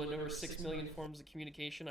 over 6 million forms of communication.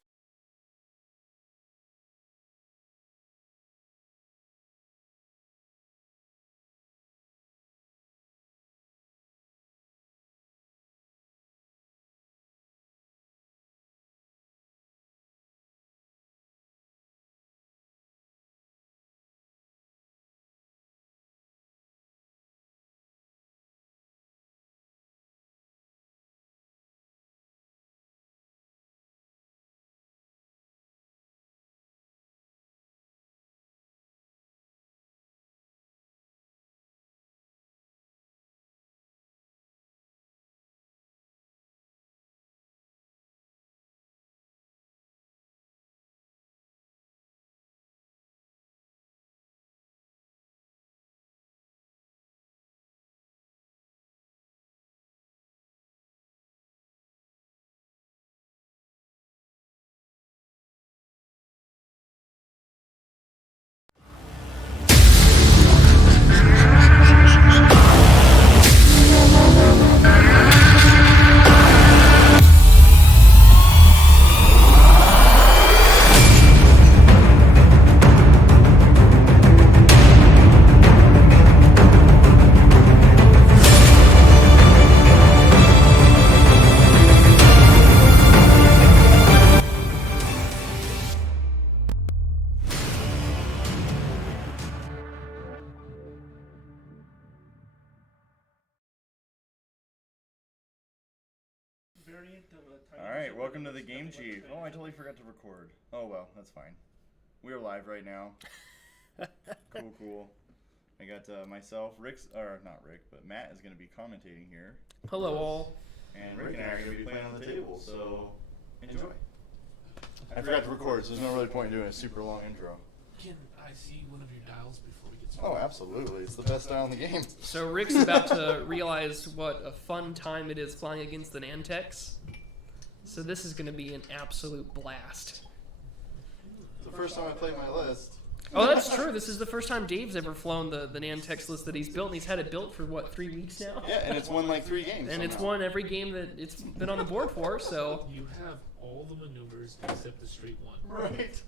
Alright, welcome to the Game Chief. Oh, I totally forgot to record. Oh well, that's fine. We're live right now. Cool. I got myself, not Rick, but Matt is going to be commentating here. Hello all. And Rick and I are going to be playing on the table, so enjoy. I forgot to record, so there's no really point in doing a super long intro. Can I see one of your dials before we get started? Oh, absolutely. It's the best dial in the game. So Rick's about to realize what a fun time it is flying against the Nantex. So this is going to be an absolute blast. It's the first time I played my list. Oh, that's true. This is the first time Dave's ever flown the Nantex list that he's built, and he's had it built for, 3 weeks now? Yeah, and it's won like 3 games. And it's won every game that it's been on the board for, so... You have all the maneuvers except the straight one. Right.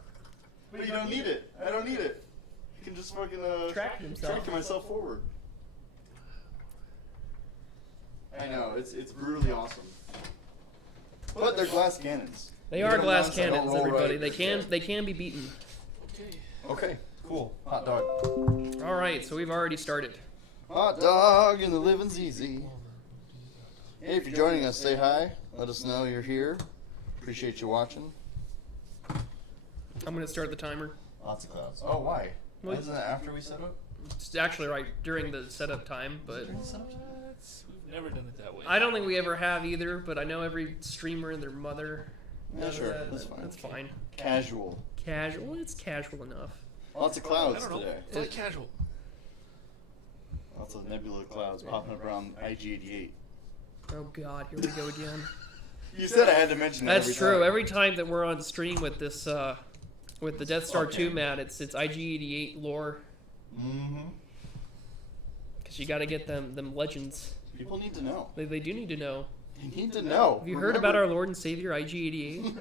But you don't need it. I don't need it. You can just fucking track myself forward. I know, it's brutally awesome. But they're glass cannons. They are glass cannons, everybody. They can be beaten. Okay, cool. Hot dog. All right, so we've already started. Hot dog and the living's easy. Hey, if you're joining us, say hi. Let us know you're here. Appreciate you watching. I'm going to start the timer. Lots of clouds. Oh, why? Isn't that after we set up? It's actually right during the setup time, but... We've never done it that way. I don't think we ever have either, but I know every streamer and their mother... Yeah, sure. That's fine. That's fine. Casual. Casual? It's casual enough. Lots of clouds I don't know. today. It's like casual. Lots of nebula clouds popping up around IG-88. Oh god, here we go again. You said I had to mention that. That's true. Every time that we're on stream with this, with the Death Star 2 mat, it's IG-88 lore. Mm-hmm. Because you got to get them legends. People need to know. They do need to know. They need to know. Have you heard about our Lord and Savior IG-88?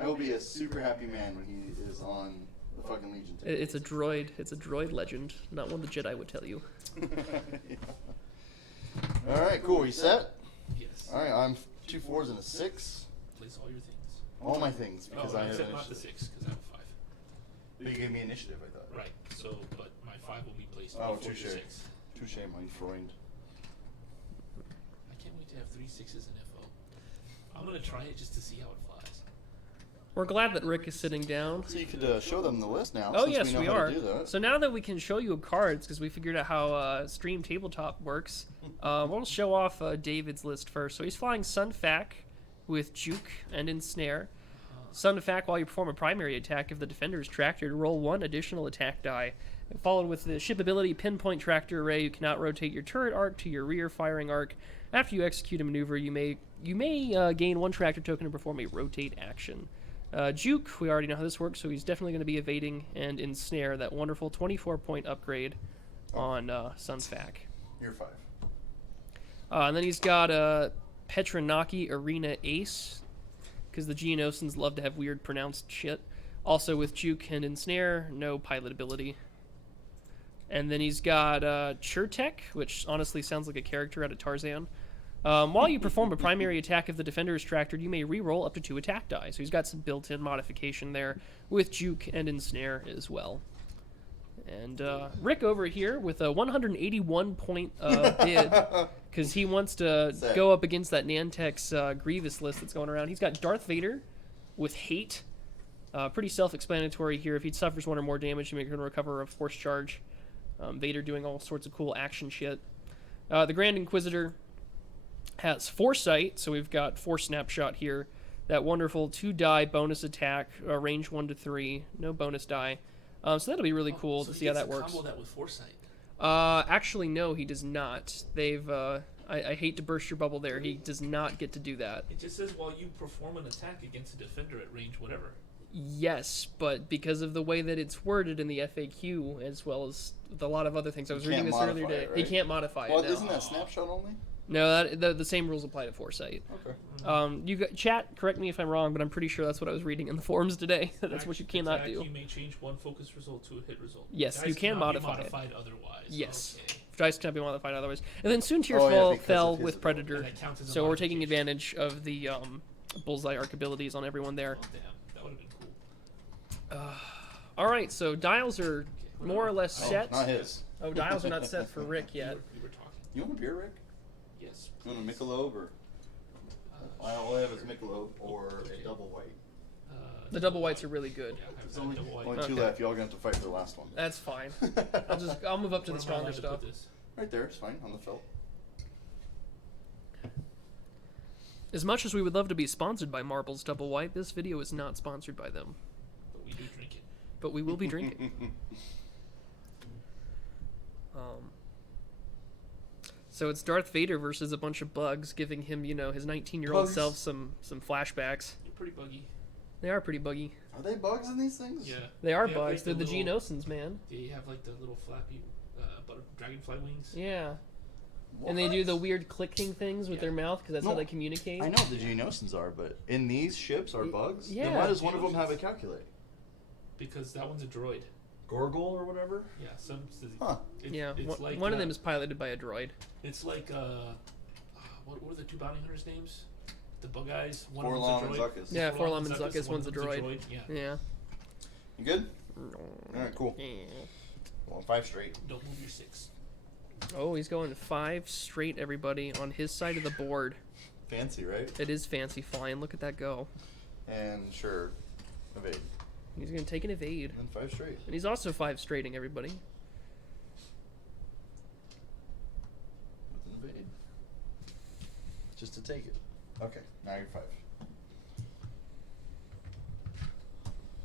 I will be a super happy man when he is on the fucking Legion table. It's a droid. It's a droid legend, not one the Jedi would tell you. Yeah. All right, cool. You set? Yes. All right, I'm 2 4s and a 6. Place all your things. All my things because I have except initiative. not the 6 because I have a 5. But you gave me initiative, I thought. Right. So, but my 5 will be placed Oh, before touche. your 6. Touche, mein Freund. I can't wait to have 3 6s in FO. I'm gonna try it just to see how it flies. We're glad that Rick is sitting down. So you could show them the list now. Oh since yes, we, we know how are. to do that. So now that we can show you cards, because we figured out how Stream Tabletop works, we'll show off David's list first. So he's flying Sunfac with Juke and Ensnare. Sunfac, while you perform a primary attack, if the defender is tractored, roll 1 additional attack die. Followed with the ship ability Pinpoint Tractor Array. You cannot rotate your turret arc to your rear firing arc. After you execute a maneuver, you may gain 1 tractor token and perform a rotate action. Juke, we already know how this works, so he's definitely going to be evading and ensnare, that wonderful 24-point upgrade on Sunfac. You're 5. And then he's got Petranaki Arena Ace, because the Geonosins love to have weird pronounced shit. Also with Juke and Ensnare, no pilot ability. And then he's got Churtek, which honestly sounds like a character out of Tarzan. While you perform a primary attack if the defender is tractored, you may re-roll up to 2 attack die. So he's got some built-in modification there with Juke and Ensnare as well. And Rick over here with a 181-point bid because he wants to go up against that Nantex Grievous list that's going around. He's got Darth Vader with Hate. Pretty self-explanatory here. If he suffers 1 or more damage, you may recover a Force Charge. Vader doing all sorts of cool action shit. The Grand Inquisitor has Foresight, so we've got Force Snapshot here. That wonderful 2-die bonus attack, range 1 to 3, no bonus die. So that'll be really cool to see how that works. Combo that with Foresight. Actually, no, he does not. They've. I hate to burst your bubble there. He does not get to do that. It just says while you perform an attack against a defender at range whatever. Yes, but because of the way that it's worded in the FAQ, as well as with a lot of other things, I was reading this earlier today. He can't modify Well, it. isn't that snapshot only? No, the same rules apply to Foresight. Okay. You got, chat, correct me if I'm wrong, but I'm pretty sure that's what I was reading in the forums today. That's what you cannot do. You may change one focus result to a hit result. Yes, Dice you can cannot be modify it. modified otherwise. Yes. Okay. Dice cannot be modified otherwise. And then Soon Tear Oh, yeah, Fall because fell of his with ability. Predator, And that counts as a so we're taking modification. advantage of the Bullseye arc abilities on everyone there. Oh, damn. That would have been cool. All right, so dials are more or less set. Not his. Oh, dials are not set for Rick yet. We were talking. You want a beer, Rick? Yes. You want a Michelob or? All I have is Michelob or a double white. The double whites are really good. Yeah, I have There's that only, double white. only 2 Okay. left. Y'all gonna have to fight for the last one. That's fine. I'll move up to Where the am I stronger allowed to stuff. put this? Right there, it's fine on the felt. As much as we would love to be sponsored by Marbles Double White, this video is not sponsored by them. But we do drink it. But we will be drinking. So it's Darth Vader versus a bunch of bugs, giving him, you know, his 19-year-old Bugs. self some flashbacks. They're pretty buggy. They are pretty buggy. Are they bugs in these things? Yeah. They are have, bugs. They're like, the little- Geonosins, man. They have like the little flappy dragonfly wings. Yeah. What? And they do the weird clicking things with Yeah. their mouth because that's how No, they communicate. I know the Geonosins are, but in these ships are bugs? Then yeah. why does one of them have a calculate? Because that one's a droid. Gorgle or whatever? Yeah, some. Huh. Yeah, It's one, like one of them is piloted by a droid. It's like what were the 2 bounty hunters' names? The bug eyes. One Forlom of and them's a droid. Zuckus. Yeah, Forlom Forlom and Zuckus, one one's a of them's droid. Yeah. Yeah. You good? Alright, cool. Well, 5 straight. Don't move your 6. Oh, he's going 5 straight, everybody, on his side of the board. Fancy, right? It is fancy flying. Look at that go. And sure, evade. He's going to take an evade. And 5 straight. And he's also 5 straighting, everybody. With an evade. Just to take it. Okay, now you're 5.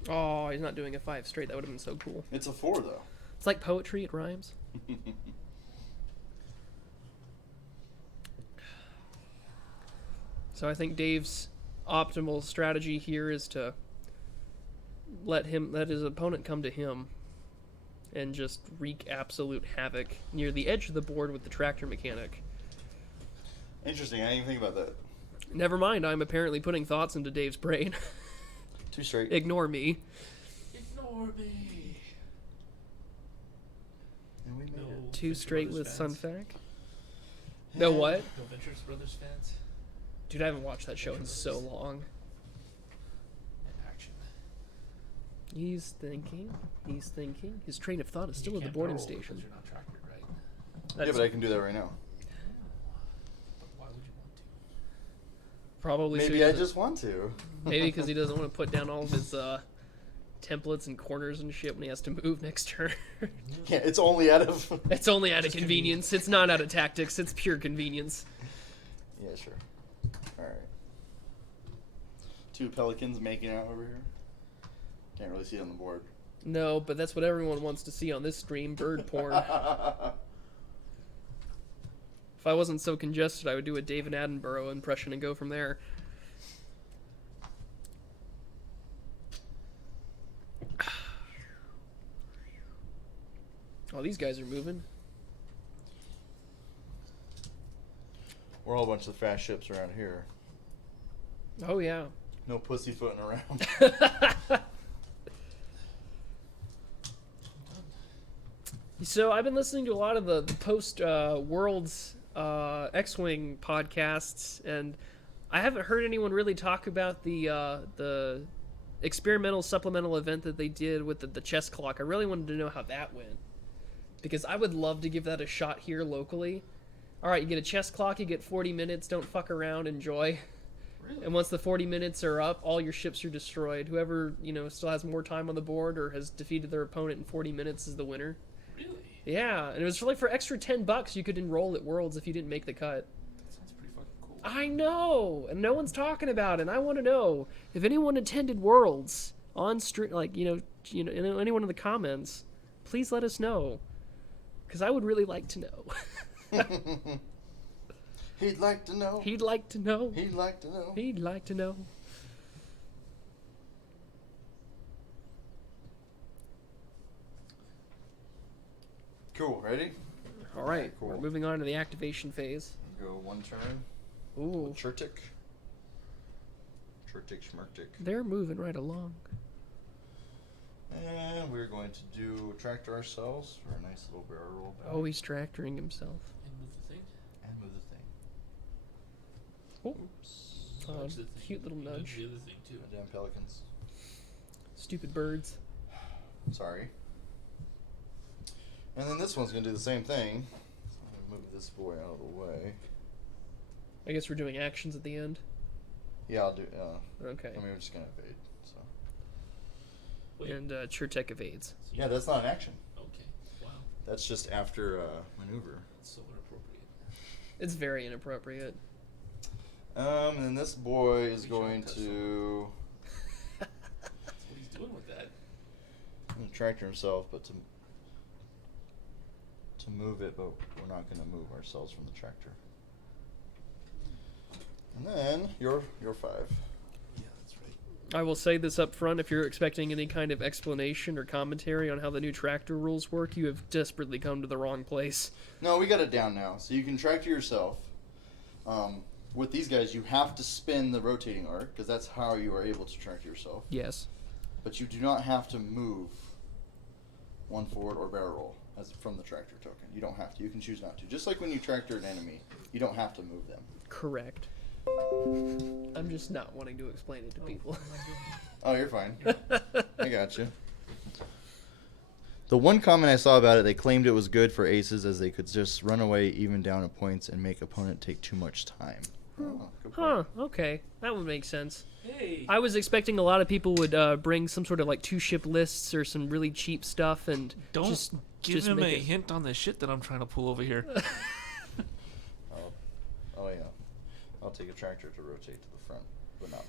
Oh, he's not doing a 5 straight. That would have been so cool. It's a 4 though. It's like poetry. It rhymes. So I think Dave's optimal strategy here is to let his opponent come to him and just wreak absolute havoc near the edge of the board with the tractor mechanic. Interesting, I didn't even think about that. Never mind, I'm apparently putting thoughts into Dave's brain. 2 straight. Ignore me. Ignore me. And we made No. it. 2 Venture straight with Brothers fans. Sunfac. No what? No Venture Brothers fans. Dude, I haven't watched that show in so long. And action. He's thinking. He's thinking. His train of thought is still You at the can't boarding barrel because station. You're not tractored, right? Yeah, That's but I can do that right now. But why would you want to? probably so Maybe he I doesn't- just want to. maybe because he doesn't want to put down all of his templates and corners and shit when he has to move next turn. Yeah, it's only out of. It's only out of Just convenience. It's not out of tactics. It's pure convenience. Yeah, sure. Alright. 2 pelicans making out over here. Can't really see it on the board. No, but that's what everyone wants to see on this stream, bird porn. If I wasn't so congested, I would do a David Attenborough impression and go from there. Oh, these guys are moving. We're all a bunch of fast ships around here. Oh yeah. No pussyfooting around. So I've been listening to a lot of the post Worlds X-wing podcasts, and I haven't heard anyone really talk about the experimental supplemental event that they did with the chess clock. I really wanted to know how that went, because I would love to give that a shot here locally. All right, you get a chess clock, you get 40 minutes. Don't fuck around, enjoy. Really? And once the 40 minutes are up, all your ships are destroyed. Whoever still has more time on the board or has defeated their opponent in 40 minutes is the winner. Really? Yeah, and it was for extra $10 you could enroll at Worlds if you didn't make the cut. That sounds pretty fucking cool. I know, and no one's talking about it. And I want to know if anyone attended Worlds on stream, like anyone in the comments, please let us know, because I would really like to know. He'd like to know. He'd like to know. He'd like to know. He'd like to know. Cool. Ready? All right, Cool. we're moving on to the activation phase. Go one turn. Ooh, Churtik. Churtik schmurtik. they're moving right along. And we're going to do tractor ourselves for a nice little barrel roll back. Oh, he's tractoring himself. And move the thing. And move the thing. Oh, Oops. Nudge the thing. cute little Nudge nudge. the other thing too. Damn pelicans. Stupid birds. Sorry. And then this one's going to do the same thing. So I'm going to move this boy out of the way. I guess we're doing actions at the end. Yeah, I'll do. Okay. I mean, we're just going to evade. So. Wait. And Churtek evades. So Yeah, that's not an action. Okay. Wow. That's just after maneuver. That's so inappropriate. It's very inappropriate. And then this boy is Make sure going I touch to That's what he's doing with that. tractor himself, but to move it, but we're not going to move ourselves from the tractor. And then your 5. Yeah, that's right. I will say this up front, if you're expecting any kind of explanation or commentary on how the new tractor rules work, you have desperately come to the wrong place. No, we got it down now. So you can tractor yourself. With these guys, you have to spin the rotating arc, because that's how you are able to tractor yourself. Yes. But you do not have to move one forward or barrel roll as from the tractor token. You don't have to. You can choose not to. Just like when you tractor an enemy, you don't have to move them. Correct. I'm just not wanting to explain it to people. Oh, you're fine. I got you. The one comment I saw about it, they claimed it was good for aces as they could just run away even down at points and make opponent take too much time. Oh, good Huh, point. okay. That would make sense. Hey. I was expecting a lot of people would bring some sort of like 2-ship lists or some really cheap stuff and Don't just give him make a it. hint on the shit that I'm trying to pull over here. Oh yeah. I'll take a tractor to rotate to the front, but not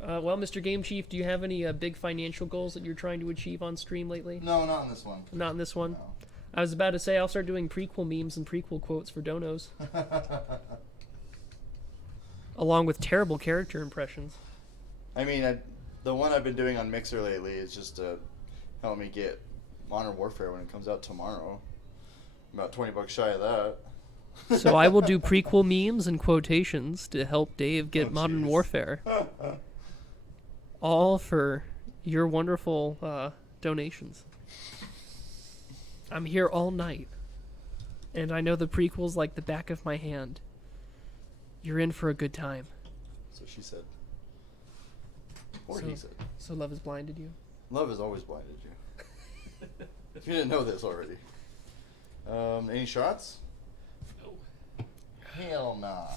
move. Well, Mr. Game Chief, do you have any big financial goals that you're trying to achieve on stream lately? No, not in this one. Not in this one. No. I was about to say I'll start doing prequel memes and prequel quotes for donos, along with terrible character impressions. I mean, the one I've been doing on Mixer lately is just to help me get Modern Warfare when it comes out tomorrow. I'm about $20 shy of that. So I will do prequel memes and quotations to help Dave get Oh, Modern jeez. Warfare. All for your wonderful donations. I'm here all night, and I know the prequels like the back of my hand. You're in for a good time. So she said. Or So- he said. So love has blinded you? Love has always blinded you. If you didn't know this already. Any shots? No. Hell nah.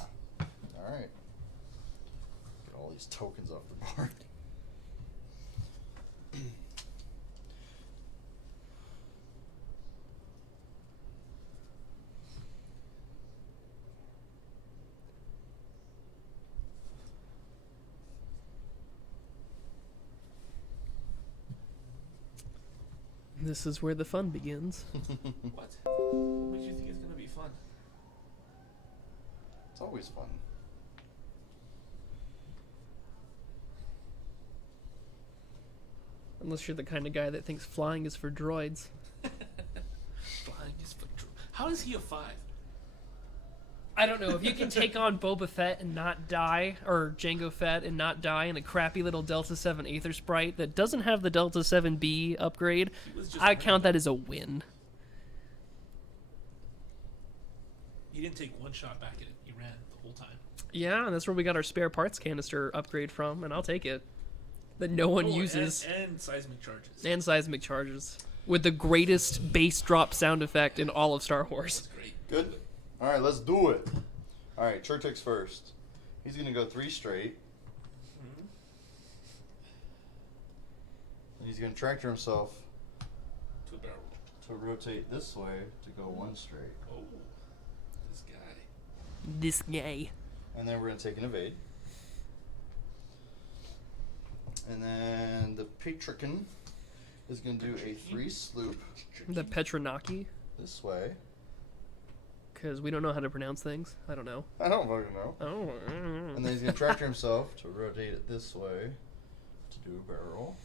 Alright. Get all these tokens off the board. This is where the fun begins. What? What makes you think it's gonna be fun? It's always fun. Unless you're the kind of guy that thinks flying is for droids. Flying is for How is he a 5? I don't know if you can take on Boba Fett and not die, or Jango Fett and not die in a crappy little Delta 7 Aether Sprite that doesn't have the Delta 7B upgrade. He was just I running. count that as a win. He didn't take one shot back at it. He ran the whole time. Yeah, and that's where we got our spare parts canister upgrade from, and I'll take it. That no one Oh, uses. and seismic charges. And seismic charges. With the greatest bass drop sound effect in all of Star Wars. That's great. Good. All right, let's do it. All right, Churtix first. He's gonna go 3 straight. Mhm. And he's gonna tractor himself To a barrel. to rotate this way to go 1 straight. Oh, this guy. This guy. And then we're gonna take an evade. And then the Patrican is gonna do a 3 sloop The Petronaki. this way. Because we don't know how to pronounce things. I don't know. I don't fucking know. Oh. And then he's gonna tractor himself to rotate it this way to do a barrel.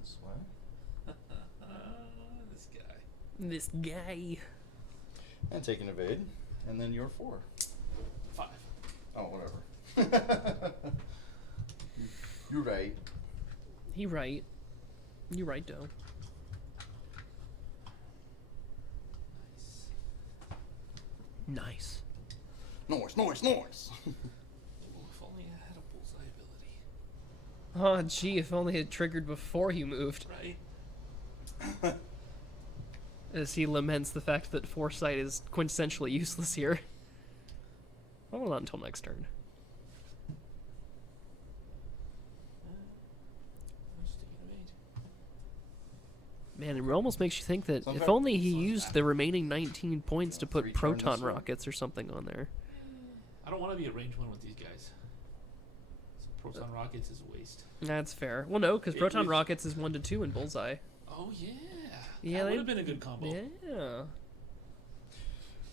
This way. This guy. This guy. And take an evade. And then you're 4. 5. Oh, whatever. You're right. He right. You right, though. Nice. Nice. Noise. Oh, if only I had a bullseye ability. Oh, gee, if only it triggered before you moved. Right? As he laments the fact that Foresight is quintessentially useless here. Well, not until next turn. I'm just taking evade. Man, it almost makes you think that if Sometimes- only he used the remaining 19 points to put 3 turns proton this way. rockets or something on there. I don't want to be a range 1 with these guys. So proton rockets is a waste. That's fair. Well, no, because It proton was- rockets is 1 to 2 in Bullseye. Oh yeah. Yeah, that they- would have been a good combo. Yeah.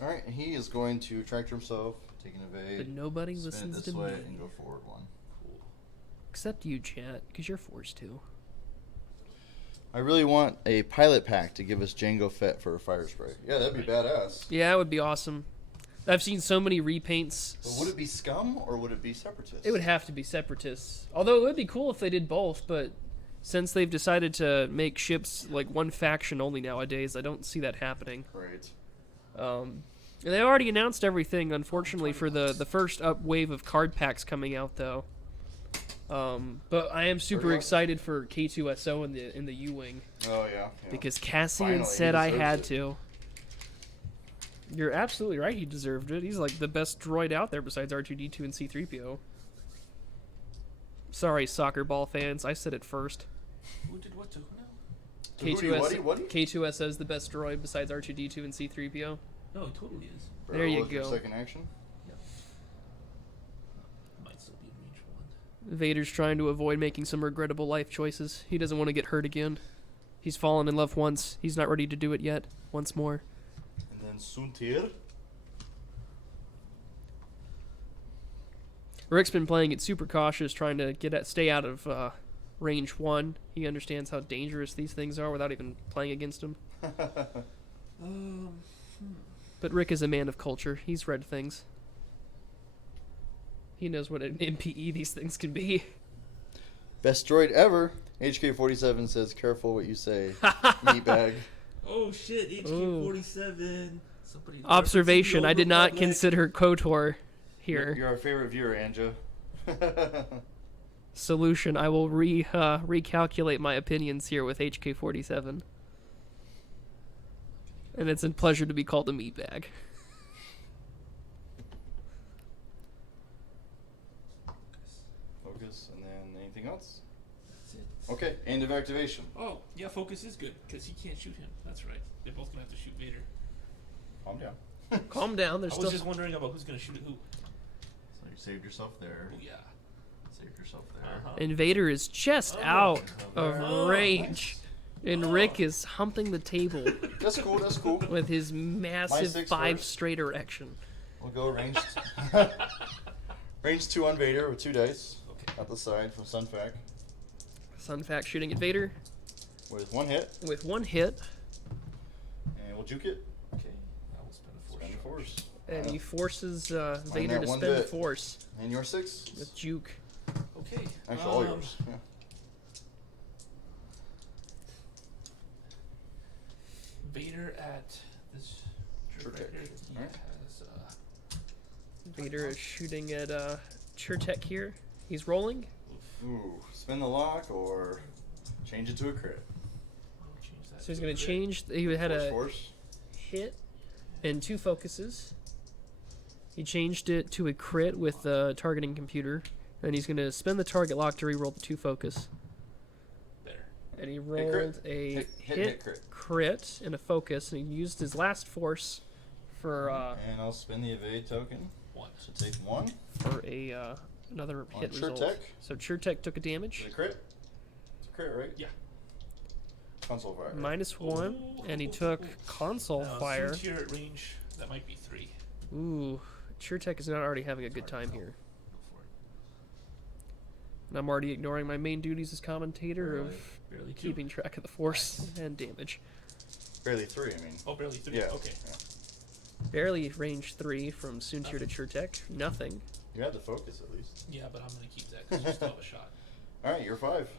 Alright, and he is going to tractor himself, take an evade. But nobody spin it listens this to way me. and go forward 1. Cool. Except you, chat, because you're forced to. I really want a pilot pack to give us Jango Fett for a fire spray. Yeah, that'd be badass. Yeah, it would be awesome. I've seen so many repaints. But would it be Scum or would it be Separatists? It would have to be Separatists. Although it would be cool if they did both, but since they've decided to make ships like one faction only nowadays, I don't see that happening. Great. They already announced everything, unfortunately, for the first up wave of card packs coming out, though. But I am super Hurry up. excited for K2SO in the U-Wing, Oh, yeah. because Cassian Finally, he said I deserves had it. to. You're absolutely right, he deserved it. He's like the best droid out there besides R2-D2 and C-3PO. Sorry, soccer ball fans, I said it first. Who did what to who now? So who do you- what do you- K2SO is the best droid besides R2-D2 and C-3PO. No, he totally is. There you was your go. Second action? Might still be in range 1. Vader's trying to avoid making some regrettable life choices. He doesn't want to get hurt again. He's fallen in love once. He's not ready to do it yet. Once more. And then Suntir. Rick's been playing it super cautious, trying to stay out of range 1. He understands how dangerous these things are without even playing against them. But Rick is a man of culture. He's read things. He knows what an MPE these things can be. Best droid ever. HK47 says, careful what you say. Meatbag. Oh shit, HK47. Somebody Observation, referencing I did not Republic. consider KOTOR here. You're our favorite viewer, Anja. Solution, I will recalculate my opinions here with HK47. And it's a pleasure to be called a meatbag. Focus, and then anything else? That's it. Okay, end of activation. Oh, yeah, focus is good, because he can't shoot him. That's right. They're both going to have to shoot Vader. Calm down. Calm down, there's I still... was just wondering about who's going to shoot who. So you saved yourself there. Oh, yeah. Saved yourself there. Uh-huh. Invader is just out of Oh, range. And Rick is humping the table That's cool, that's cool. with his massive 6 5 first. straight erection. We'll go range... range 2 on Vader with 2 dice. Okay. At the side from Sunfac. Sunfac shooting at Vader With 1 hit. with 1 hit. And we'll juke it. Okay. I will spend a force. Spend a charge. force. And he forces Vader that to one spend bit. force And your 6? with Juke. Okay. Actually, all yours. Yeah. Vader at this Sure right tick. here. He Alright. has Vader is shooting at Chertek here. He's rolling. Ooh, spin the lock or change it to a crit. I'll change that So he's to a going to crit. change. He had a Force. hit and 2 focuses. He changed it to a crit with the targeting computer. And he's going to spend the target lock to reroll the 2 focus. There. And he crit. rolled a Hit crit. crit and a focus. And he used his last force for And I'll spin the evade token. 1. So take 1. a another On hit result. Chertek? So Chertek took a Is damage. it a crit? It's a crit, right? Yeah. Console fire. -1, and he took console Now, fire. Since you're at range, that might be 3. Ooh, Chertek is not already having a good time here. Go for it. And I'm already ignoring my main duties as commentator of Barely 2. keeping track of the force and damage. Barely 3, I mean. Oh, barely 3. Yeah. Okay. yeah. Barely range 3 from Soontir to Chertek. Nothing. You had the focus at least. Yeah, but I'm gonna keep that because you still have a shot. Alright, you're 5.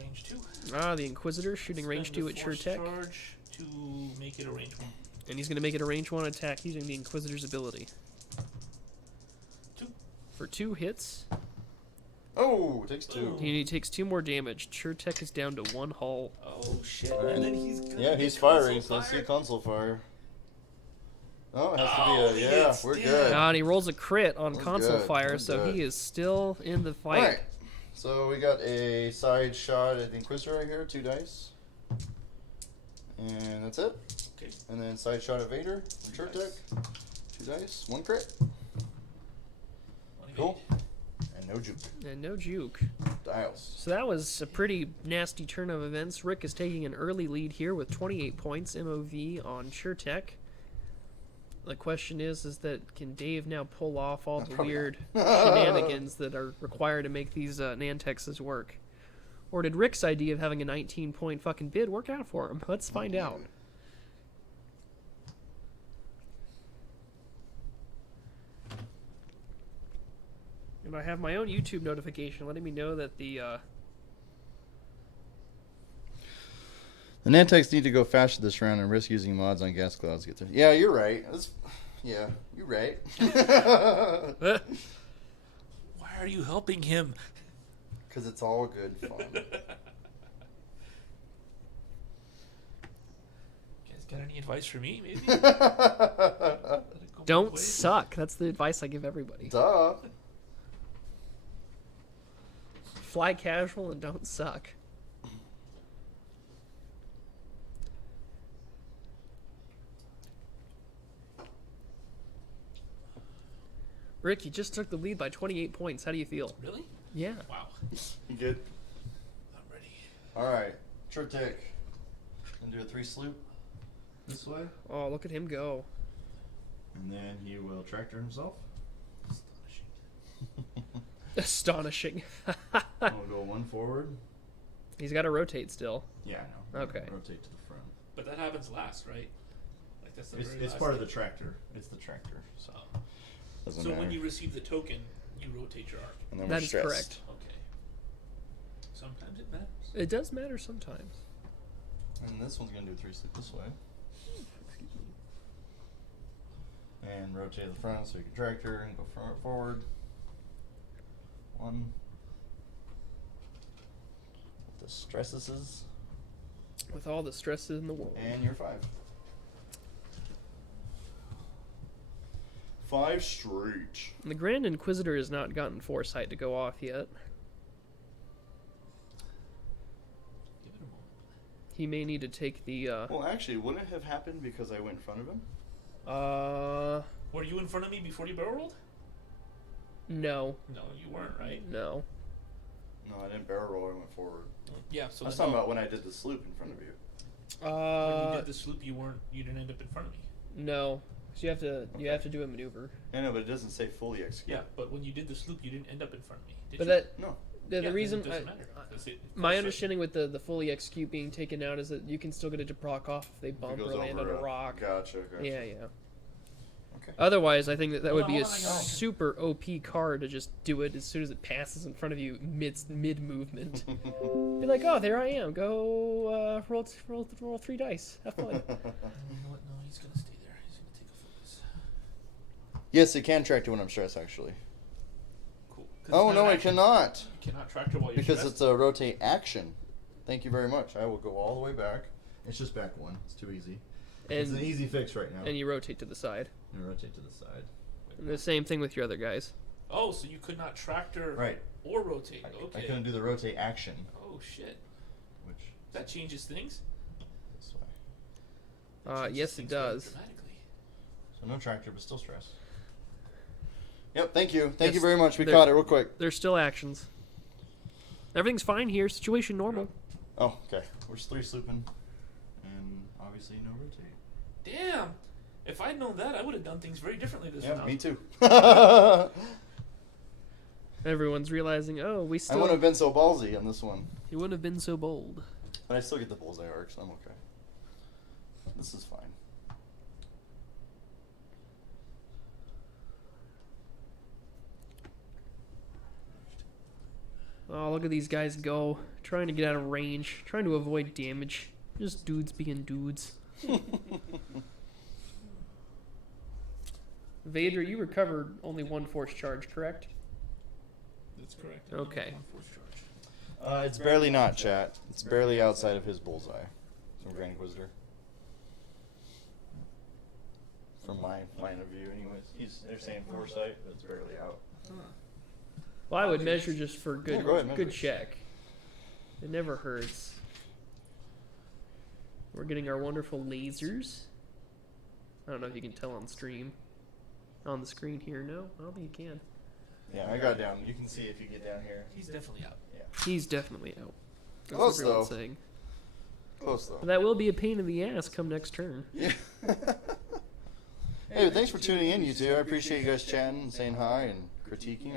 Range 2. The Inquisitor shooting range Spend 2 the at force Chertek. charge to make it a range 1. And he's going to make it a range 1 attack using the Inquisitor's ability. 2. For 2 hits, Oh, takes 2. he takes 2 more damage. Chertek is down to 1 hull. Oh shit! Alright. And then he's gonna Yeah, get he's console firing, so let's see fire. console fire. Oh, it has Oh, to be a. he Yeah, hits, we're damn. good. And he rolls a crit on That's console good, fire, that's so good. he is still in the fight. Alright, so we got a side shot at the Inquisitor right here, 2 dice. And that's it. Okay. And then side shot at Vader, Two Chertek, dice. 2 dice, 1 crit. One Cool. evade. And no juke. And no juke. Dials. So that was a pretty nasty turn of events. Rick is taking an early lead here with 28 points MOV on Chertek. The question is that can Dave now pull off all the Probably weird not. shenanigans that are required to make these Nantexes work? Or did Rick's idea of having a 19-point fucking bid work out for him? Let's find out. And I have my own YouTube notification letting me know that the The Nantex need to go faster this round and risk using mods on gas clouds to get there. Yeah, you're right. Yeah, you're right. Why are you helping him? Because it's all good fun. Guys, got any advice for me? Maybe. Let it go don't both ways. suck. That's the advice I give everybody. Duh. Fly casual and don't suck. Rick, you just took the lead by 28 points. How do you feel? Really? Yeah. Wow. You good? I'm ready. Alright. Chertek. Gonna do a 3 sloop this way. Oh, look at him go. And then he will tractor himself. Astonishing. Astonishing. We'll go 1 forward. He's got to rotate still. Yeah, I know. Okay. Rotate to the front. But that happens last, right? Like that's the very It's last part of thing. the tractor. It's the tractor. So, Oh. doesn't So matter. when you receive the token, you rotate your arc. And then That we're is stressed. correct. Okay. Sometimes it matters. It does matter sometimes. And this one's gonna do 3 sloop this way. And rotate the front so you can tractor and go forward. 1. The stresses. With all the stresses in the world. And you're 5. 5 straight. And the Grand Inquisitor has not gotten Foresight to go off yet. Give it a moment. He may need to take the, Well, actually, wouldn't it have happened because I went in front of him? Were you in front of me before you barrel rolled? No. No, you weren't, right? No. No, I didn't barrel roll. I went forward. Yeah. So I was then talking no. about when I did the sloop in front of you. When you did the sloop, you didn't end up in front of me. No. So you have to do a maneuver. I know, but it doesn't say fully execute. Yeah, but when you did the sloop, you didn't end up in front of me. Did But you? that No. the Yeah, then reason it doesn't matter. That's it. my Foresight. understanding with the fully execute being taken out is that you can still get a Proc off if they If it bump goes or land on over a rock. Gotcha. Yeah, yeah. Okay. Otherwise, I think that would be a Hold on, hold on. super OP card to just do it as soon as it passes in front of you mid movement. Be like, oh, there I am. Go roll 3 dice. Have fun. You know what? No, he's gonna stay there. He's gonna take a focus. Yes, it can tractor when I'm stressed, actually. Cool. 'Cause Oh, it's no, not it an action. cannot. You cannot tractor while you're Because stressed. it's a rotate action. Thank you very much. I will go all the way back. It's just back one. It's too easy. It's an And easy fix right now. and you rotate to the side. And rotate to the side. And the same thing with your other guys. Oh, so you could not tractor Right. or rotate. I Okay. couldn't do the rotate action, Oh shit. which That changes things. this way. Changes Yes, it things very does. dramatically. So no tractor, but still stress. Yep. Thank you. Thank you Yes, very much. We there- caught it real quick. There's still actions. Everything's fine here. Situation normal. Oh, okay. We're just 3 slooping, and obviously no rotate. Damn. If I'd known that, I would have done things very differently this Yeah, round. me too. Everyone's realizing, oh, we I still. wouldn't have been so ballsy on this one, You wouldn't have been so bold. but I still get the bullseye arc, so I'm okay. This is fine. Oh, look at these guys go. Trying to get out of range. Trying to avoid damage. Just dudes being dudes. Vader, you recovered only 1 force charge, correct? That's correct. Okay. One force charge. It's barely not, chat. It's barely outside of his bullseye. From Grand Inquisitor. From my line of view, anyways. They're saying foresight, but it's barely out. Well, I would measure just for good, Yeah, go ahead, measure. good check. It never hurts. We're getting our wonderful lasers. I don't know if you can tell on stream. On the screen here, no? I don't think you can. Yeah, I got down. You can see if you get down here. He's definitely out. Yeah. He's definitely out. That's Close, what everyone's though. saying. Close, though. But that will be a pain in the ass come next turn. Yeah. Hey, thanks for tuning in, you two. I appreciate you guys chatting and saying hi and critiquing.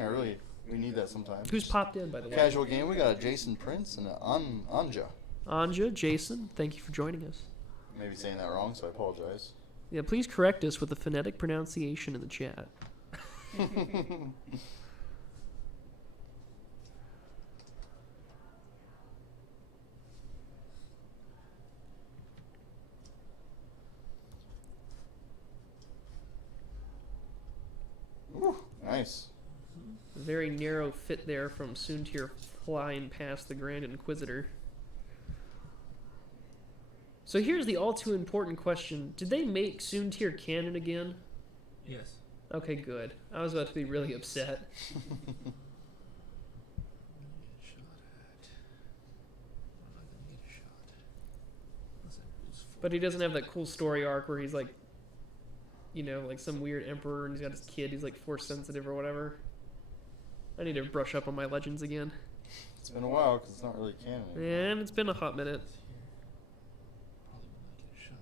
We need that sometimes. Who's popped in, by the way? Casual game. We got a Jason Prince and an Anja. Anja, Jason, thank you for joining us. Maybe saying that wrong, so I apologize. Yeah, please correct us with the phonetic pronunciation in the chat. Whew, nice. Very narrow fit there from Soontir flying past the Grand Inquisitor. So here's the all too important question. Did they make Soontir canon again? Yes. Okay, good. I was about to be really upset. But he doesn't have that cool story arc where he's like, you know, like some weird emperor and he's got his kid, he's like force sensitive or whatever. I need to brush up on my legends again. It's been a while because it's not really canon. And it's been a hot minute. Probably will not get a shot.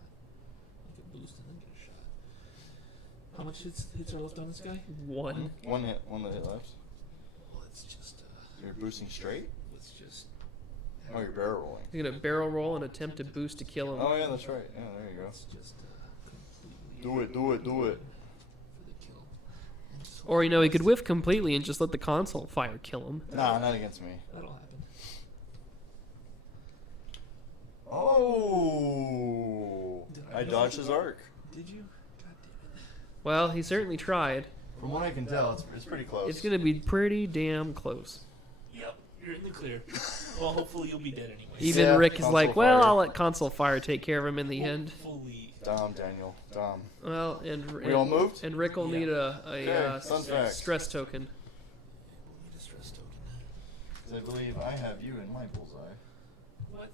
Like a boost and then get a shot. How much hits are left on this guy? One. One hit, one that hit left. Well, let's just You're boosting straight? let's just Oh, you're barrel rolling. He's gonna barrel roll and attempt to boost to kill him. Oh, yeah, that's right. Yeah, there you go. let's just completely Do it, do it, do it. for the kill. And so Or, you know, he could whiff completely and just let the console fire kill him. Nah, not against me. that'll happen. Oh! Did I dodged his arc. Did you? God damn it. Well, he certainly tried. From what I can tell, it's pretty close. It's gonna be pretty damn close. Yep, you're in the clear. Well, hopefully you'll be dead anyway. Even Yeah, Rick is console like, well, fire. I'll let console fire take care of him in the end. Hopefully. Dom, Daniel. Dom. Well, and We all moved? And Rick will Yeah. need a Okay, fun fact. stress token. We'll need a stress token. 'Cause I believe I have you in my bullseye. What?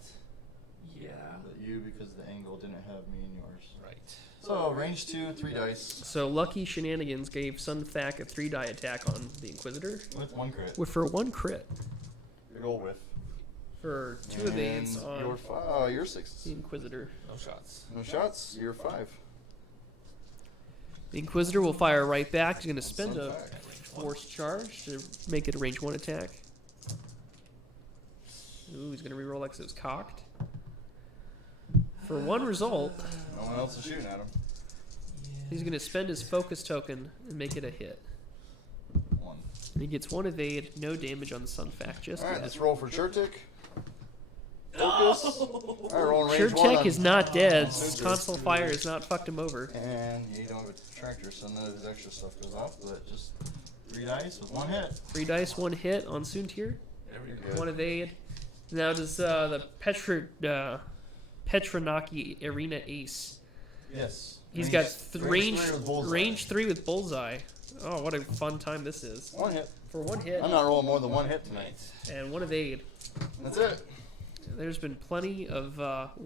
Yeah. But you, because the angle didn't have me in yours. Right. So, range 2, 3 dice. So Lucky Shenanigans gave Sun Fac a 3-die attack on the Inquisitor With 1 crit. with for 1 crit. Big ol' whiff. For 2 of these And on you're you're 6. the Inquisitor. No shots. No shots, you're 5. The Inquisitor will fire right back. He's going to spend Sun a fac. force charge to make it a range 1 attack. Ooh, he's going to reroll like it was cocked. For 1 result, No one else is shooting at him. Yeah. He's gonna spend his focus token and make it a hit. 1. And he gets 1 evade, no damage on the Sun Fact just Alright, yet. let's roll for Chertik. Focus. Alright, rolling range 1 Chertek on- is not dead. Snoozer. Console Fire has not fucked him over. And you don't have a tractor, so none of his extra stuff goes off, but just 3 dice with 1 hit. 3 dice, 1 hit on Soontir. There we go. Good. 1 evade. Now does the Petronaki Arena Ace. Yes. He's Range- got range 3 with bullseye. range 3 with Bullseye. Oh, what a fun time this is. 1 hit. For 1 hit I'm not rolling more than 1 hit tonight. and 1 evade. That's it. There's been plenty of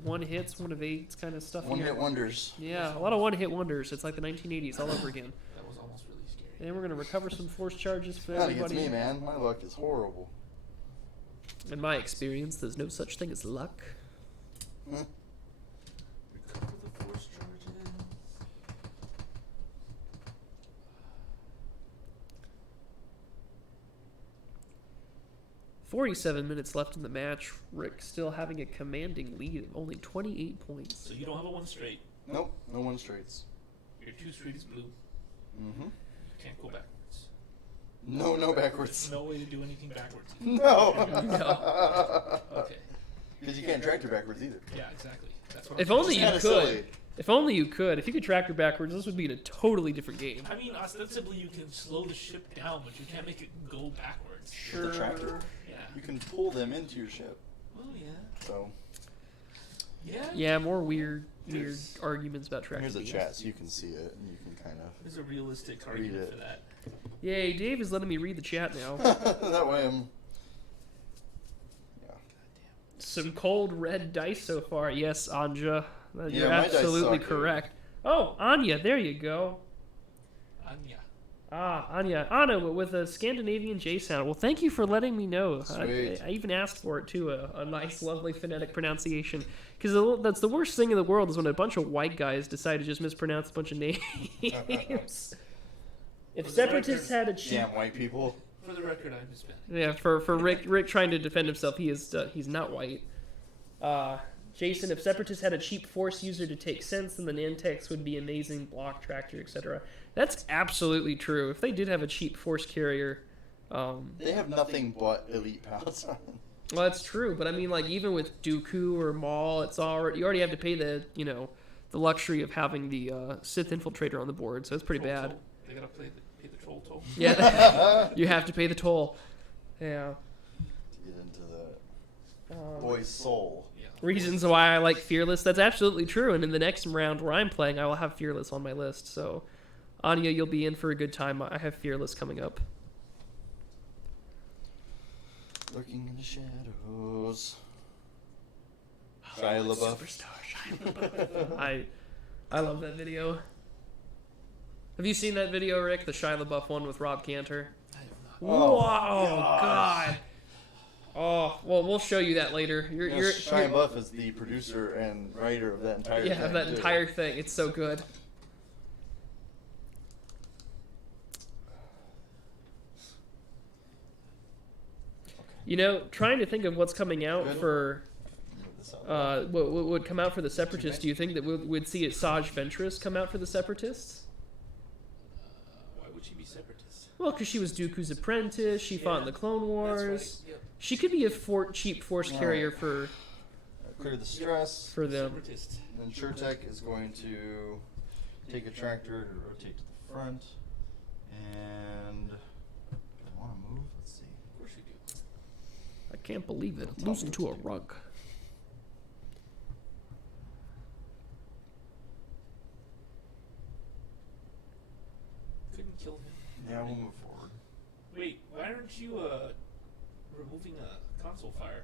1 hits, 1 evades kind of stuff 1 here. hit wonders. Yeah, a lot of 1 hit wonders. It's like the 1980s all over again. That was almost really scary. And we're going to recover some force charges for Not against everybody. me, man. My luck is horrible. In my experience, there's no such thing as luck. Huh? Recover the force charges. "47 minutes left in the match. Rick still having a commanding lead of only 28 points. So you don't have a 1 straight. Nope, no 1 straights. Your 2 straight is blue. Mm-hmm. You can't go backwards. No backwards. No way to do anything backwards. No. Okay. Because you can't tractor backwards either. Yeah, exactly. That's what If I'm only you Kinda could. silly. If only you could. If you could tractor backwards, this would be a totally different game. I mean, ostensibly you can slow the ship down, but you can't make it go backwards. With the tractor. Yeah. You can pull them into your ship. Well, yeah. So Yeah. Yeah, more weird There's- arguments about tractor. here's a beams. chat so you can see it and you can kind of. There's a realistic argument it. for that. Yay, Dave is letting me read the chat now. That way I'm. Yeah. Some cold red dice so far. Yes, Anja. You're Yeah, my dice absolutely suck, dude. correct. Oh, Anya, there you go. Anya. Ah, Anya. Anna with a Scandinavian J sound. Well, thank you for letting me know. Sweet. I even asked for it too, a nice, lovely phonetic pronunciation. Because that's the worst thing in the world is when a bunch of white guys decide to just mispronounce a bunch of names. If Separatists had a cheap... Damn white people. For the record, I'm Hispanic. Yeah, for Rick trying to defend himself, he's not white. Jason, if Separatists had a cheap Force user to take sense, then the Nantex would be amazing, block, tractor, etc. That's absolutely true. If they did have a cheap Force carrier, They have nothing but elite pals on. well, that's true. But I mean, like even with Dooku or Maul, it's already you already have to pay the luxury of having the Sith infiltrator on the board, so it's pretty Troll bad. toll. They gotta pay the troll toll. Yeah, you have to pay the toll. Yeah. To get into the boy's soul. Yeah. Reasons why I like Fearless. That's absolutely true. And in the next round where I'm playing, I will have Fearless on my list. So, Anya, you'll be in for a good time. I have Fearless coming up. Lurking in the shadows. Shia LaBeouf. I love that video. Have you seen that video, Rick? The Shia LaBeouf one with Rob Cantor? I have not. Oh, Whoa, gosh. God. Oh, well, we'll show you that later. Shia LaBeouf is the producer and writer of that entire yeah, thing. of that too. entire thing. It's so good. You know, trying to think of what's coming out Good. for This out. what would come out for the Separatists. Do you think that we'd see a Saj Ventress come out for the Separatists? Why would she be separatist? Well, because she was Dooku's apprentice. She fought in the Clone Wars. That's right. Yep. She could be a cheap Force Right. carrier for Clear the stress. them. Separatist. Then SureTech is going to take a tractor to rotate to the front. And do I want to move? Let's see. Of course you do. I can't believe it. Losing to a rug. Couldn't kill him. Yeah, we'll move forward. Wait, why aren't you removing a console fire?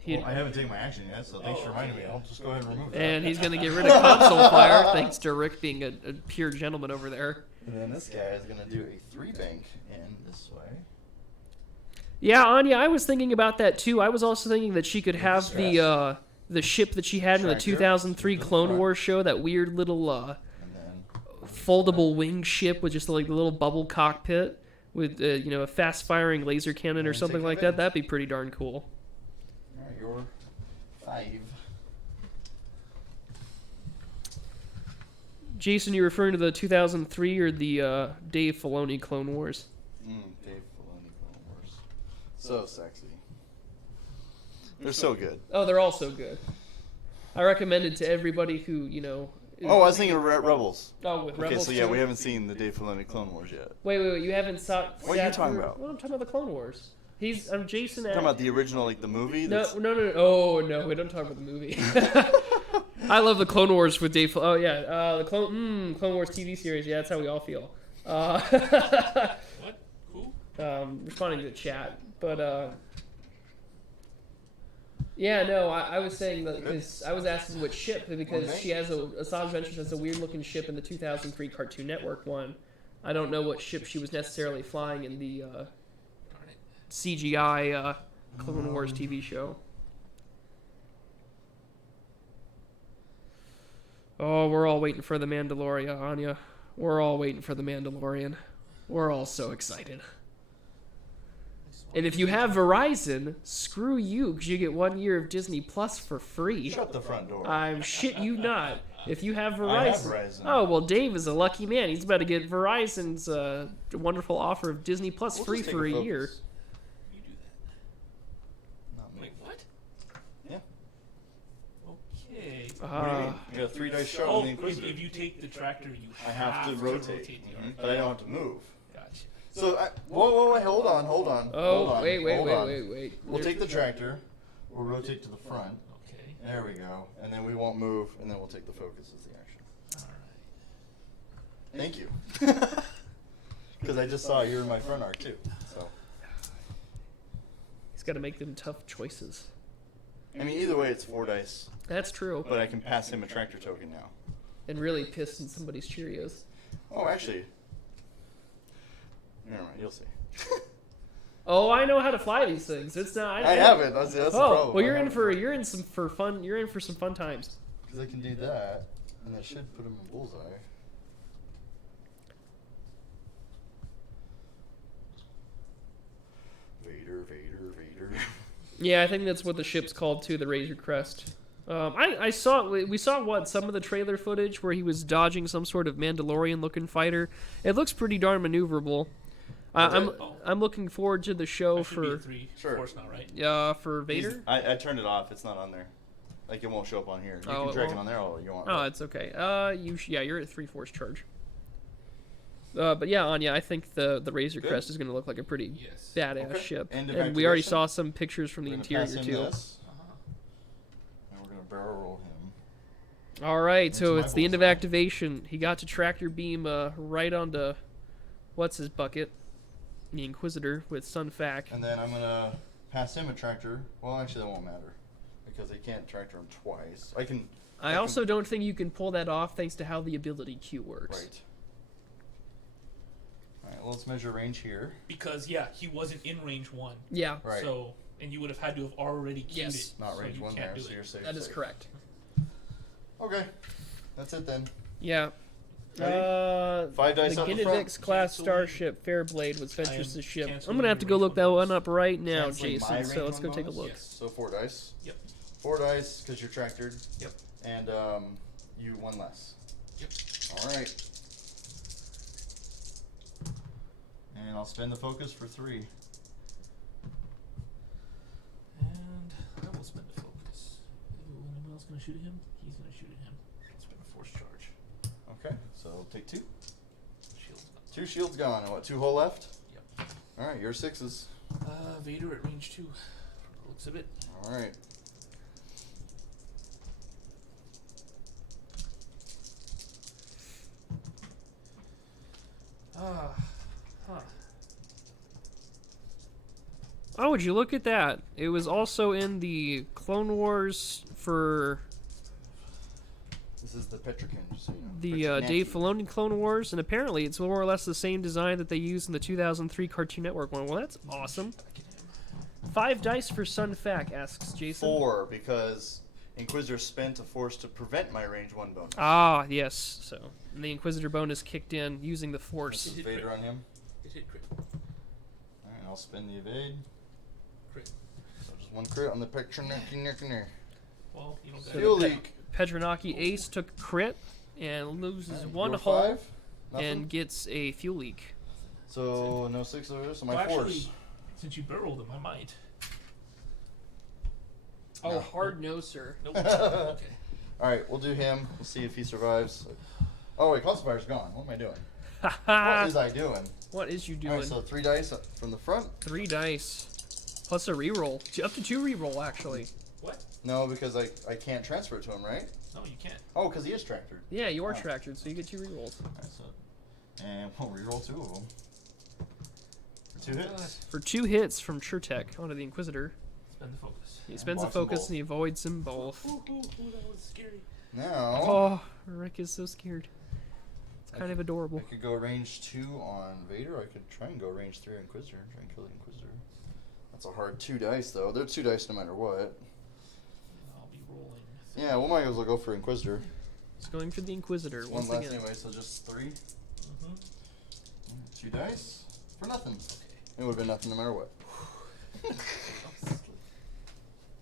He- Well, I haven't taken my action yet, so thanks for reminding me. I'll just go ahead and remove that. And he's going to get rid of console fire, thanks to Rick being a pure gentleman over there. And then this guy is going to do a 3-bank in this way. Yeah, Anya, I was thinking about that too. I was also thinking that she could have the ship that she had in the Tractor. 2003 To the Clone front. Wars show, that weird little And then foldable wing ship with just like the little bubble cockpit with a fast-firing laser cannon or And something take like it in. that. That'd be pretty darn cool. Alright, you're 5. Jason, you're referring to the 2003 or the Dave Filoni Clone Wars? Dave Filoni Clone Wars. So sexy. They're so good. Oh, they're all so good. I recommend it to everybody who, you know... Oh, I was thinking of Rebels. Oh, with Okay, Rebels so yeah, too? we haven't seen the Dave Filoni Clone Wars yet. Wait, you haven't saw... What are you talking about? Well, I'm talking about the Clone Wars. I'm Jason... Talking about the original, like the movie? No, That's... no. Oh, no, we don't talk about the movie. I love the Clone Wars with Dave... Oh, yeah. The Clone Wars TV series. Yeah, that's how we all feel. What? Who? Responding to the chat. But, yeah, no, I was saying that because I was asking what ship, because Okay. she has Asajj Ventress has a weird-looking ship in the 2003 Cartoon Network one. I don't know what ship she was necessarily flying in the Darn it. CGI Clone Wars TV show. Oh, we're all waiting for the Mandalorian, Anya. We're all waiting for the Mandalorian. We're all so excited. And if you have Verizon, screw you, because you get 1 year of Disney Plus for free. Shut the front door. I'm shit you not. If you have Verizon. I have Verizon. Oh, well, Dave is a lucky man. He's about to get Verizon's wonderful offer of Disney Plus We'll free just take for a focus. year. You do that. Not me. Wait, what? Yeah. Okay. What do you mean? You got a 3-dice shot Oh, on the if Inquisitor. you take the tractor, you I have to rotate. the Mhm. arc. But I don't have to move. Gotcha. So, whoa, hold on. Oh, hold on, wait. hold on. Wait. We'll take the tractor. We'll rotate to the front. Okay. There we go. And then we won't move, and then we'll take the focus as the action. All right. Thank you. Because I just saw you're in my front arc, too. So, He's got to make them tough choices. I mean, either way, it's 4 dice. That's true. But I can pass him a tractor token now. And really piss in somebody's Cheerios. Oh, actually. Never mind, you'll see. Oh, I know how to fly these things. It's not. I haven't. That's the Oh, problem. well, you're in for some fun times. Because I can do that, and that should put him in bullseye. Vader. Yeah, I think that's what the ship's called too, the Razor Crest. We saw some of the trailer footage where he was dodging some sort of Mandalorian-looking fighter. It looks pretty darn maneuverable. I'm looking forward to the show That should be a for 3 Sure. force now, right? for Vader. I turned it off. It's not on there. Like, it won't show up on here. You Oh, can it drag it won't? on there all you want. Oh, it's okay. You're at 3-force charge. But yeah, Anya, I think the Razor Good. Crest is going to look like a pretty Yes. badass Okay. ship. End of And we already activation. saw some pictures from the We're gonna interior pass him too. this, Uh-huh. and we're going to barrel roll him. All right, Into so my it's the end of bullseye. activation. He got to tractor beam right onto what's his bucket, the Inquisitor with Sun Fac. And then I'm going to pass him a tractor. Well, actually, that won't matter. Because I can't tractor him twice. I also don't think you can pull that off thanks to how the ability queue works. Right. Alright, well, let's measure range here. Because, yeah, he wasn't in range 1. Yeah, Right. So, and you would have had to have already queued Yes. it. Not so range you 1 can't there, do so it. you're safe. that is safe. correct. Okay. That's it then. Yeah. Ready? 5 dice the out the front. Ginevix class Canceling- starship Fairblade was I am Ventress's ship. I'm canceling gonna have to the go range look one that one bonus. up right now, Canceling my Jason. So range let's go one take a bonus? look. Yes. So 4 dice. Yep. 4 dice because you're tractored. Yep. And you 1 less. Yep. Alright. And I'll spend the focus for 3. And I will spend a focus. Ooh, anyone else going to shoot at him? He's going to shoot at him. I'll spend a force charge. Okay, so I'll take 2. Shield's gone. 2 shields gone, and what, 2 hull left? Yep. Alright, you're 6s. Vader at range 2. From the looks of it. Alright. Huh. Oh, would you look at that? It was also in the Clone Wars for This is the Petrican, just so you know. the Dave Petricanati. Filoni Clone Wars, and apparently it's more or less the same design that they used in the 2003 Cartoon Network one. Well, that's awesome. Back at him. 5 dice for Sun Fac, asks Jason. 4, because Inquisitor spent a force to prevent my range 1 bonus. Ah, yes. So the Inquisitor bonus kicked in using the This Force. is Vader on him. It hit crit. Alright, I'll spend the evade. Crit. So just 1 crit on the Petricanati. Well, you don't got So Fuel the leak. Petronaki Ace took crit. and loses Alright, one go hull 5. Nothing. and gets a fuel leak. So no 6 over, so my Well, force. actually, since you barreled him, I might. Oh, No. hard no, sir. Nope. Okay. Alright, we'll do him. We'll see if he survives. Oh wait, Calcifier's gone. What am I doing? What Haha. is I doing? What is you doing? Alright, so 3 dice from the front. 3 dice. Plus a reroll. Up to 2 reroll, actually. What? No, because I can't transfer it to him, right? No, you can't. Oh, because he is tractored. Yeah, you are Oh. tractored, so you get 2 rerolls. Alright, so and we'll reroll 2 of them. For 2 hits. For 2 hits from Shertek onto the Inquisitor. Spend the focus. He And spends a blocks them focus both. and he avoids them both. Ooh, that was scary. Now Oh, Rick is so scared. It's I kind of could- adorable. I could go range 2 on Vader. I could try and go range 3 on Inquisitor. Try and kill the Inquisitor. That's a hard 2 dice though. They're 2 dice no matter what. I'll be rolling. Yeah, we might as well go for Inquisitor. It's going for the Inquisitor One once less again. anyway, so just 3. Mm-hmm. 2 dice for nothing. Okay. It would have been nothing no matter what.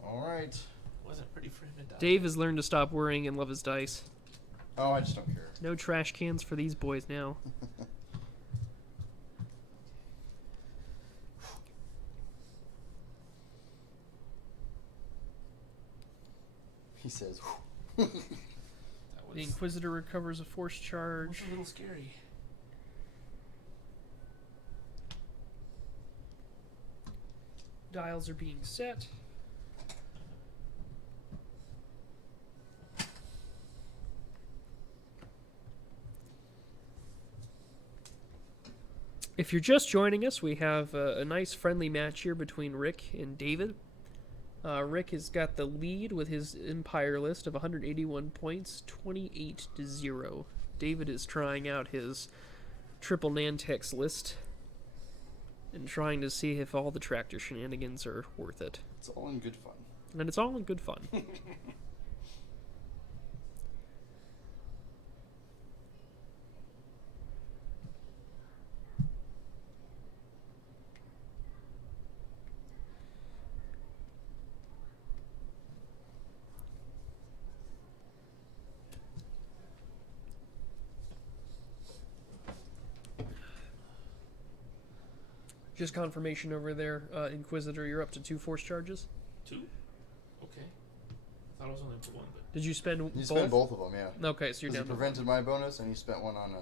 Alright. Wasn't pretty for him to die. Dave has learned to stop worrying and love his dice. Oh, I just don't care. No trash cans for these boys now. He says. That The was, Inquisitor recovers a force was charge. a little scary. Dials are being set. If you're just joining us, we have a nice friendly match here between Rick and David. Rick has got the lead with his Empire list of 181 points, 28 to 0. David is trying out his triple Nantex list and trying to see if all the tractor shenanigans are worth it. It's all in good fun. And it's all in good fun. Just confirmation over there, Inquisitor, you're up to 2 force charges. 2? Okay. Thought I was only up to 1, but Did you spend You both? spent both of them, yeah. Okay, so you're Because he down to prevented my bonus and he spent one on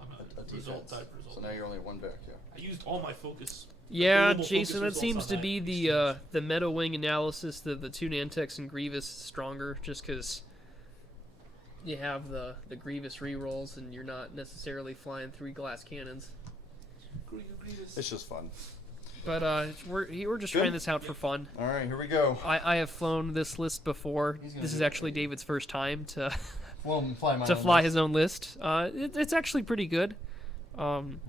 I'm a a result defense. type result. So now you're only 1 back, yeah. I used all my focus. Yeah, Available Jason, focus that results seems on to that be the meta wing analysis. The 2 Nantex and Grievous is stronger just because you have the Grievous rerolls and you're not necessarily flying 3 glass cannons. Grievous. It's just fun. But we're just Good. trying this out for fun. Alright, here we go. I have flown this list before. He's gonna This do is it. actually David's first time to Well, fly my to own fly list. his own list. It's actually pretty good. 1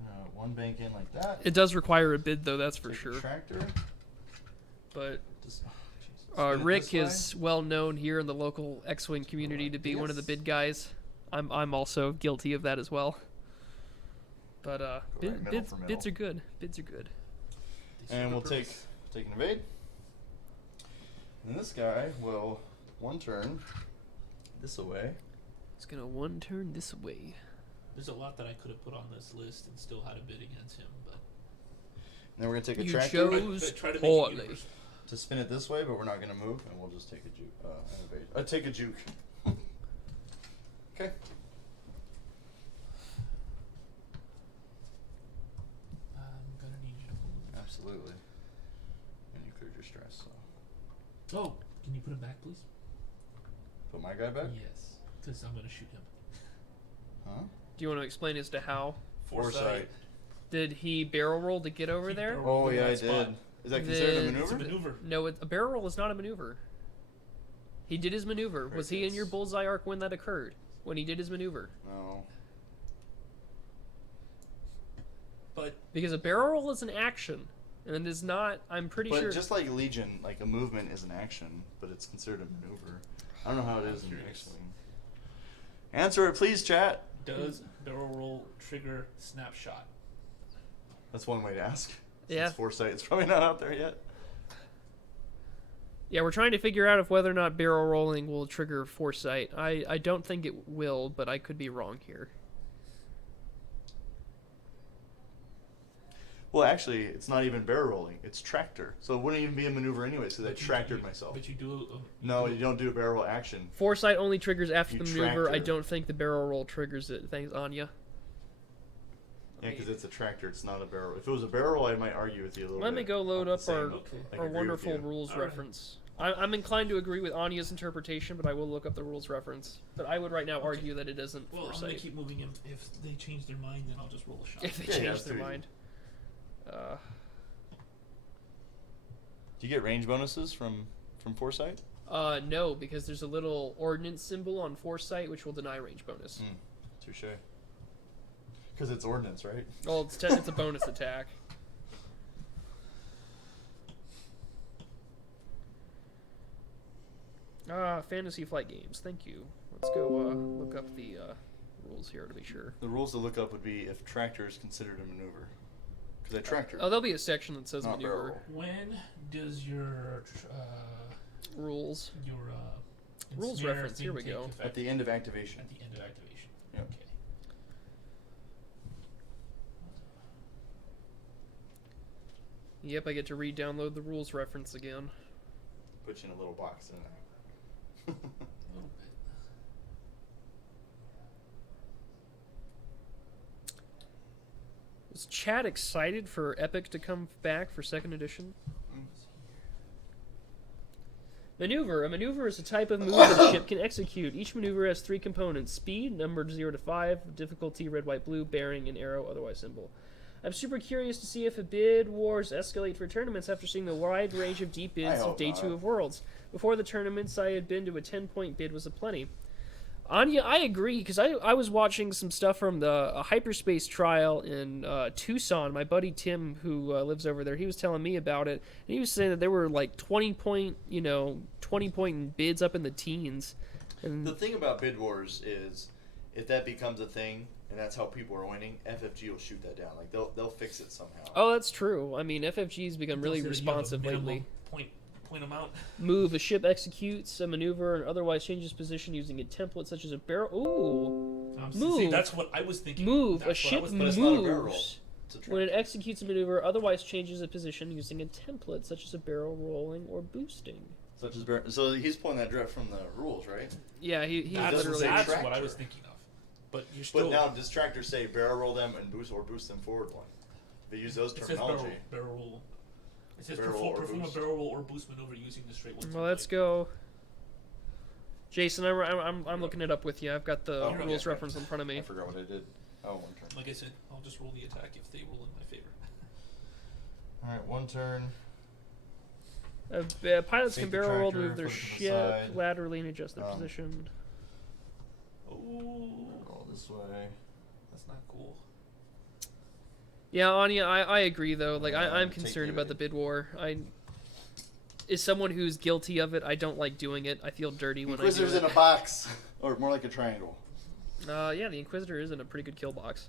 bank in like that. It does require a bid though, that's for Take a sure. Tractor. But Just, spin it Rick this way. is well known here in the local X-wing community to be one of the bid guys. I'm also guilty of that as well. But right middle for bids middle. are good. Bids are good. And we'll take an evade. And this guy will 1 turn this away. It's gonna 1 turn this way. There's a lot that I could have put on this list and still had a bid against him, but And then we're gonna take a You tractor chose try to make it poorly. universal. to spin it this way, but we're not gonna move, and we'll just take a juke. An evade. Take a juke. Okay. I'm gonna need you to move. Absolutely. And you cleared your stress, so Oh, can you put him back, please? put my guy back. Yes, because I'm gonna shoot him. Huh? Do you want to explain as to how? Foresight. Did he barrel roll to get over He there? barrel- Oh in yeah, I that spot. did. Is that considered a The- It's a maneuver? maneuver. No, a barrel roll is not a maneuver. He did his maneuver. Was he in your Crickets. bullseye arc when that occurred? When he did his maneuver? No. But Because a barrel roll is an action, and it is not. I'm pretty But sure. just like Legion, like a movement is an action, but it's considered a maneuver. I don't know how it is in Curious. X-wing. Answer it, please, chat. does barrel roll trigger snapshot? That's one way to ask. Yeah. Since Foresight is probably not out there yet. Yeah, we're trying to figure out if whether or not barrel rolling will trigger foresight. I don't think it will, but I could be wrong here. Well, actually, it's not even barrel rolling. It's tractor. So it wouldn't even be a maneuver anyway, so I But you- tractored you- myself. But you do. No, you don't do a barrel roll action. Foresight only triggers after You the maneuver. I tractor. don't think the barrel roll triggers it. Thanks, Anya. Yeah, because it's a tractor. It's not a barrel. If it was a barrel roll, I might argue with you a little Let bit. me go load I'm up saying, our, Okay. I our agree with wonderful you. rules All right. reference. I'm inclined to agree with Anya's interpretation, but I will look up the rules reference. But I would right now argue that it isn't Well, I'm gonna foresight. keep moving him. If they change their mind, then I'll just roll a shot. If they Yeah, change that's their too easy. mind. Do you get range bonuses from foresight? No, because there's a little ordnance symbol on foresight which will deny range bonus. Touche. Because it's ordnance, right? Well, it's a bonus attack. Fantasy Flight Games. Thank you. Let's go look up the rules here to be sure. The rules to look up would be if tractor is considered a maneuver. Because I tractor. Oh, there'll be a section that says Not maneuver barrel. When does your rules. Rules ensnare reference, thing here we take go. effect? At the end of activation. At the end of activation. Yep. Okay. Yep, I get to re-download the rules reference again. Put you in a little box, didn't I? A little bit. Was Chad excited for Epic to come back for 2nd edition? Maneuver. A maneuver is a type of move that a ship can execute. Each maneuver has 3 components: speed, numbered 0 to 5, difficulty, red, white, blue, bearing, and arrow, otherwise symbol. I'm super curious to see if bid wars escalate for tournaments after seeing the wide range of deep bids I of hope Day not. 2 of Worlds. Before the tournaments, I had been to a 10-point bid was aplenty. Anya, I agree, because I was watching some stuff from the hyperspace trial in Tucson. My buddy Tim, who lives over there, he was telling me about it, and he was saying that there were like 20-point bids up in the teens. And The thing about bid wars is, if that becomes a thing, and that's how people are winning, FFG will shoot that down. Like they'll fix it somehow. oh, that's true. I mean, FFG's become really Consider you have a responsive minimum lately. Point amount. Move. A ship executes a maneuver and otherwise changes position using a template such as a barrel. Ooh. See, Move. that's what I was thinking. Move. That's A what I ship was But thinking. it's not a barrel roll. moves It's a when it tractor. executes a maneuver, otherwise changes a position using a template such as a barrel rolling or boosting. Such as so he's pulling that direct from the rules, right? Yeah, he That's, doesn't literally. say that's tractor. what I was thinking of. But you're still. But now does tractor say barrel roll them and boost them forward one? They use those it says barrel, terminology. barrel roll. It says Barrel roll or perform a boost. barrel roll or boost maneuver using the straight one. Well, let's go. Jason, I'm looking it up with you. I've got the Oh, okay. rules reference in front of me. I forgot what I did. Oh, one turn. Like I said, I'll just roll the attack if they roll in my favor. All right, one turn. Pilots Take can the barrel roll to tractor, move their put it to the ship side. laterally and adjust their Um, position. Oh, Roll this way. that's not cool. Yeah, Anya, I agree though. Like I'm Take concerned the- about the bid war. As someone who's guilty of it, I don't like doing it. I feel dirty when I do Inquisitor's it. in a box, or more like a triangle. Yeah, the Inquisitor is in a pretty good kill box.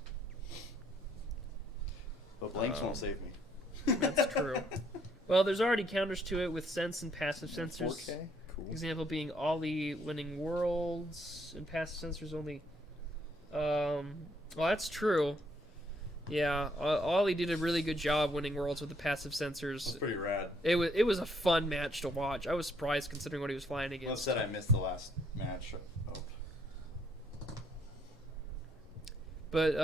But blanks Um, won't save me. That's true. Well, there's already counters to it with sense and passive sensors. 4K? Cool. Example being Ollie winning worlds and passive sensors only. Well, that's true. Yeah, Ollie did a really good job winning worlds with the passive That's sensors. pretty rad. It was a fun match to watch. I was surprised considering what he was flying Well, against. said I missed the last match. Oh. But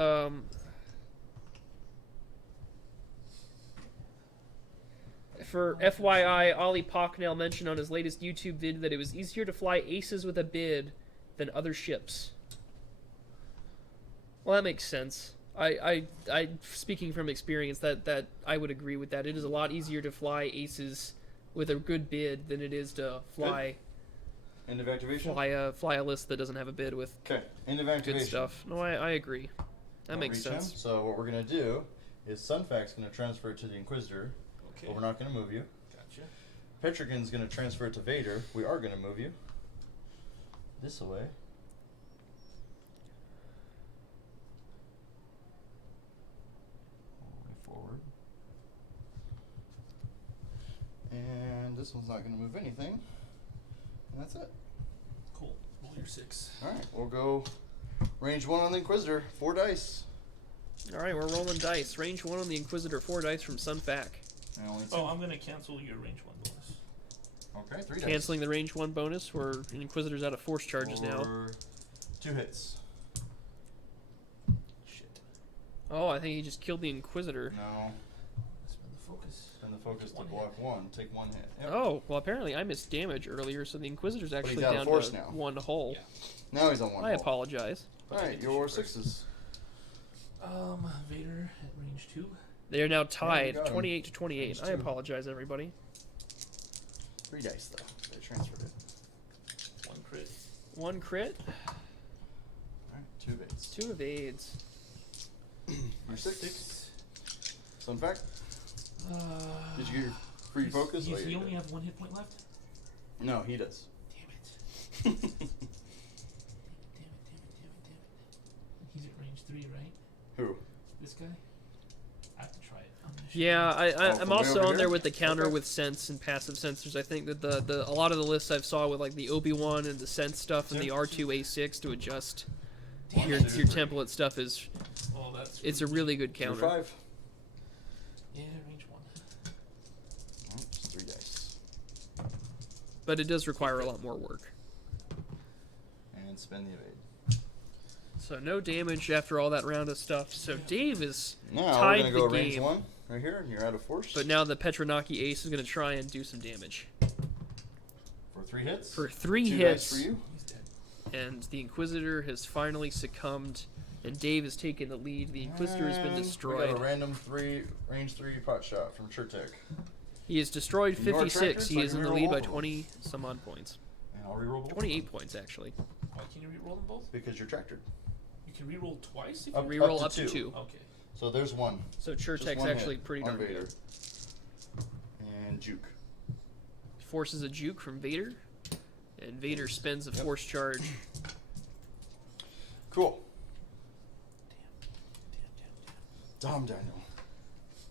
for FYI, Ollie Pocknell mentioned on his latest YouTube vid that it was easier to fly aces with a bid than other ships. Well, that makes sense. I speaking from experience, that I would agree with that. It is a lot easier to fly aces with a good bid than it is to fly End of activation? fly a list that doesn't have a bid with Okay, end of good activation. stuff. No, I agree. That Don't makes reach him. sense. So what we're going to do is Sunfac's going to transfer it to the Inquisitor, Okay. but we're not going to move you. Gotcha. Petrigan's going to transfer it to Vader. We are going to move you. This away. All the way forward. And This one's not going to move anything. And that's it. Cool. Roll your 6. Alright, we'll go range 1 on the Inquisitor. 4 dice. All right, we're rolling dice. Range 1 on the Inquisitor, 4 dice from Sunfac. And only 2. Oh, I'm gonna cancel your range 1 bonus. Okay, 3 dice. Canceling the range 1 bonus. We're Inquisitor's out of force charges now. For 2 hits. Shit. Oh, I think he just killed the Inquisitor. No. Spend the focus. Spend the focus to One block 1. Take 1 hit. Yep. Oh, well, apparently I missed damage earlier, so the Inquisitor's he's actually out of down force to now. 1 hull. Yeah. Now he's on 1 I hull. apologize. Alright, your 6s. Vader at range 2. They are now tied, got him. 28 to 28. Range I 2. apologize, everybody. 3 dice, though. They transferred it. 1 crit. 1 crit, Alright, 2 evades. 2 evades. Your 6. 6. So, in fact, did you get your free focus? Oh, He yeah, only you have 1 hit point left? did. No, he does. Damn it. Damn it. He's at range 3, right? Who? This guy? I have to try it. I'm gonna shoot Yeah, him. I'm from way also over on there here? with the counter Okay. with sense and passive sensors. I think that a lot of the lists I've saw with like the Obi-Wan and the sense stuff and the R2A6 to adjust Damn your it. your template stuff is Oh, that's it's a really good Your counter. 5. Yeah, range 1. Alright, just 3 dice. But it does require a lot more work. And spend the evade. So no damage after all that round of stuff. So Dave is Now tied we're going to go the range game. 1 right here, and you're out of force. But now the Petronaki Ace is going to try and do some damage. For 3 hits. For 3 2 hits, dice for you. He's dead. and the Inquisitor has finally succumbed, and Dave has taken the lead. The Inquisitor has been And We destroyed. got a random range 3 pot shot from Chertek. He has destroyed You are 56. trackers, He so I is can in the reroll lead by both of them. 20 some odd points. And I'll reroll both. 28 points, actually. Why can you reroll them both? Because you're tractored. You can reroll twice if Up- you... Reroll to up to 2. Okay. So there's 1. So Just Chertek's 1 actually hit pretty on darn Vader. good. And Juke. Forces a juke from Vader, and Vader spends a Yep. force charge. Cool. Damn. Dom Daniel.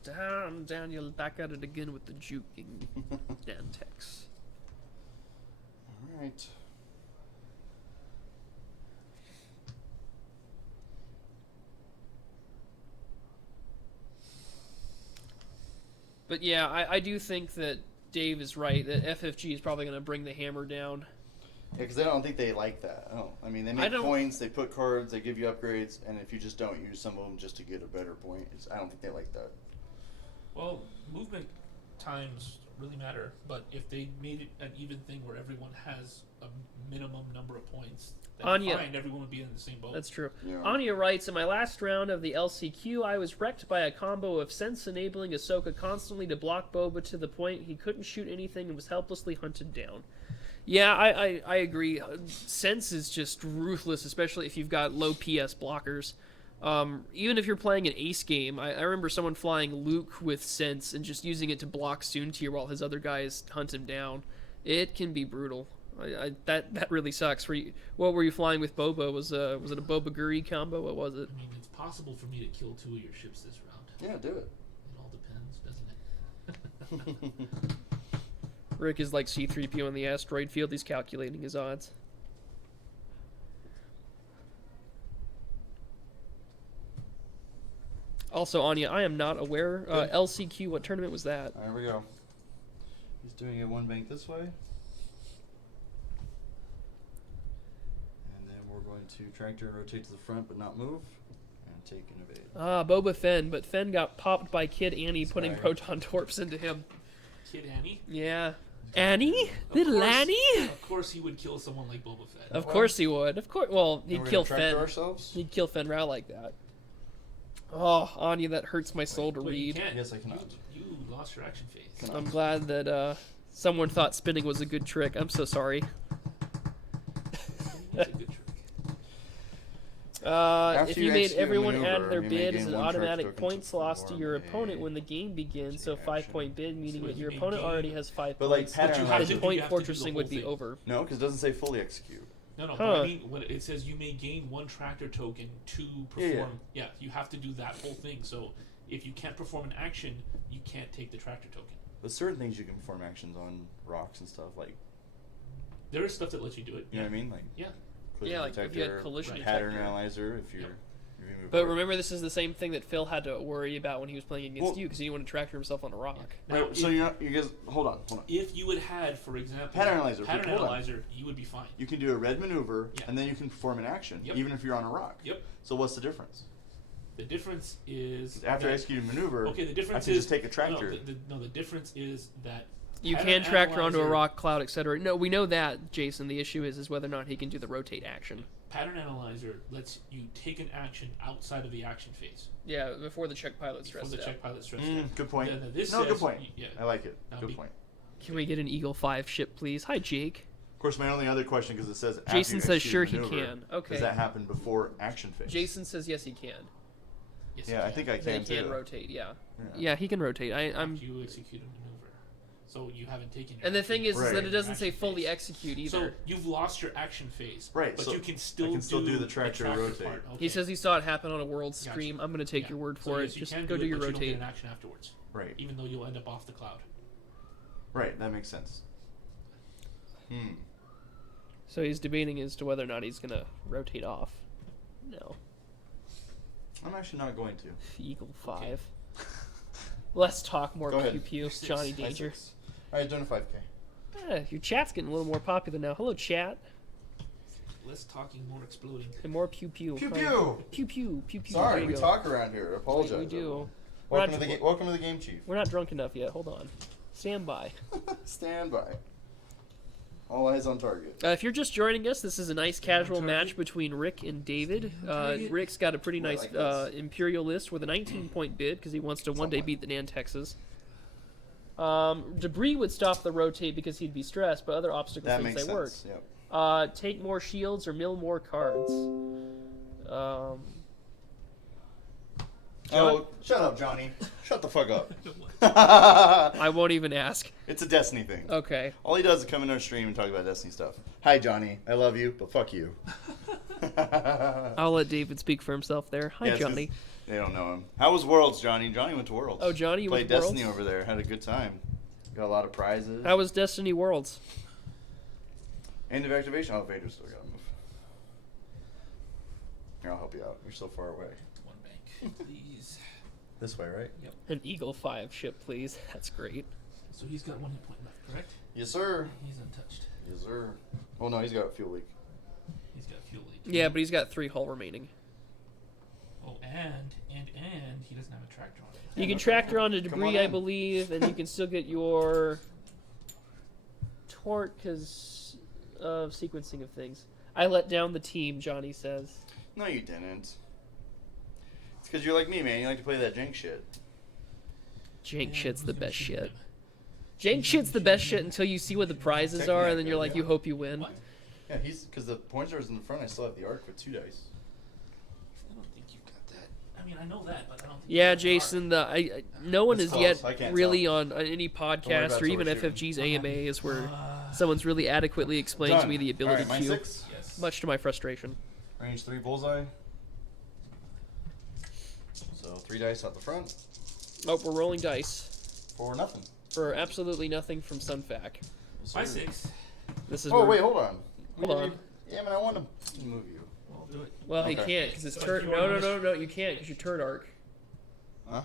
Down, Daniel, back at it again with the juking. Dantex. Alright. But yeah, I do think that Dave is right, that FFG is probably going to bring the hammer down. Yeah, because I don't think they like that. I mean, they I make don't- points, they put cards, they give you upgrades, and if you just don't use some of them just to get a better point, I don't think they like that. Well, movement times really matter, but if they made it an even thing where everyone has a minimum number of points, then Anya- fine, everyone would be in the same boat. That's true. Yeah. Anya writes, in my last round of the LCQ, I was wrecked by a combo of sense enabling Ahsoka constantly to block Boba to the point he couldn't shoot anything and was helplessly hunted down. Yeah, I agree. Sense is just ruthless, especially if you've got low PS blockers. Even if you're playing an ace game, I remember someone flying Luke with Sense and just using it to block Soontir while his other guys hunt him down. It can be brutal. That really sucks. What were you flying with Boba? Was it a Boba Guri combo? What was it? I mean, it's possible for me to kill 2 of your ships this round. Yeah, do it. It all depends, doesn't it? Rick is like C-3PO in the asteroid field. He's calculating his odds. Also, Anya, I am not aware. LCQ, what tournament was that? There we go. He's doing a 1 bank this way. And then we're going to tractor and rotate to the front but not move. And take an evade. Boba Fenn, but Fenn got popped by Kid Annie putting Sorry. proton torps into him. Kid Annie? Yeah. Annie? Of Little course- Annie? Of course he would kill someone like Boba Fett. Of course he would. Of course. Well, And he'd we're kill gonna tractor Fenn. ourselves? He'd kill Fenn Rau like that. Oh, Anya, that hurts my soul to But you read. can't. Yes, I cannot. You lost your action phase. Cannot. I'm glad that someone thought spinning was a good trick. I'm so sorry. That's a good trick. If you made execute a everyone maneuver, add their you may bid gain as an one charge automatic token point to loss to your perform opponent a when the game begins, so chain 5-point action. bid, meaning So that you your may opponent gain- already has 5 But, like, points. pattern you have Then to do- point you have to do the fortressing whole would be thing. over. No, because it doesn't say fully execute. No, Huh. but I mean, what it says you may gain 1 tractor token to Yeah, yeah. perform. Yeah, you have to do that whole thing. So If you can't perform an action, you can't take the tractor token. But certain things you can perform actions on rocks and stuff, like, There is stuff that lets you do it. you know what I mean? Like, Yeah. collision Yeah, like if you had detector, collision pattern detector. analyzer, if you're... Yep. if you move But forward. remember, this is the same thing that Phil had to worry about when he was playing against Well- you because he didn't want to tractor himself on a rock. Now, Right, so if, you're not, you guys, hold on. if you had, for example, Pattern analyzer, pattern hold on. analyzer, you would be fine. You can do a red maneuver, Yeah. and then you can perform an action, Yep. even if you're on a rock. Yep. So what's the difference? The difference is After that- executing maneuver, Okay, the difference I can is just take a tractor. The difference is that You pattern can tractor onto a analyzer- rock, cloud, etc. No, we know that, Jason. The issue is whether or not he can do the rotate action. Pattern analyzer lets you take an action outside of the action phase Yeah, before the check pilot stress before the step. check pilot stress step. Good point. Then this No, says, good point. Yeah. I like it. Now Good be- point. Can we get an Eagle 5 ship, please? Hi, Jake. Of course, my only other question, because it says after Jason you says execute sure a he maneuver, can. Okay. Does that happen before action phase? Jason says yes, he can. Yes, Yeah, I think I They can can too. rotate. Yeah. Yeah. Yeah, he can rotate. I'm. You execute a maneuver, so you haven't taken. Your And the action thing is Right. that it doesn't say action fully phase. execute either. So you've lost your action phase, Right, But so you can I still can still do the tractor rotate. part. Okay. He says he saw it happen on a world Gotcha. stream. I'm going to take Yeah. your word So for yes, it. you Just can go do do it, your but you don't get rotate. an action afterwards, Right. even though you'll end up off the cloud. Right. That makes sense. So he's debating as to whether or not he's going to rotate off. No. I'm actually not going to. Eagle 5. Let's talk more Go pew ahead. pew. Six. Johnny Hi, Danger. 6. All right, doing a 5K. Your chat's getting a little more popular now. Hello, chat. Less talking, more exploding. And more pew pew. Pew Hi. pew. Pew pew. Pew pew. Sorry, There we go. talk around here. I apologize. We do. everyone. We're Welcome not to the dr- welcome to the game, Chief. We're not drunk enough yet. Hold on. Stand by. Stand by. All eyes on target. If you're just joining us, this is a nice casual target. match between Rick and David. target. Rick's got a pretty I nice like this. Imperial list with a 19-point bid because he wants to one day Somewhat. beat the Nantexes. Debris would stop the rotate because he'd be stressed, but other obstacles That things makes they work. sense. Yep. Take more shields or mill more cards. Oh, shut up, Johnny. Shut the fuck up. I won't even ask. It's a Destiny thing. Okay. All he does is come in our stream and talk about Destiny stuff. Hi, Johnny. I love you, but fuck you. I'll let David speak for himself there. Hi, Yeah, it's 'cause Johnny. They don't know him. How was Worlds, Johnny? Johnny went to Worlds. Oh, Johnny, you played went to Destiny Worlds? over there. Had a good time. Got a lot of prizes. How was Destiny Worlds? End of activation. Oh, Vader's still got to move. Here, I'll help you out. You're so far away. One bank, please. This way, right? Yep. An Eagle 5 ship, please. That's great. So he's got 1 hit point left, correct? Yes, sir. He's untouched. Yes, sir. Oh no, he's got a fuel leak. He's got fuel leak. Yeah, but he's got 3 hull remaining. Oh, and he doesn't have a tractor on it. You can tractor onto Come debris, on I in. believe, and you can still get your torque because of sequencing of things. I let down the team, Johnny says. No, you didn't. It's because you're like me, man. You like to play that jank shit. Jank Yeah, shit's the who's gonna best shoot shit. him? Jank shit's the best shit until you see what the prizes are, and then you're like, you hope you win. What? Yeah, he's because the pointer's in the front. I still have the arc with 2 dice. I don't think you've got that. I mean, I know that, but I don't think. Yeah, you've got the Jason. No one It's is yet close. I can't really tell. on any about podcast or even troubleshooting. FFG's AMAs where art. someone's really adequately explained to Done. me the ability All right, mine queue, 6. Yes. much to my frustration. Range 3 bullseye. So 3 dice out the front Oh, we're rolling dice for nothing. for absolutely nothing from Sunfac. Yes, By sir. 6. This is Oh where, wait, hold on. Hold on. Yeah, man, I want to move you. Well, do it. Well, he Okay. can't because his But turret. you No, are no, on no, no, you can't because your turret arc. Huh?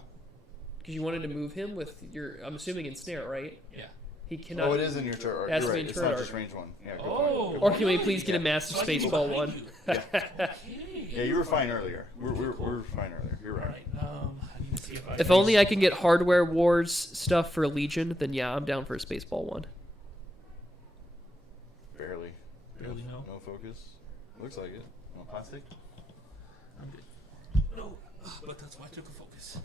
Because you wanted to move him with your. I'm assuming in snare, right? Yeah. He cannot. Oh, it is in your turret. It has You're to be right. in It's turret not just arc. range 1. Yeah, good Oh. point. Good Or point. can we please get a massive So I space can ball go one? behind you. Yeah. Okay. Yeah, you were fine earlier. We're fine earlier. You're right. Alright, I need to see if I If can- only I can get Hardware Wars stuff for Legion, then yeah, I'm down for a Spaceball one. Barely. Barely no. No focus. Looks like it. No plastic. I'm good. No, but that's why I took a focus.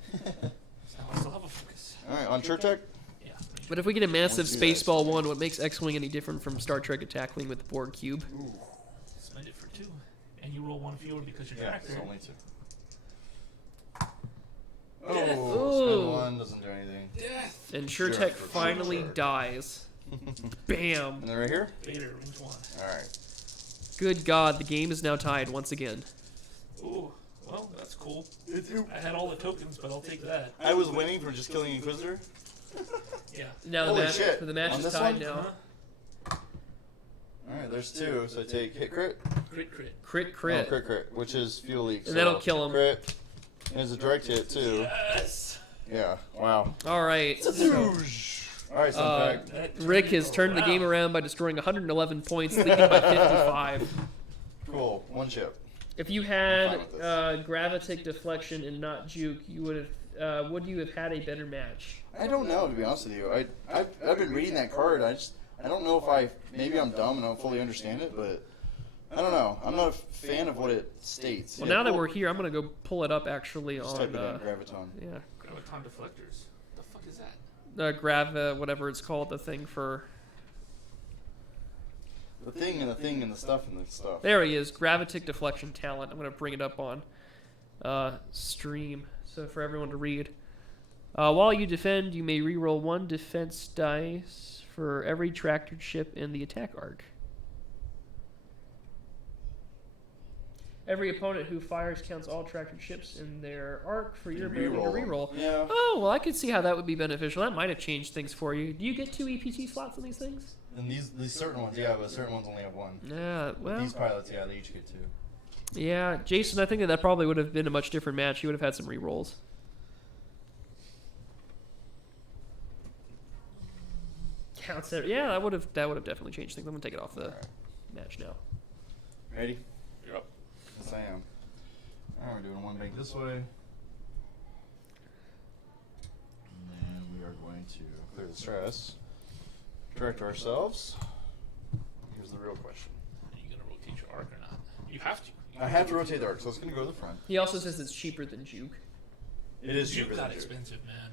So I still have a focus. All right, on Churtech. Yeah. But if we get a massive Let's do that. Spaceball one, what makes X-Wing any different from Star Trek Attack Wing with the Borg Cube? Spend it for 2. And you roll 1 fewer because you're Yeah, tractor. it's only 2. Death. Oh, spend Ooh. 1 doesn't do anything. Death. And Sure, SureTech for finally sure. dies. Bam! And then right here. Vader, range 1. All right. Good God, the game is now tied once again. Ooh. Well, that's cool. It's you. I had all the tokens, but I'll take that. I was winning for just killing Inquisitor. Yeah. Now the Holy match, shit. for the match On is this tied one? now. Alright, there's 2, so I take hit crit. Crit, crit. Crit, Oh, crit. crit, which is fuel leak. And so that'll kill him. Crit. And it's a direct hit, too. Yes. Yeah, wow. All right. Alright, Sunfact. That Rick has turned the game around by destroying 111 points, leading by 55. Cool, 1 chip. If you I'm had fine with this. Gravitic Deflection and not Juke, you would have. Would you have had a better match? I don't know, to be honest with you. I've been reading that card. I don't know if maybe I'm dumb and don't fully understand it, but I don't know. I'm not a fan of what it states. Well, Yeah, now that cool. we're here, I'm gonna go pull it up actually Just on. type it in, Graviton. Yeah, Graviton deflectors. The fuck is that? whatever it's called, the thing for. The thing and the thing and the stuff and the stuff. There he is, Gravitic Deflection talent. I'm gonna bring it up on stream, so for everyone to read. While you defend, you may reroll 1 defense dice for every tractor chip in the attack arc. Every opponent who fires counts all tractor chips in their arc for your ability to reroll. Yeah. Oh, well, I could see how that would be beneficial. That might have changed things for you. Do you get 2 EPT slots on these things? And these certain ones, yeah, but certain ones only have 1. Yeah, well, These pilots, yeah, they each get 2. yeah. Jason, I think that probably would have been a much different match. You would have had some rerolls. Counts there. Yeah, that would have definitely changed things. I'm gonna take it off the Alright. match now. Ready? You're up. Yes, I am. Alright, we're doing 1 bank this way. And then we are going to clear the stress. Direct ourselves. Here's the real question. Are you gonna rotate your arc or not? You have to. I have to rotate the arc, so it's going to go to the front. He also says it's cheaper than Juke. It is Juke cheaper got than Juke. expensive, man.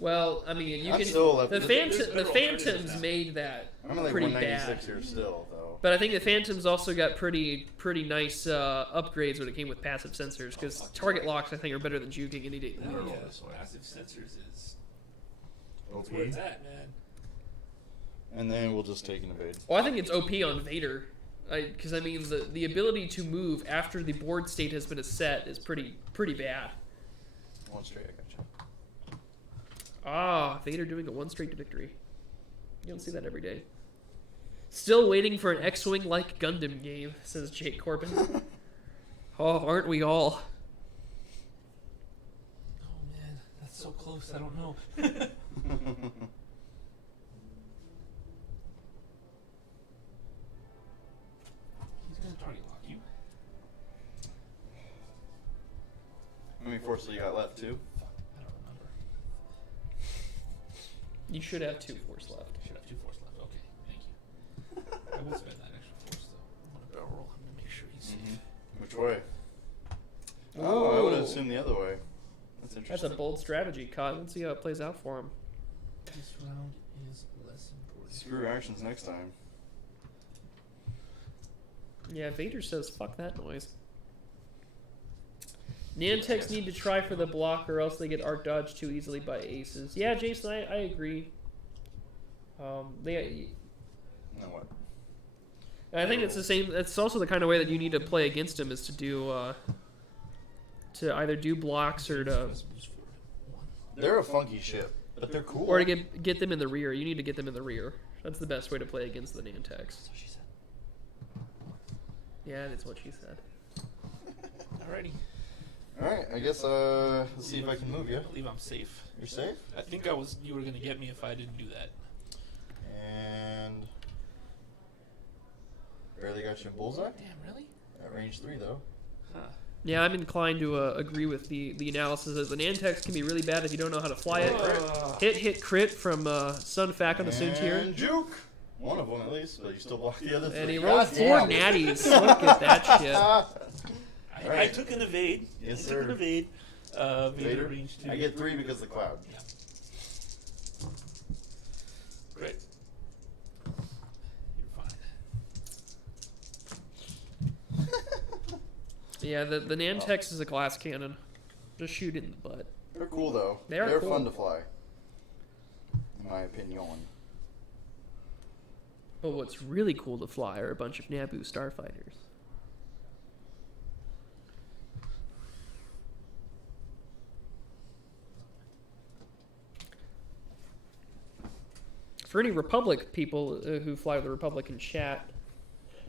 Well, I mean, you I'm can. still left- The there's better Phantoms alternatives now. made that I'm at like pretty 196 bad. here still, though. But I think the Phantoms also got pretty nice upgrades when it came with passive sensors, because target locks I think are better than juking any day. Yeah, roll this way. passive sensors is OP. where it's at, man. And then we'll just take an evade. Well, I think it's OP on Vader, because I mean the ability to move after the board state has been set is pretty bad. 1 straight, I gotcha. Ah, Vader doing a 1 straight to victory. You don't see that every day. Still waiting for an X-wing like Gundam game, says Jake Corbin. Oh, aren't we all? Oh man, that's so close. I don't know. He's gonna target lock you. How many forces you got left, 2? Fuck, I don't remember. You should have 2 force left. I should have 2 force left. Okay, thank you. I will spend that extra force though. I'm gonna barrel roll him to make sure he's safe. Which way? Oh, I would have assumed the other way. That's That's interesting. a bold strategy, Cod. Let's see how it plays out for him. This round is less important. Screw actions next time. Yeah, Vader says, fuck that noise. Nantex need to try for the block or else they get arc dodged too easily by aces. Yeah, Jason, I agree. They, Now what? I think it's the same. It's also the kind of way that you need to play against him is to do, to either do blocks or to, Best moves for 1. They're a funky ship, but they're cool. or to get them in the rear. You need to get them in the rear. That's the best way to play against the Nantex. That's what she said. Yeah, that's what she said. Alrighty. Alright, I guess, let's see if I can move you. I believe I'm safe. You're safe? I think you were gonna get me if I didn't do that. And barely got you in bullseye. Damn, really? At range 3 though. Huh. Yeah, I'm inclined to agree with the analysis as the Nantex can be really bad if you don't know how to fly it. Hit crit from Sunfac on the Soontir. And juke. One of them at least, but you still block the other 3. And he rolled 4 natties. Look at that shit. I Alright. took an evade. Yes, I took sir. an evade. Vader Vader? range 2. I get 3 because of the cloud. Yeah. Great. You're fine. Yeah, the Nantex is a glass cannon. Just shoot it in the butt. They're cool though. They are They're cool. fun to fly. In my opinion. But what's really cool to fly are a bunch of Naboo starfighters. for any Republic people who fly with the Republic in chat,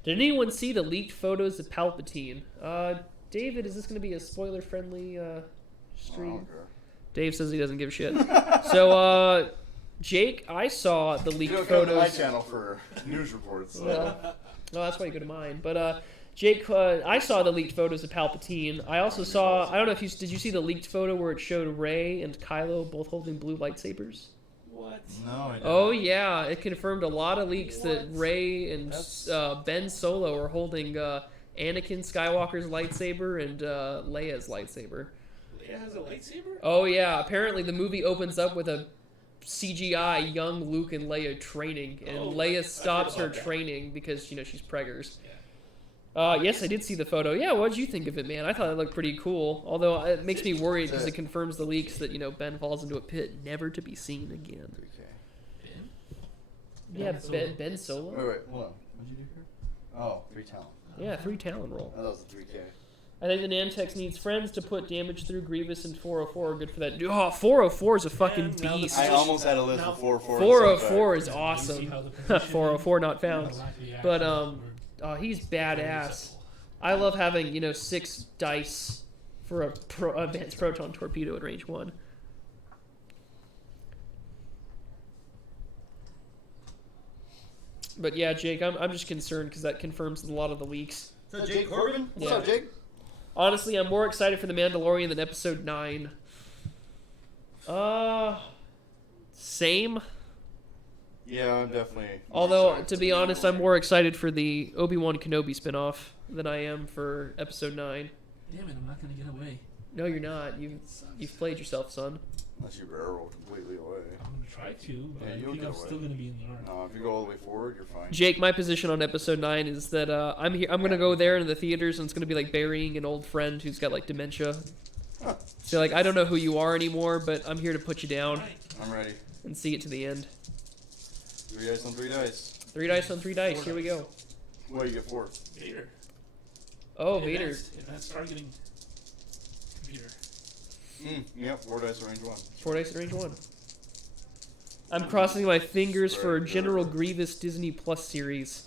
did anyone see the leaked photos of Palpatine? David, is this going to be a spoiler-friendly stream? Dave says he doesn't give a shit. So, Jake, I saw the leaked You don't go to my photos. channel for news reports. So. Well, no, that's why you go to mine. But Jake, I saw the leaked photos of Palpatine. I also saw. I don't know if did you see the leaked photo where it showed Rey and Kylo both holding blue lightsabers? What? No, I didn't. Oh yeah, it confirmed a lot of leaks that Rey and Ben Solo are holding Anakin Skywalker's lightsaber and Leia's lightsaber. Leia has a lightsaber? Oh yeah, apparently the movie opens up with a CGI young Luke and Leia training, and Oh, Leia I stops heard her about that. training because she's preggers. Yeah. Yes, I did see the photo. Yeah, what did you think of it, man? I thought it looked pretty cool. Although it makes me worried because it confirms the leaks that Ben falls into a pit never to be seen again. 3K. Ben? Yeah, Ben Solo. Ben Solo. Wait, hold on. What'd you do here? Oh, 3 talent. Yeah, 3 talent roll. Oh, that was a 3K. I think the Nantex needs friends to put damage through. Grievous and 404 are good for that. Oh, 404 is a fucking Yeah, now the beast. I almost had a list Now- of 404. 404 is You see awesome. how the positioning 404 not and found. the lack of the But, action were he's very badass. acceptable. I love having, 6 dice for a advanced proton torpedo at range 1. But yeah, Jake, I'm just concerned because that confirms a lot of the leaks. Is that Jake Corbin? What's Yeah. up, Jake? Honestly, I'm more excited for The Mandalorian than Episode 9. Same. Yeah, I'm definitely. Although, excited to for be the honest, I'm Mandalorian. more excited for the Obi-Wan Kenobi spinoff than I am for Episode 9. Damn it, I'm not gonna get away. No, you're not. You've played yourself, son. Unless you barrel roll completely away. I'm gonna try to, but Yeah, I you'll think get I'm away. still gonna be in the arc. No, if you go all the way forward, you're fine. Jake, my position on Episode 9 is that I'm here. I'm gonna go there in the theaters, and it's gonna be like burying an old friend who's got like dementia. Huh. So like, I don't know who you are anymore, but I'm here to put you down Right. I'm ready. and see it to the end. 3 dice on 3 dice. 3 dice on 3 dice. Here we go. What, you get 4? Vader. Oh, Vader. Advanced targeting computer. Yep, 4 dice range 1. 4 dice at range 1. I'm crossing my fingers for a General Grievous Disney Plus series.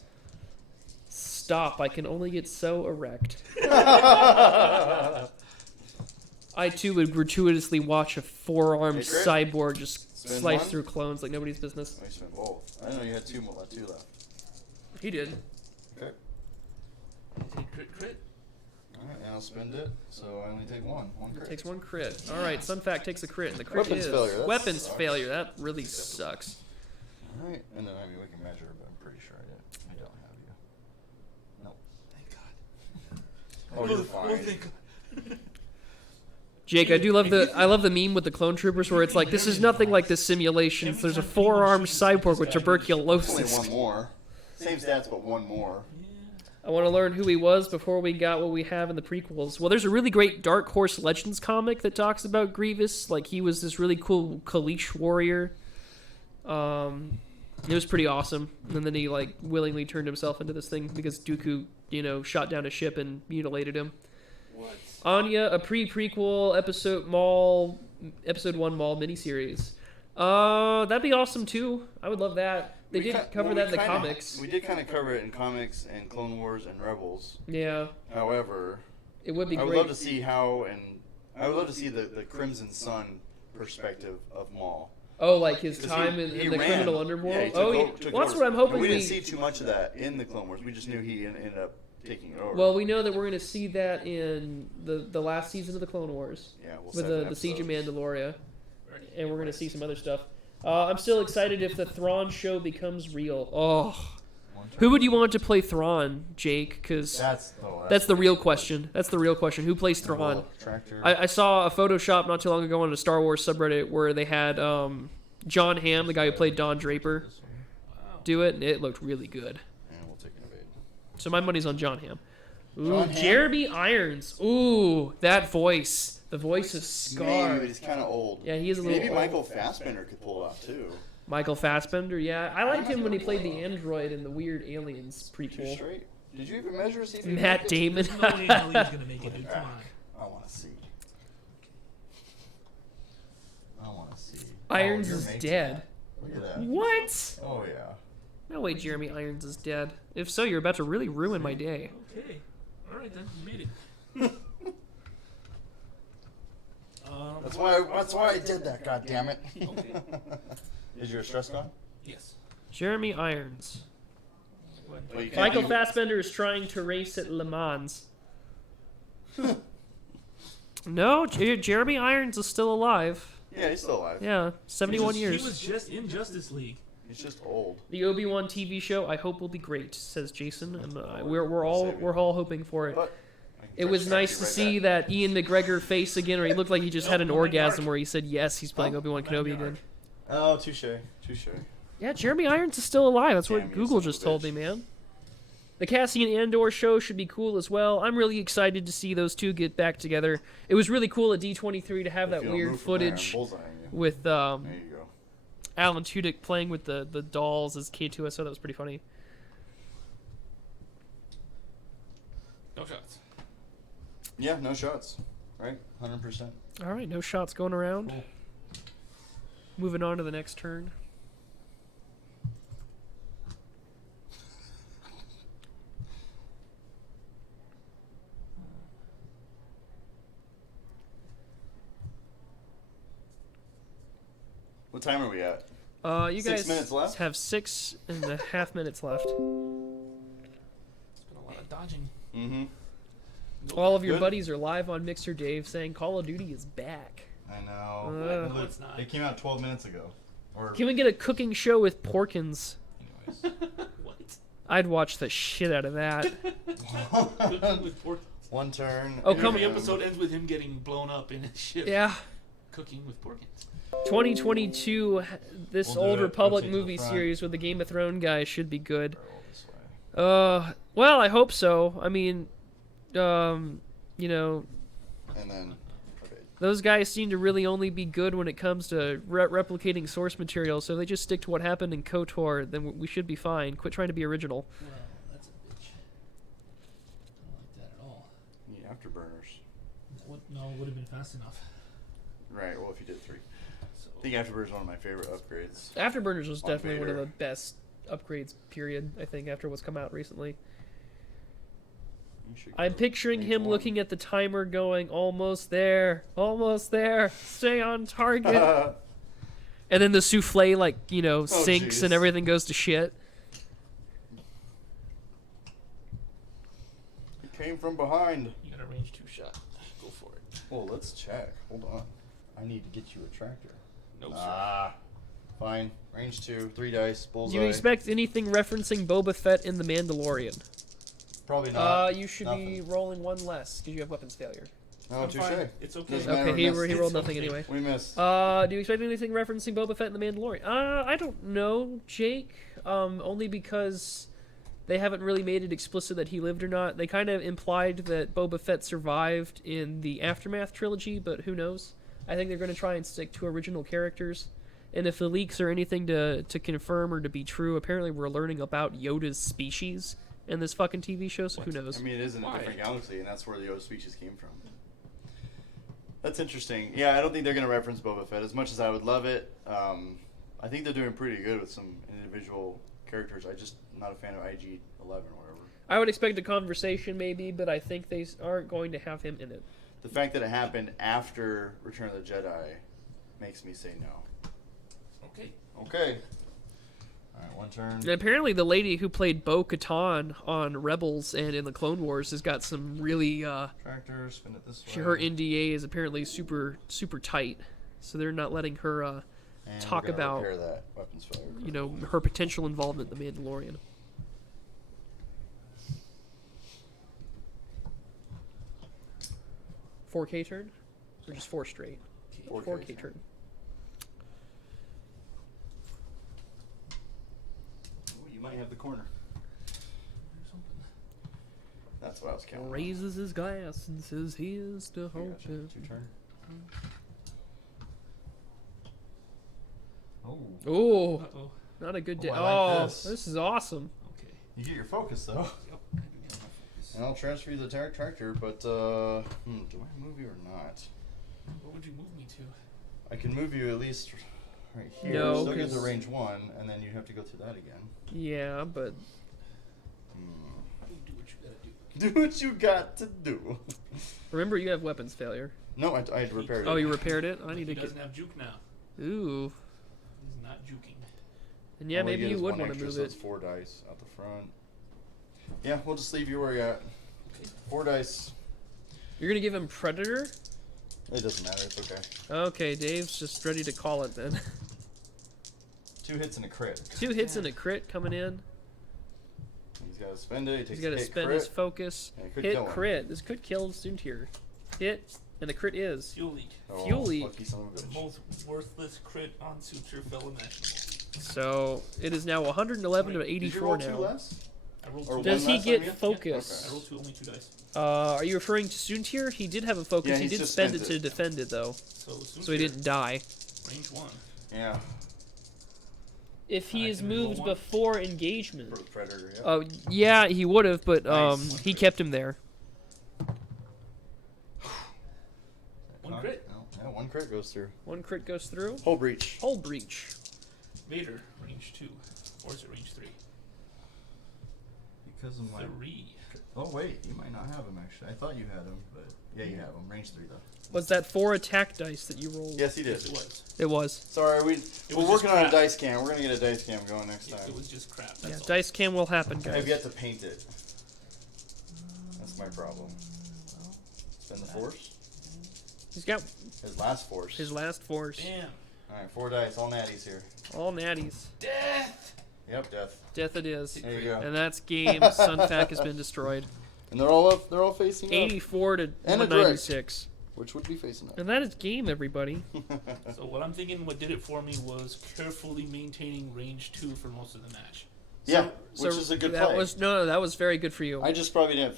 Stop, I can only get so erect. I too would gratuitously watch a four-armed Hey, Crit. cyborg just Spin slice one. through clones like nobody's business. I spent both. I didn't know you had 2 left. He did. Okay. Take crit. Alright, and I'll spend it, so I only take 1. 1 crit. Takes 1 crit. Alright, Sunfac takes a crit, and the crit Weapons is... failure, that Weapons sucks. failure, that really sucks. Alright, and then we can measure, but I'm pretty sure I don't have you. Nope. Thank God. Oh, you're fine. thank God. Jake, I love the meme with the clone troopers where it's like, this is nothing like the simulations. There's a four-armed cyborg with Only tuberculosis. 1 more. Same stats, but 1 more. I want to learn who he was before we got what we have in the prequels. Well, there's a really great Dark Horse Legends comic that talks about Grievous. Like, he was this really cool Kaleesh warrior. It was pretty awesome. And then he, like, willingly turned himself into this thing because Dooku, shot down a ship and mutilated him. What? Anya, a pre-prequel episode 1 Maul miniseries. That'd be awesome too. I would love that. They did cover that in the comics. We did kind of cover it in comics and Clone Wars and Rebels. Yeah, However, it would be I would great. love to see I would love to see the Crimson Sun perspective of Maul. Oh, like his 'Cause time in the ran. criminal underworld. Yeah, he Oh, took yeah. o- took Well, that's over. what I'm hoping. And we didn't see too much of that in the Clone Wars. We just knew he ended up taking it over. Well, we know that we're going to see that in the last season of the Clone Wars yeah, we'll with set the Siege of episodes. Mandalorian, and we're going to see some other stuff. I'm still excited if the Thrawn show becomes real. Oh, who would you want to play Thrawn, Jake? Because that's the real question. That's the real question. Who plays Thrawn? Tractor. I saw a Photoshop not too long ago on a Star Wars subreddit where they had John Hamm, the guy who played Don Draper, Wow. do it, and it looked really good. And we'll take an evade. So my money's on John Hamm. Ooh, John Hamm? Jeremy Irons. Ooh, that voice. The voice of Maybe, but Scar. he's kind of old. Yeah, he is a little Maybe old. Michael Fassbender could pull it off too. Michael Fassbender, yeah. I liked him when he played the android in the Weird Aliens Too prequel. straight. Did you even measure to see if he Matt make it? Damon. There's no way in hell he's gonna make it, dude. Come on. I want to see. I want to see. Irons Oh, you're is making dead. that. Look at that. What? Oh yeah. No way Jeremy Irons is dead. If so, you're about to really ruin my day. Okay. All right then. You made it. That's why I did that. God damn it. Okay. Is your stress gone? Yes. Jeremy Irons. Go ahead. Well, you can't Michael do- Fassbender is trying to race at Le Mans. No, Jeremy Irons is still alive. Yeah, he's still alive. Yeah, 71 He years. was just in Justice League. He's just old. The Obi-Wan TV show, I hope, will be great, says Jason, and we're all hoping for it. But It was nice to see that Ian McGregor face again, where he looked like he just had an orgasm, where he said yes, he's playing Obi-Wan Kenobi again. Oh, touche. Yeah, Jeremy Irons is still alive. That's what Damn you, Google son of a just told bitch. me, man. The Cassian Andor show should be cool as well. I'm really excited to see those two get back together. It was really cool at D23 to have If that you don't weird move from there, I'm footage bullseyeing you. with There you go. Alan Tudyk playing with the dolls as K2SO. That was pretty funny. No shots. Yeah, no shots. Right? 100%. All right, no shots going around. Cool. Moving on to the next turn. What time are we at? You 6 guys minutes left? have 6.5 minutes left. It's been a lot of dodging. Mm-hmm. Nope. All of your Good. buddies are live on Mixer Dave saying Call of Duty is back. I know. No, it's not. It came out 12 minminutes ago. Or Can we get a cooking show with Porkins? anyways. What? I'd watch the shit out of that. Cooking with pork. One turn. Oh, come Every on. episode ends with him getting blown up in his ship. Yeah. Cooking with porkins. 2022, this We'll do Old it. Republic Rotate to the movie front. series with the Game of Thrones guys should be good. Barrel this way. Well, I hope so. I mean, you know, And then. Okay. those guys seem to really only be good when it comes to replicating source material. So if they just stick to what happened in KOTOR, then we should be fine. Quit trying to be original. Well, that's a bitch. I don't like that at all. Need afterburners. What? No, it would have been fast enough. Right, well, if you did 3. So, I think afterburners is one of my favorite upgrades. Afterburners was On definitely one of Vader. the best upgrades, period, I think, after what's come out recently. You should I'm go picturing range him 1. looking at the timer going, almost there, stay on target. And then the souffle, like, sinks jeez. and everything goes to shit. It came from behind. you got a range 2 shot. Go for it. Well, let's check. Hold on. I need to get you a tractor. No, sir. Ah. Fine. Range 2, 3 dice, Do bullseye. you expect anything referencing Boba Fett in The Mandalorian? Probably not. You should Nothing. be rolling one less, because you have weapons failure. No, I'm touche. fine. It's okay. Doesn't matter, Okay, he we missed. rolled It's nothing okay. anyway. We missed. Do you expect anything referencing Boba Fett in The Mandalorian? I don't know, Jake. Only because they haven't really made it explicit that he lived or not. They kind of implied that Boba Fett survived in the Aftermath trilogy, but who knows? I think they're going to try and stick to original characters. And if the leaks are anything to confirm or to be true, apparently we're learning about Yoda's species in this fucking TV show, so who knows? I mean, it is in a Why? different galaxy, and that's where the Yoda speeches came from. That's interesting. Yeah, I don't think they're going to reference Boba Fett as much as I would love it. I think they're doing pretty good with some individual characters. I just am not a fan of IG-11 or whatever. I would expect a conversation maybe, but I think they aren't going to have him in it. The fact that it happened after Return of the Jedi makes me say no. Okay. Okay. Alright, one turn. And apparently the lady who played Bo-Katan on Rebels and in the Clone Wars has got some really, Tractor, spin it this way. her NDA is apparently super, super tight. So they're not letting her, And talk we're gonna about, repair that weapons failure. her potential involvement in The Mandalorian. $4K turn? Or just 4 straight? 4K turn. Ooh, you might have the corner. That's what I was counting. on. Raises his glass and says, here's to I hope. gotcha. 2 turn. Oh. Oh, Uh-oh. not a good day. Oh, I like Oh, this. this is awesome. Okay. You get your focus though. Yep. I do get my focus. And I'll transfer you the tractor, but do I move you or not? What would you move me to? I can move you at least right here. No, Still gives a 'cause- range 1, and then you have to go through that again. Yeah, but Do what you gotta do. Do what you got to do. remember you have weapons failure. No, I had repaired it. Oh, you repaired it? I need He to get. doesn't have juke now. Ooh. He's not juking. And yeah, All we maybe get you is would one want to extra, move so it. it's 4 dice out the front. Yeah, we'll just leave you where you're at. Okay. 4 dice. You're gonna give him Predator? It doesn't matter. It's okay. Okay, Dave's just ready to call it then. 2 hits and a crit. 2 hits and a crit coming in. He's got to spend it. He takes He's got to a hit, spend crit. his focus. and it could Hit kill him. crit. This could kill Soontir. Hit, and the crit is. Fuel leak. Oh, Fuel leak. lucky son of a The bitch. most worthless crit on Suture fell imaginable. So it is now 111 to Wait, Did you 84 roll 2 now. less? I rolled Or 2 Does one he less get on you? focus? I rolled only 2 dice. Are you referring to Soontir? He did have a focus. Yeah, he he's did just spend it spent to it. defend it though, So so he didn't die. Range 1. Yeah. If he I is can roll moved one. before engagement. For the predator, yeah. Oh yeah, he would have, but Nice. he kept him there. One crit. No, yeah, 1 crit goes through. 1 crit goes through. Whole breach. Hull breach. Vader, range 2. Or is it range 3? Because of my. 3. Oh wait, you might not have him actually. I thought you had him, but yeah, you have him. Range 3 though. Was that 4 attack dice that you rolled? Yes, he did. Yes, it was. It was. Sorry, we're was working just on a crap. dice cam. We're gonna get a dice cam going next It, time. it was just crap. That's Yeah, all. dice cam will happen, I've guys. yet to paint it. That's my problem. Spend the force. He's got His last force. his last force. Damn. All right, 4 dice, all natties here. All natties. Death! Yep, death. Death it is. There you go. And that's game. Sunfac has been destroyed. And they're all up. They're all facing up, 84 to And a 196. which would be facing up. And that is game, everybody. So what I'm thinking what did it for me was carefully maintaining range 2 for most of the match. Yeah, So which is a good that play. was no, that was very good for you. I just probably didn't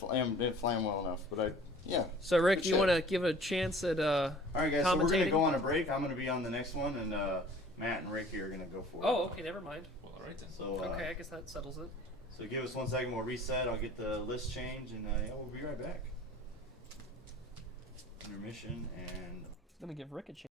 fly him well enough, but yeah. So Rick, Good do you shit. want to give a chance at All right, guys. So we're gonna Commentating? go on a break. I'm gonna be on the next one, and Matt and Ricky are gonna go for it. Oh, okay, never mind. Well, alright then. So Okay, I guess that settles it. so give us 1 second. We'll reset. I'll get the list change, and yeah, we'll be right back. Intermission and. I'm gonna give Rick a chance.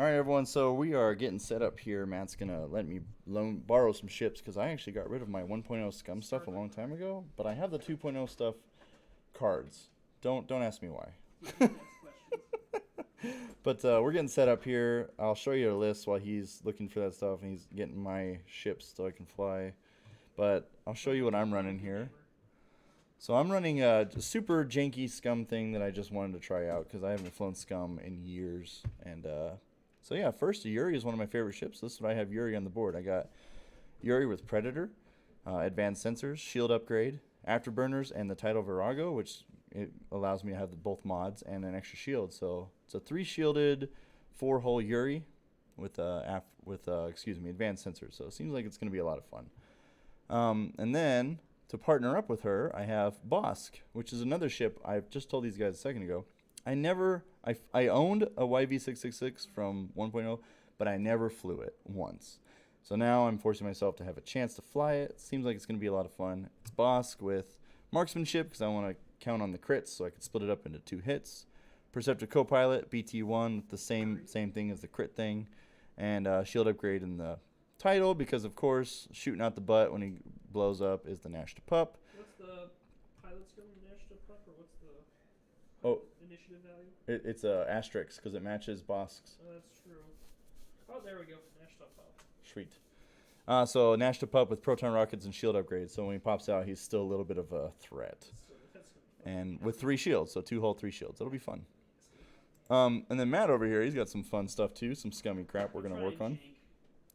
All right, everyone. So we are getting set up here. Matt's gonna let me borrow some ships because I actually got rid of my 1.0 scum stuff a long time ago, but I have the 2.0 stuff cards. Don't ask me why. But we're getting set up here. I'll show you a list while he's looking for that stuff and he's getting my ships so I can fly. But I'll show you what I'm running here. So I'm running a super janky scum thing that I just wanted to try out because I haven't flown scum in years. And so yeah, first Yuri is one of my favorite ships. This is what I have Yuri on the board. I got Yuri with Predator, advanced sensors, shield upgrade, afterburners, and the Tidal Virago, which it allows me to have both mods and an extra shield. So it's a 3-shielded, 4-hull Yuri with advanced sensors. So it seems like it's going to be a lot of fun. And then to partner up with her, I have Bosk, which is another ship I just told these guys a second ago. I owned a YV666 from 1.0, but I never flew it once. So now I'm forcing myself to have a chance to fly it. Seems like it's going to be a lot of fun. It's Bosk with marksmanship because I want to count on the crits so I can split it up into 2 hits. Perceptor Copilot, BT1 with the same thing as the crit thing. And shield upgrade in the title because, of course, shooting out the butt when he blows up is the Nash to Pup. What's the pilot skill in Nash to Pup, or what's the initiative value? It's a asterisk because it matches Bosk's. Oh, that's true. Oh, there we go. Nash to Pup. Sweet. So Nash to Pup with proton rockets and shield upgrade. So when he pops out, he's still a little bit of a threat. And with 3 shields, so 2 hull, 3 shields. That'll be fun. And then Matt over here, he's got some fun stuff too, some scummy crap we're gonna work on.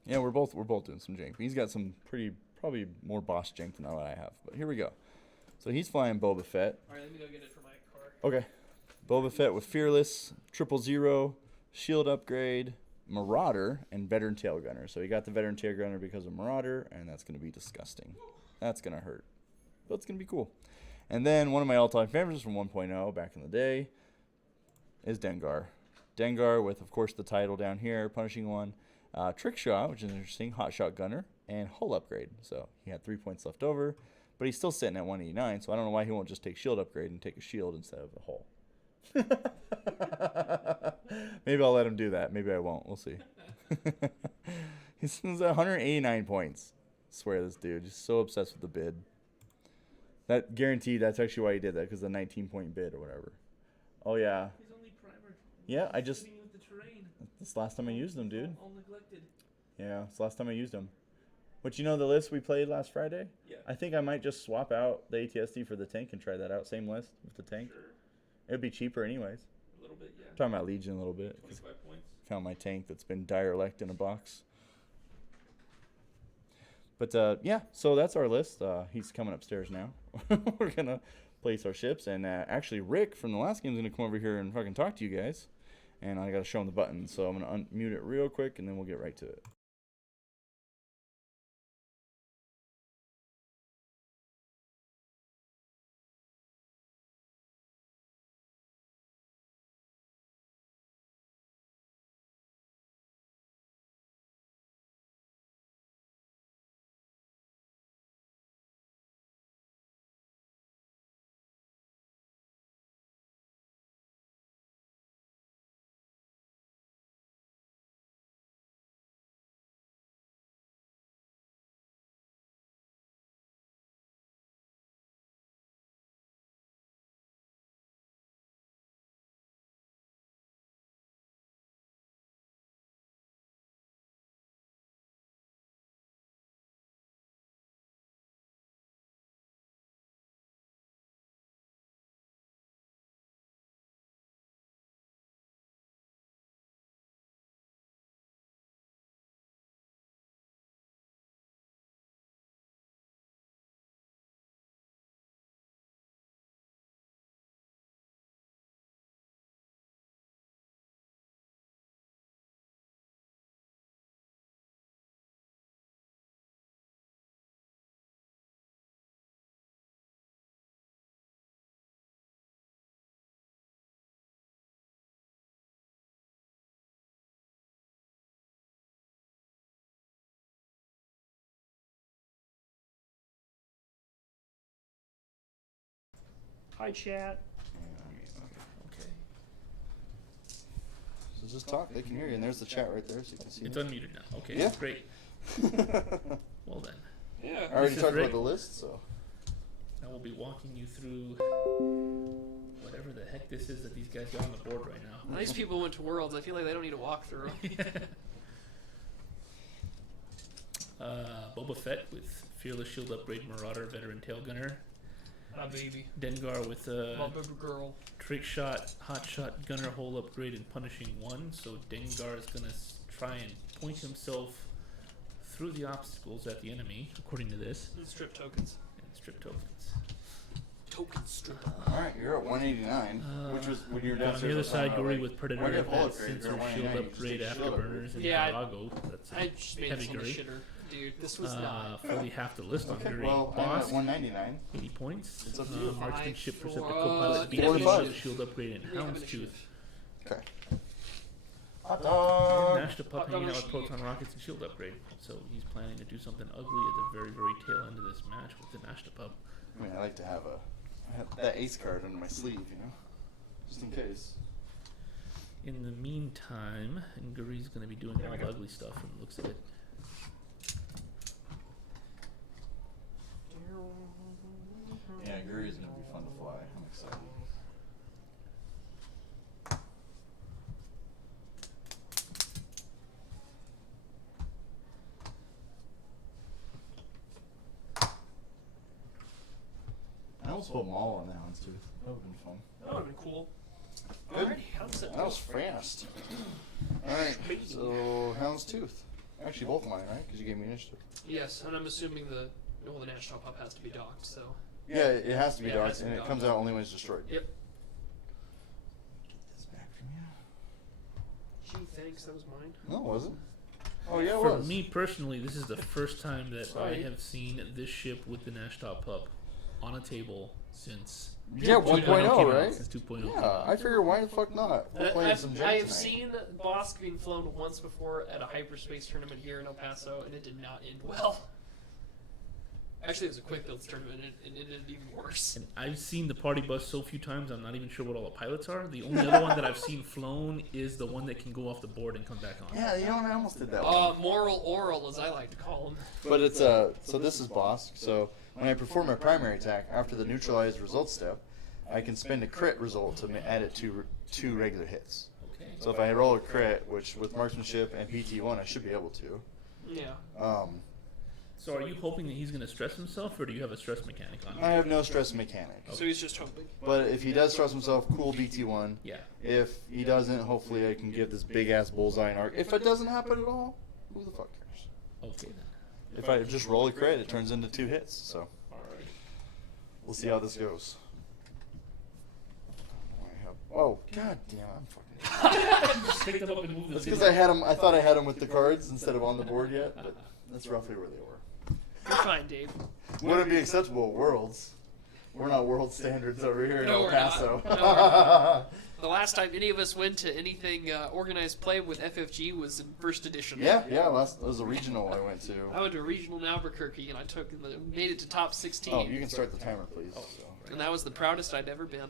Yeah, we're both doing some jank. He's got some probably more boss jank than what I have. But here we go. So he's flying Boba Fett. All right, let me go get it for my car. Okay. Boba Fett with Fearless, 000, shield upgrade, Marauder, and Veteran Tail Gunner. So he got the Veteran Tail Gunner because of Marauder, and that's going to be disgusting. That's going to hurt. But it's going to be cool. And then one of my all-time favorites from 1.0 back in the day is Dengar. Dengar with, of course, the title down here, Punishing One. Trick Shot, which is interesting, Hot Shot Gunner, and Hull Upgrade. So he had 3 points left over, but he's still sitting at 189, so I don't know why he won't just take Shield Upgrade and take a shield instead of a hull. Maybe I'll let him do that. Maybe I won't. We'll see. He's at 189 points. I swear this dude is so obsessed with the bid. That guaranteed, that's actually why he did that, because the 19-point bid or whatever. Oh, yeah. He's only primer. Yeah, I just... With the terrain. This the last time I used him, dude. All neglected. Yeah, it's the last time I used him. But you know the list we played last Friday? Yeah. I think I might just swap out the ATSD for the tank and try that out. Same list with the tank. Sure. It would be cheaper anyways. A little bit, yeah. Talking about Legion a little bit. 25 points. Found my tank that's been direlect in a box. But yeah, so that's our list. He's coming upstairs now. We're going to place our ships. And actually, Rick from the last game is going to come over here and fucking talk to you guys. And I got to show him the button. So I'm going to unmute it real quick and then we'll get right to it. Hi, chat. Okay. So just talk. They can hear you. And there's the chat right there, so you can see It's it. unmuted now. Okay, Yeah. great. Well then, Yeah. I already This is talked Rick. about the list, so. I will be walking you through whatever the heck this is that these guys got on the board right now. These people went to Worlds. I feel like they don't need a walkthrough. Boba Fett with Fearless Shield Upgrade, Marauder, Veteran Tail Gunner. My baby. Dengar with My baby girl. Trick Shot, Hot Shot, Gunner Hole Upgrade, and Punishing 1. So Dengar is going to try and point himself through the obstacles at the enemy, according to this, And strip tokens. and strip tokens. Token strip. Alright, you're at 189, which was when you were On downstairs. the other last time, side, I was Guri like, with Predator why do you have bullet Advanced upgrade? Sensor You're at Shield 189, you Upgrade, just take shield Afterburners, and Yeah, Virago. That's I just made Heavy this on the Guri. shitter. Dude, this was not. fully half the list on Okay, Guri. well, I'm at Boss, 199. 80 points. It's up to you. Marksmanship, Five, Perceptor, four, Copilot, three, BT, 45. Shield Upgrade, and Yeah, Houndstooth. Okay. Hot And dog! Nash the Pup hanging out with Proton Rockets and Shield Upgrade. So he's planning to do something ugly at the very, very tail end of this match with the Nash the Pup. I mean, I like to have that ace card under my sleeve, you know? Just in case. In the meantime, Nguri's going to be doing all the ugly stuff from the looks of it. Yeah, Guri's gonna be fun to fly. I'm excited. I almost put Maul on that one too. That would've been fun. That would have been cool. Good. Alrighty, how's that? That was fast. Alright, so Houndstooth. Actually, both of mine, right? Because you gave me initiative. Yes, and I'm assuming the National Pup has to be docked, so. Yeah, it has to be Yeah, it has docked, to be and it docked. comes out only when it's destroyed. Yep. Get this back from you. Gee, thanks, that was mine. No, it wasn't. Oh, yeah, it For was. me personally, this is the first time that Sorry. I have seen this ship with the Nash Top Pup on a table since Yeah, 2.0 1.0, came out, right? Since 2.0 Yeah, I figure why the fuck not? We're playing some I Jen have tonight. seen Bosk being flown once before at a hyperspace tournament here in El Paso, and it did not end well. Actually, it was a quick builds tournament, and it ended even worse. And I've seen the party bus so few times, I'm not even sure what all the pilots are. The only other one that I've seen flown is the one that can go off the board and come back on. Yeah, you know what? I almost did that one. Moral oral, as I like to call them. But it's so this is Bosk. So when I perform my primary attack after the neutralized result step, I can spend a crit result to add it to two regular hits. Okay. So if I roll a crit, which with marksmanship and PT1 I should be able to. Yeah. So are you hoping that he's going to stress himself, or do you have a stress mechanic on I him? have no stress mechanic. So he's just hoping. But if he does stress himself, cool BT1. Yeah. If he doesn't, hopefully I can give this big ass bullseye an arc. If it doesn't happen at all, who the fuck cares? Okay then. If I just roll a crit, it turns into 2 hits. So Alright. we'll see how this goes. Oh, god damn, I'm fucking. Just pick them up and move the That's because I had him. I thought I had him with the cards instead of on the board yet, but that's roughly where they were. You're fine, Dave. Would it be acceptable at Worlds? We're not world standards over here in No, El we're not. Paso. No, we're not. The last time any of us went to anything organized play with FFG was in first edition. yeah, that was a regional I went to. I went to a regional in Albuquerque, and I made it to top 16. Oh, you can start the timer, please. So. And that was the proudest I'd ever been.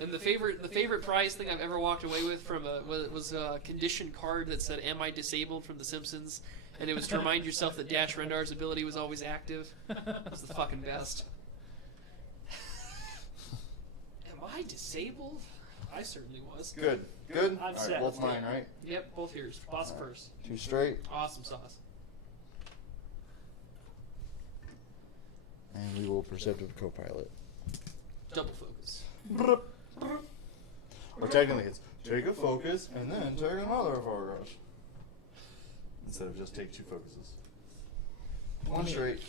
And the favorite prize thing I've ever walked away with from was a condition card that said "Am I disabled?" from The Simpsons, and it was to remind yourself that Dash Rendar's ability was always active. It was the fucking best. Am I disabled? I certainly was. Good. I'm All right, set. both mine, right? Yep, both yours. Boss All right. first. 2 straight, Awesome sauce. and we will perceptive co-pilot. Double focus. Or technically, it's take a focus and then take another focus. Instead of just take 2 focuses. 1 straight.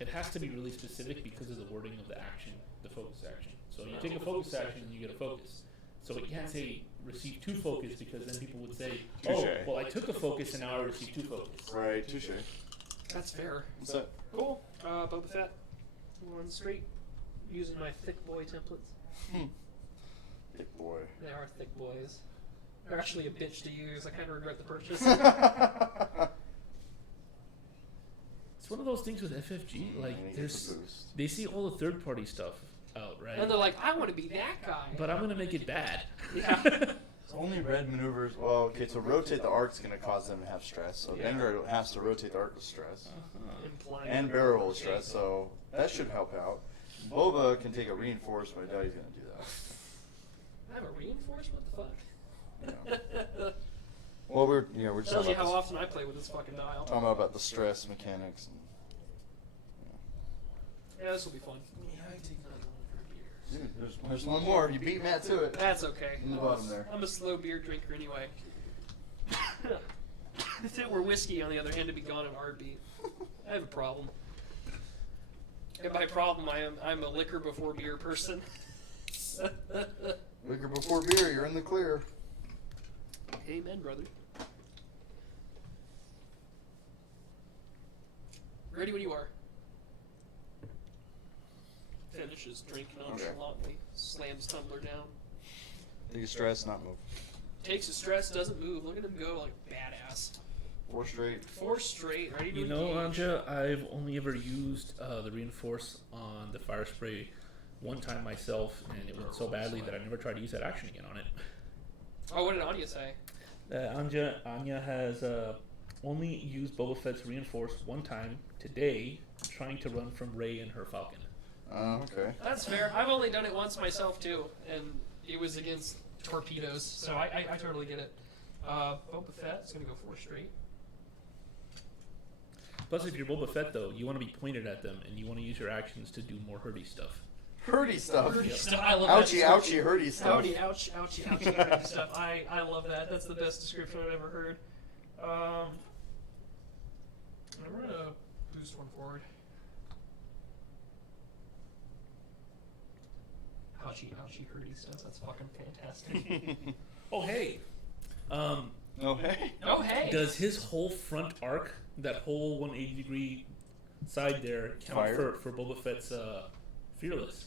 It has to be really specific because of the wording of the action, the focus action. So you take a focus action and you get a focus. So you can't say receive 2 focus because then people would say, oh, Touche. well I took a focus and now I received 2 focus. Right, touche. That's fair. What's that? Cool. Boba Fett. 1 straight. Using my thick boy templates. Big boy. They are thick boys. They're actually a bitch to use. I kind of regret the purchase. It's one of those things with FFG, Yeah, like you get there's the boost. they see all the third party stuff out, right? And they're like, I want to be that guy. But I'm gonna make it bad. Yeah. Only red maneuvers. Well, okay, to rotate the arc's going to cause them to have stress. So Yeah. Dengar has to rotate the arc with stress. Implying And that barrel we're with stress, rotating. so that should help out. Boba can take a reinforce, but I doubt he's going to do I have a reinforce? What the fuck? that. Yeah. Well, we're just Tells you talking how about, often I play with this fucking dial. talking about the stress mechanics. And, Yeah, this will be fun. dude, there's one more. You beat Matt to it. That's okay. In the bottom there. I'm a slow beer drinker anyway. If it were whiskey, on the other hand, it'd be gone in a heartbeat. I have a problem. And by problem, I'm a liquor before beer person. Liquor before beer, you're in the clear. Amen, brother. Ready when you are. Finishes drink nonchalantly, slams tumbler down. Take a stress, not move. Takes a stress, doesn't move. Look at him go like badass. 4 straight. 4 straight, ready to You know, engage. Anja, I've only ever used the reinforce on the fire spray one time myself, and it went so badly that I never tried to use that action again on it. Oh, what did Anya say? Anya has only used Boba Fett's reinforce one time today, trying to run from Rey and her Falcon. Oh, okay. That's fair. I've only done it once myself too, and it was against torpedoes, so I totally get it. Boba Fett's gonna go 4 straight. Plus, if you're Boba Fett, though, you want to be pointed at them, and you want to use your actions to do more hurdy stuff. Hurdy stuff. Hurdy stuff. I love Ouchie, that. ouchie, hurdy stuff. Ouchie, ouch, ouchie, ouchie, hurdy stuff. I love that. That's the best description I've ever heard. I'm gonna boost one forward. Ouchie, ouchie, hurdy stuff. That's fucking fantastic. Oh, hey. Oh, hey. Oh, hey. Does his whole front arc, that whole 180-degree side there, count Fire? for Boba Fett's Fearless?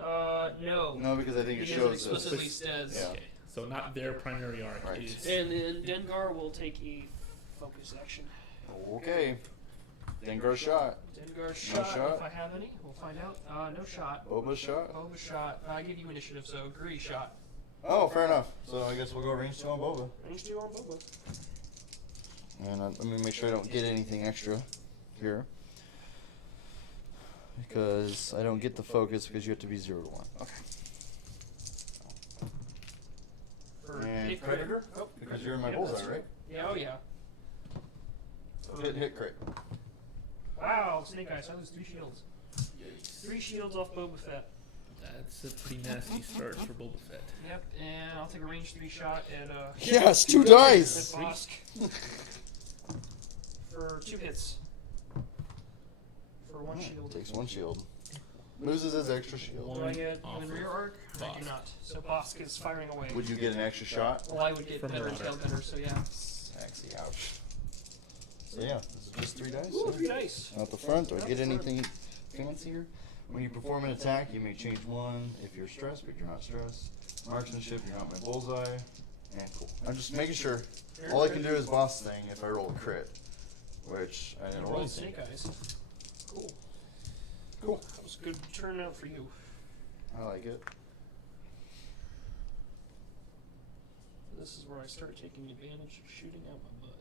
No. No, because I think it Because shows explicitly us. says. Yeah. Okay, so not their primary arc. Right. Is, And then Dengar will take a focus action. Okay. Dengar shot. Dengar No shot, shot? if I have any. We'll find out. No shot. Boba shot. Boba shot. I give you initiative, so Gree shot. Oh, fair enough. So I guess we'll go range 2 on Boba. Range 2 on Boba. And let me make sure I don't get anything extra here. Because I don't get the focus because you have to be 0 to 1. Okay. For And hit Predator? Oh, Because you're in my yeah, bullseye, that's right? Yeah, oh yeah. Hit crit. Wow, Snake Eyes. I lose 3 shields. 3 shields off Boba Fett. that's a pretty nasty start for Boba Fett. Yep, and I'll take a range 3 shot at Yes, 2 dice! at Bosk. For 2 hits. For 1 shield. Takes 1 shield. Loses his extra shield. Do I get Off in of rear arc? I do Bosk. not. So Bosk is firing away. Would you get an extra shot? Well, I would get From better Marauder. tail gunner, so yeah. Sexy, ouch. So yeah, this is just 3 dice. Ooh, so. 3 dice. Out the front, do I Out get the front. anything fancier? When you perform an attack, you may change 1 if you're stressed, but you're not stressed. Marksmanship, you're not my bullseye. And cool. I'm just making sure. All I can do is boss thing if I roll a crit. Which I didn't roll. Roll Snake Eyes. Cool. Cool. That was a good turnout for you. I like it. This is where I start taking advantage of shooting out my butt.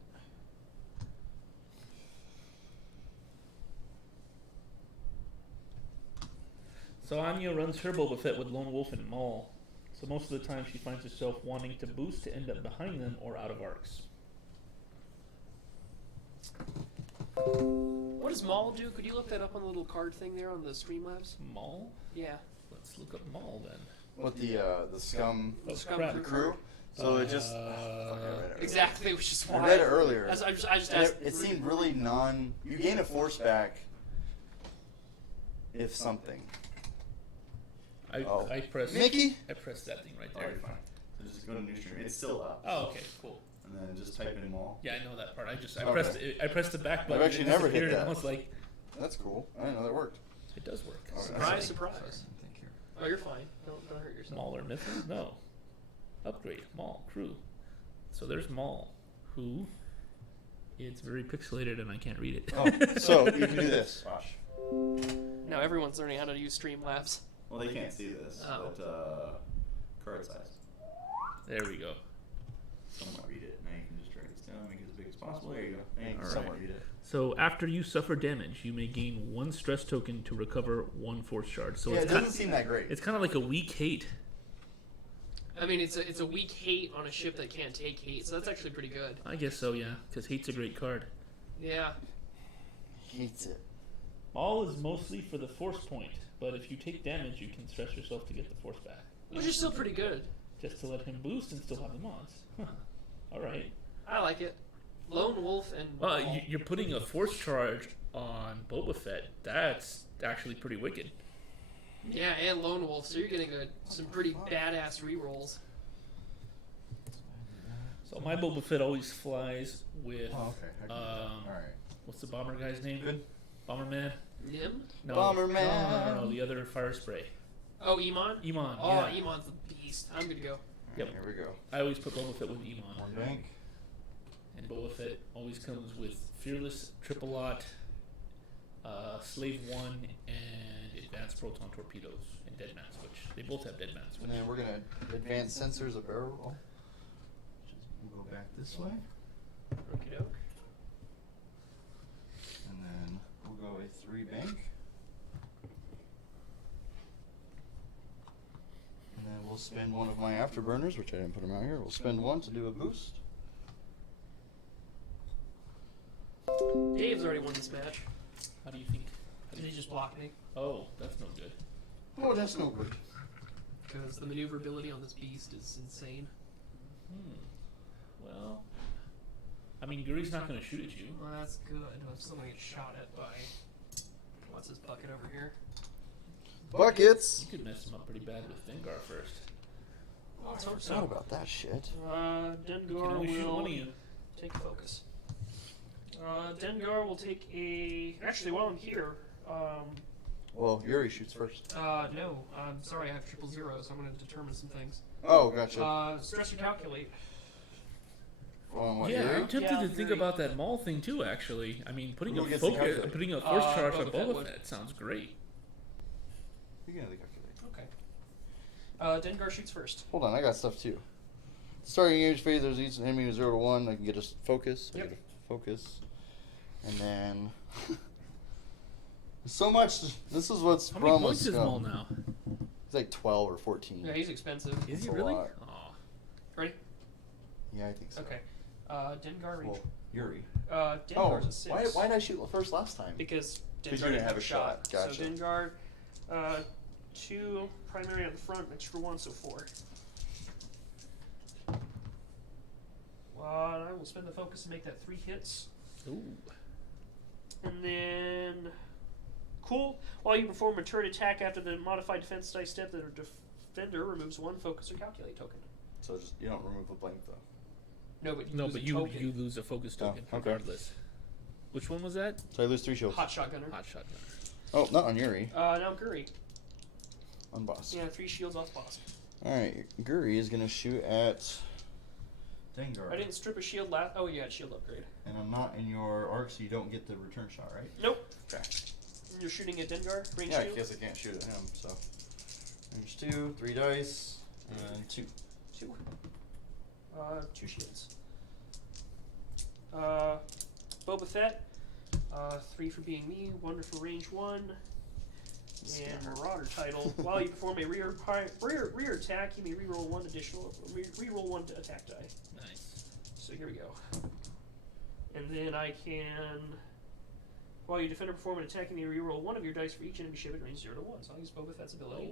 So Anya runs her Boba Fett with Lone Wolf and Maul. So most of the time she finds herself wanting to boost to end up behind them or out of arcs. What does Maul do? Could you look that up on the little card thing there on the Streamlabs? Maul? Yeah. Let's look up Maul then. What the scum Oh, Scum crap. the crew? So it just fuck, I read it earlier. Exactly, which is why. I read it earlier. I just And asked. it seemed really you gain a force back if something. Oh. I pressed Mickey? I pressed that thing right Oh, there. you're fine. So just go to new stream. It's still up. Oh, okay, cool. And then just type in Maul. Yeah, I know that part. I Okay. pressed the back I've button. actually it never hit disappeared, and that. I was like, That's cool. I didn't know that worked. it does work. Okay. Surprise, surprise. Thank you. Oh, you're fine. Don't hurt yourself. Maul or Mithrin? No. Upgrade. Maul. Crew. So there's Maul, who it's very pixelated and I can't read it. Oh, so you can do this. Watch. Now everyone's learning how to use Streamlabs. Well, they can't see this, Oh. but card size. There we go. Someone read it. Now you can just drag this down, make it as big as possible. There you go. Now you can All someone right. read it. So after you suffer damage, you may gain 1 stress token to recover 1 force charge. So Yeah, it it's doesn't kind, seem that great. it's kind of like a weak hate. I mean, it's a weak hate on a ship that can't take hate, so that's actually pretty good. I guess so, yeah, because hate's a great card. Yeah. Hates it. All is mostly for the force point, but if you take damage, you can stress yourself to get the force back. Which is still pretty good. Just to let him boost and still have the mods. Huh. All right. I like it. Lone Wolf and... Well, you're putting a force charge on Boba Fett. That's actually pretty wicked. Yeah, and Lone Wolf, so you're getting some pretty badass rerolls. So my Boba Fett always flies with, Oh, okay. I can do that. All right. what's the bomber guy's name? Good. Bomberman? Nim? No. Bomberman. No, the other fire spray. Oh, Iman? Iman, Oh, yeah. Iman's the beast. I'm good to go. Yep. Here we go. I always put Boba Fett with Iman. One bank. And Boba Fett always comes with Fearless, Triple Lot, Slave 1, and Advanced Proton Torpedoes, and Dead Man Switch. They both have Dead Man Switch. And then we're gonna advance sensors of barrel roll. Just go back this way, Okie doke. and then we'll go a 3 bank. And then we'll spend one of my afterburners, which I didn't put them out here. We'll spend one to do a boost. Dave's already won this match. How do you think? Did he just block me? Oh, that's no good. Oh, that's no good. Because the maneuverability on this beast is insane. Well, I mean, Guri's not going to shoot at you. Well, that's good. I'm still gonna get shot at by... What's this bucket over here? Buckets! You could mess him up pretty bad with Dengar first. Oh, it's hard Not about that shit. You can Dengar only shoot one will of you. take focus. Dengar will take a... Actually, while I'm here, Well, Yuri shoots first. no. I'm sorry, I have 000, so I'm gonna determine some things. Oh, gotcha. Stress and calculate. On what, Yeah, Yuri? I'm tempted Yeah, to think Yuri. about that Maul thing too. Actually, I mean, putting Who a gets the focus, calculate? putting a force charge on Boba Fett Boba would. Fett sounds great. You can have the calculate. Okay. Dengar shoots first. Hold on, I got stuff too. Starting engage phase, there's each enemy with 0 to 1. I can get a focus. I Yep. get a focus. And then. so much. This is what's How many Brahma's points is scum. Maul now? It's like 12 or 14. Yeah, he's expensive. Is he That's a really? lot. Aw. Ready? Yeah, I think so. Okay. Dengar range. Well, Yuri. Dengar's Oh, a 6. why did I shoot first last time? Because Because Dengar you didn't have a shot. Gotcha. So Dengar, 2 primary on the front, extra 1, so 4. I will spend the focus to make that 3 hits. Ooh. And then, cool. While you perform a turret attack after the modified defense dice step, the defender removes 1 focus or calculate token. So just you don't remove a blank though. No, but you No, lose but a you token. lose a focus Oh, token okay. regardless. Which one was that? So I lose 3 shields. Hot shotgunner. Hot shotgun. Oh, not on Yuri. Now Guri. On boss. Yeah, 3 shields off boss. Alright, Guri is gonna shoot at Dengar. I didn't strip a shield last. Oh, yeah, shield upgrade. And I'm not in your arc, so you don't get the return shot, right? Nope. Okay. You're shooting at Dengar. Range Yeah, I 2. guess I can't shoot at him, so. Range 2, 3 dice, and 2. 2. 2 shields. Boba Fett. 3 for being me. 1 for range 1. And Marauder title. While you perform a rear attack, you may reroll 1 additional. Reroll 1 attack die. Nice. So here we go. And then I can. While your defender perform an attack, you may reroll 1 of your dice for each enemy ship at range 0 to 1. So I'll use Boba Fett's ability.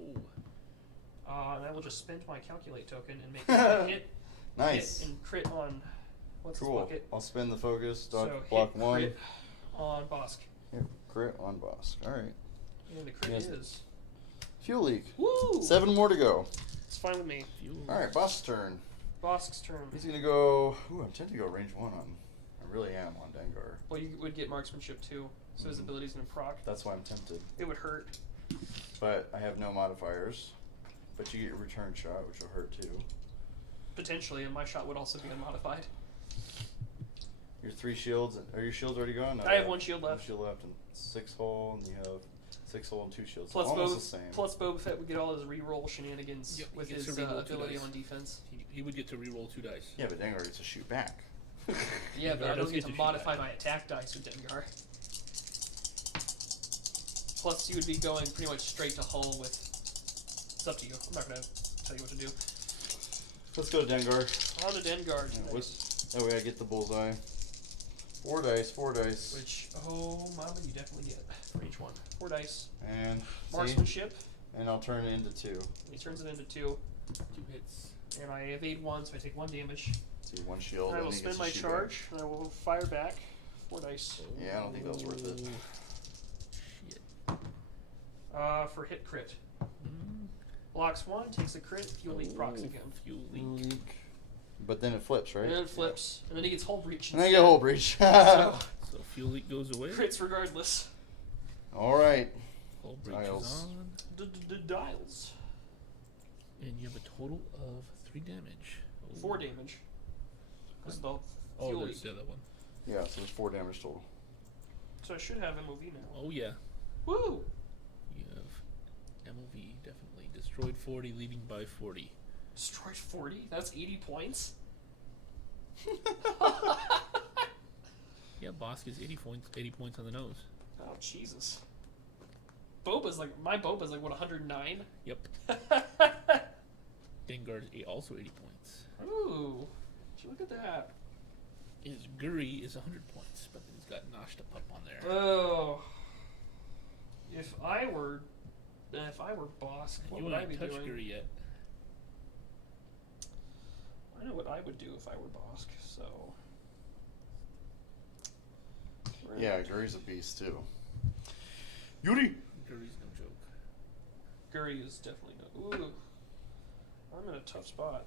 Oh. And I will just spend my calculate token and make a hit. Nice. Hit and crit on. What's Cool. this bucket? I'll spin the focus, dodge, So block hit 1. crit on Bosk. Yep, crit on boss. Alright. And the crit Yes. is. Fuel leak. Woo! 7 more to go. It's fine with me. Fuel. Alright, boss turn. Bosk's turn. He's gonna go. Ooh, I'm tempted to go range 1 on. I really am on Dengar. Well, you would get marksmanship too, so his Mhm. ability's gonna proc. That's why I'm tempted. It would hurt. But I have no modifiers. But you get your return shot, which will hurt too. Potentially, and my shot would also be unmodified. Your 3 shields. Are your shields already gone? No, I have yeah. 1 shield left. 1 shield left and 6 hull, and you have 6 hull and 2 shields. Plus Almost the same. plus Boba Fett would get all his reroll shenanigans Yep, he with gets his to reroll 2 ability dice. on defense. He would get to re-roll 2 dice. Yeah, but Dengar gets to shoot back. Yeah, but I Dengar don't does get get to to shoot modify back. my attack dice with Dengar. Plus, you would be going pretty much straight to hull with. It's up to you. I'm not gonna tell you what to do. Let's go to Dengar. On to Dengar. Yeah, oh, yeah, get the bullseye. 4 dice, 4 dice. Which, oh, mama, you definitely get for each one. 4 dice. And see? Marksmanship. And I'll turn it into 2. He turns it into 2. 2 hits. And I evade 1, so I take 1 damage. See, 1 shield. And I and will he spend gets my to shoot charge, and I will fire back 4 dice. Yeah, I don't think that was worth it. Shit. For hit crit. Mm. Blocks 1, takes a crit, fuel leak procs again. Fuel back. leak. But then it flips, right? And then it flips, and then he gets hull breach. And I get hull breach. So, So fuel leak goes away. crits regardless. Alright. Hull breach Dials. is on. Dials. And you have a total of 3 damage. 4 damage. Because the Oh, fuel leak. there's the other one. Yeah, so there's 4 damage total. So I should have MOV now. Oh yeah. Woo! You have MOV, definitely. Destroyed 40, leaving by 40. Destroyed 40? That's 80 points? Yeah, boss gets 80 points on the nose. Oh, Jesus. Boba's like, my Boba's like, what, 109? Yep. Dengar's also 80 points. Ooh. Would you look at that? His Guri is 100 points, but then he's got Nashta Pup on there. Oh. If I were boss, what You would I haven't be touched doing? Guri yet. I know what I would do if I were Bosk, so. We're gonna- Yeah, Guri's a beast too. Yuri! Guri's no joke. Guri is definitely no. Ooh. I'm in a tough spot.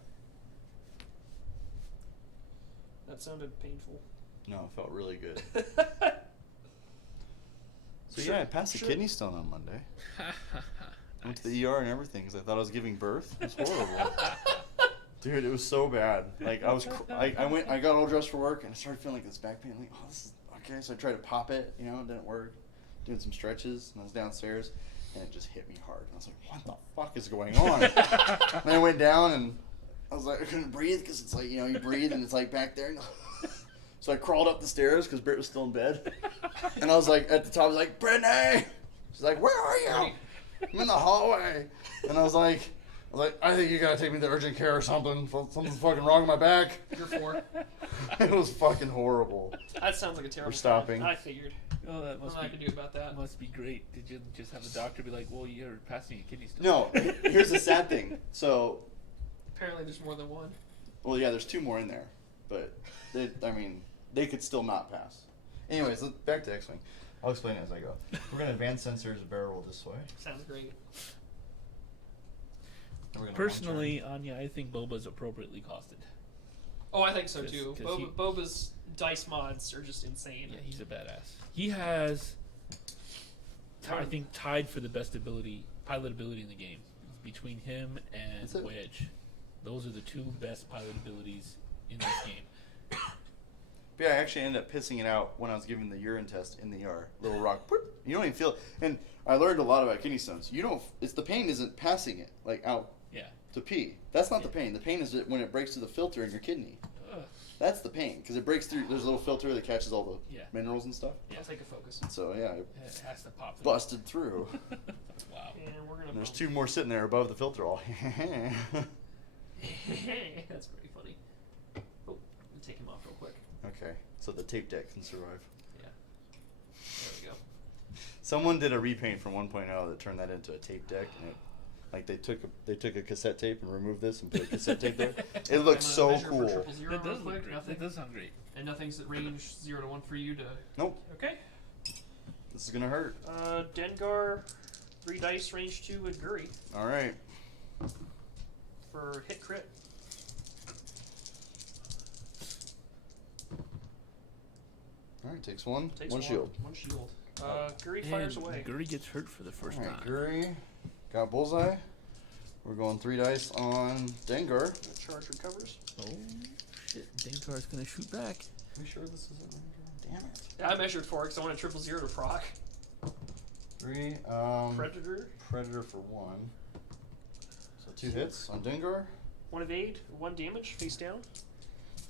That sounded painful. No, it felt really good. So Sure, yeah, I passed the sure. kidney stone on Monday. I went to the ER and everything because I thought I was giving birth. It was horrible. Dude, it was so bad. Like I was, I got all dressed for work and I started feeling like this back pain. Like, oh, this is okay. So I tried to pop it, you know, it didn't work. Doing some stretches and I was downstairs and it just hit me hard. And I was like, what the fuck is going on? And I went down and I was like, I couldn't breathe because it's like, you know, you breathe and it's like back there. So I crawled up the stairs because Britt was still in bed. And I was like, at the top, I was like, Brittany! She's like, where are you? I'm in the hallway. And I was like, I think you gotta take me to urgent care or something. Something's fucking wrong with my back. You're 4. It was fucking horrible. That sounds like a terrible We're stopping. plan. I figured. Oh, that Nothing I can do about that. must be great. Did you just have the doctor be like, well, you're passing a kidney stone? No, here's the sad thing. So, Apparently there's more than one. well, yeah, there's 2 more in there. But, they could still not pass. Anyways, back to X-Wing. I'll explain it as I go. We're going to advance sensors barrel this way. Sounds great. And we're gonna Personally, Anya, I think Boba's appropriately costed. Oh, I think so 'Cause- too. 'cause he- Boba's dice mods are just insane. Yeah, he's a badass. He has, I think, tied for the best pilot ability in the game. Between him and That's it. Wedge. Those are the 2 best pilot abilities in this game. But yeah, I actually ended up pissing it out when I was giving the urine test in the ER. Little rock, whoop, you don't even feel it. And I learned a lot about kidney stones. You don't. It's the pain isn't passing it like out Yeah. to pee. That's not the pain. The pain is when it breaks through the filter in your kidney. Ugh. That's the pain because it breaks through. There's a little filter that catches all the Yeah. minerals and stuff. Yeah. I'll take a focus. So yeah, it It has to pop through. busted through. Wow. And we're gonna. And there's 2 more sitting there above the filter. All. That's pretty funny. Oh, let me take him off real quick. Okay, so the tape deck can survive. Yeah. There we go. Someone did a repaint from 1.0 that turned that into a tape deck, and it, like they took a cassette tape and removed this and put a cassette tape there. It I'm looks gonna so measure for cool. 000 That real does look quick. great. Nothing. That does sound great. And nothing's at range 0 to 1 for you to. Nope, Okay. this is gonna hurt. Dengar, 3 dice, range 2 with Guri All right. for hit crit. All right, takes 1. Takes 1 shield. 1 shield. Guri fires And away. Guri gets hurt for the first All right, time. Guri got bullseye. We're going 3 dice on Dengar. Charge recovers. Oh shit! Dengar's gonna shoot back. Are we sure this isn't Ranger? Damn it. Yeah, I measured for it because I wanted 000 to proc. 3. Predator. Predator for 1. So 2 hits on Dengar. 1 evade, 1 damage, face down.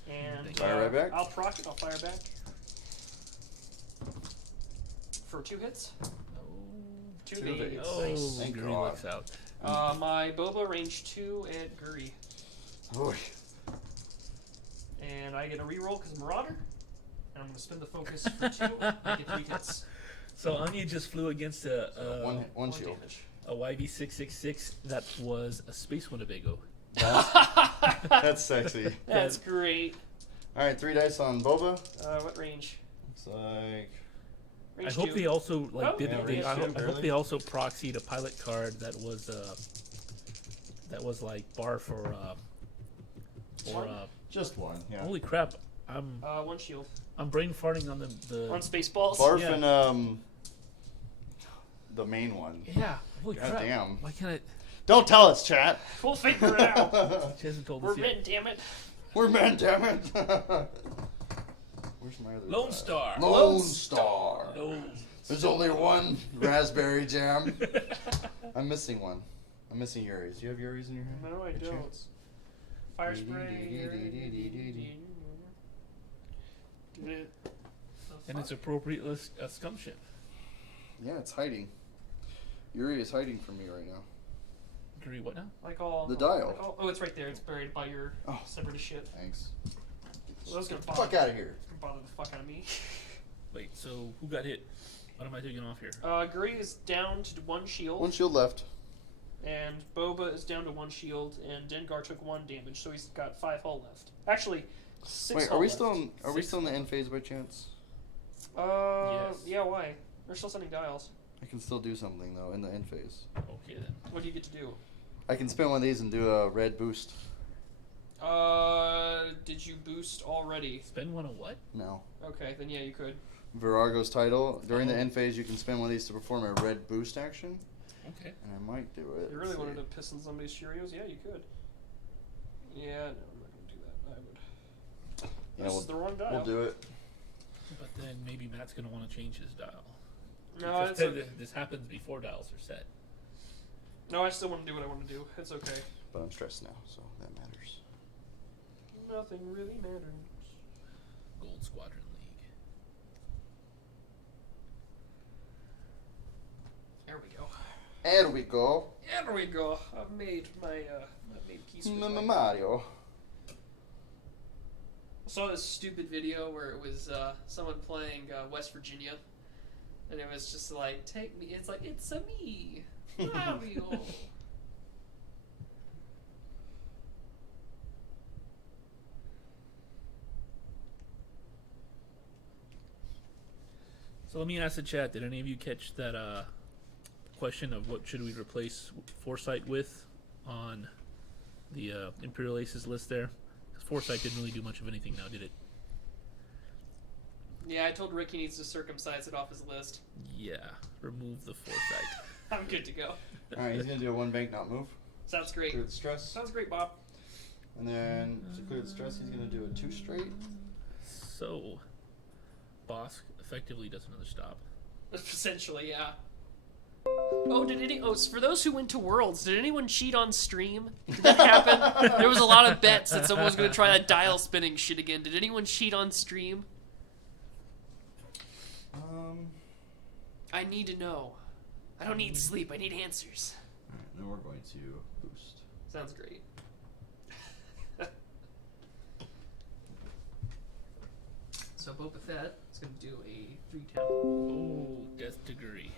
And Fire right back. I'll proc it, I'll fire back. For 2 hits. 2 Two evade. evades. Oh, Nice. Thank Guri God. looks out. My Boba range 2 at Guri. Oh, And I get a reroll because I'm Marauder. And I'm going to spend the focus for 2. I get 3 hits. So Anya just flew against a one shield. damage. a YV666 that was a Space Winnebago. That's sexy. That's great. All right, 3 dice on Boba. What range? It's like I Range hope 2. they also like Oh, did. yeah, They, range I, two, hope, I hope barely. they also proxied a pilot card that was like bar for One? just 1. Yeah. holy crap! I'm 1 shield. brain farting on the On Spaceballs. Barf Yeah. and the main one. yeah. Holy God crap! damn. Why can't Don't tell us, chat. We'll figure it out. she hasn't told We're us yet? men, damn it. We're men, damn it. Where's my other Lone die? Star. Lone Star. No. There's only one raspberry jam. I'm missing one. I'm missing Yuri's. Do you have Yuri's in your hand? No, I By don't. chance? Fire spray. Did it? And it's appropriate assumption. Yeah, it's hiding. Yuri is hiding from me right now. Agree what now? Like all The dial. Like all, oh, it's right there. It's buried by your Oh. separate shit. Thanks. Well, that's gonna Get the bother fuck out of here. It's gonna bother the fuck out of me. Wait, so who got hit? What am I taking off here? Guri is down to 1 shield, 1 shield left. and Boba is down to 1 shield, and Dengar took 1 damage, so he's got 5 hull left. Actually, 6 Wait, hull are we left. still in, are we Six still in the end phase by chance? Yes. Yeah, why? They're still sending dials. I can still do something though in the end phase. Okay then. What do you get to do? I can spin one of these and do a red boost. Did you boost already? Spend one of what? No. Okay, then yeah, you could. Virago's title. During the Oh. end phase, you can spin one of these to perform a red boost action, Okay. and I might do it. If you really Let's wanted see. to piss on somebody's Cheerios, yeah, you could. Yeah, no, I'm not gonna do that. I would. Yeah, This we'll, is the wrong dial. we'll do it. But then maybe Matt's gonna want to change his dial. No, Because it's okay. this happens before dials are set. No, I still want to do what I want to do. It's okay. But I'm stressed now, so that matters. Nothing really matters. Gold Squadron League. There we go. There we go. There we go. I've made my I've made peace with my Mario. I saw this stupid video where it was someone playing West Virginia, and it was just like, "Take me." It's like, "It's a me, Mario." So let me ask the chat: did any of you catch that question of what should we replace Foresight with on the Imperial Aces list there? 'Cause Foresight didn't really do much of anything now, did it? Yeah, I told Rick he needs to circumcise it off his list. Yeah. Remove the Foresight. I'm good to go. Alright, he's gonna do a 1 bank not move. Sounds great. Clear the stress. Sounds great, Bob. And then to clear the stress, he's gonna do a 2 straight. So, Bosk effectively does another stop. Essentially, yeah. Oh, for those who went to Worlds, did anyone cheat on stream? Did that happen? There was a lot of bets that someone was going to try that dial spinning shit again. Did anyone cheat on stream? I need to know. I don't need sleep. I need answers. Alright, then we're going to boost. Sounds great. So Boba Fett is going to do a 3-town. Oh, Death Degree.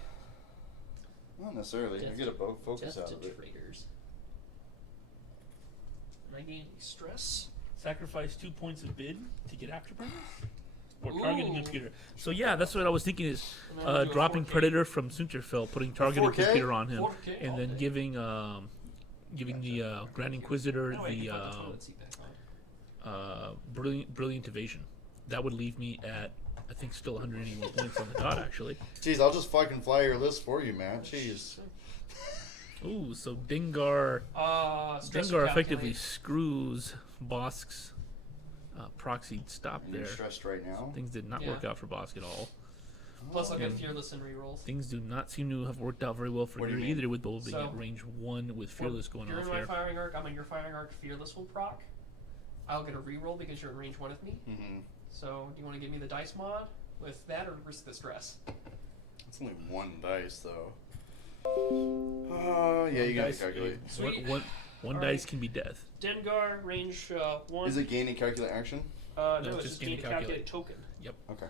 Not necessarily. You Death get a to- focus Death out to of it. traitors. Am I gaining stress? Sacrifice 2 points of bid to get afterburners? Or targeting Ooh. computer. So yeah, that's what I was thinking is And then we'll do a dropping 4K. Predator from Sunterfell, putting targeting 4K? computer on him, 4K and all then day. giving the Grand Inquisitor No, wait, you put the the toilet seat back on. brilliant evasion. That would leave me at I think still 181 points on the dot actually. Jeez, I'll just fucking fly your list for you, man. Jeez. Ooh, so Dengar Stress Dengar to effectively calculate. screws Bosk's proxied stop And you're there. stressed right now. Things did not Yeah. work out for Bosk at all. Plus, I'll get And Fearless and rerolls. things do not seem to have worked out very well for What do you you mean? either, with Boba being So- at range 1 with Fearless going You're off in my here. firing arc. I'm in your firing arc. Fearless will proc. I'll get a reroll because you're in range 1 with me. Mm-hmm. So, do you want to give me the dice mod with that or risk the stress? It's only one dice, though. Yeah, you gotta Dice- calculate. Sweet. One All dice right. can be death. Dengar, range 1. Is it gain and calculate action? No, No, it's just just gain gain a to calculate token. Okay.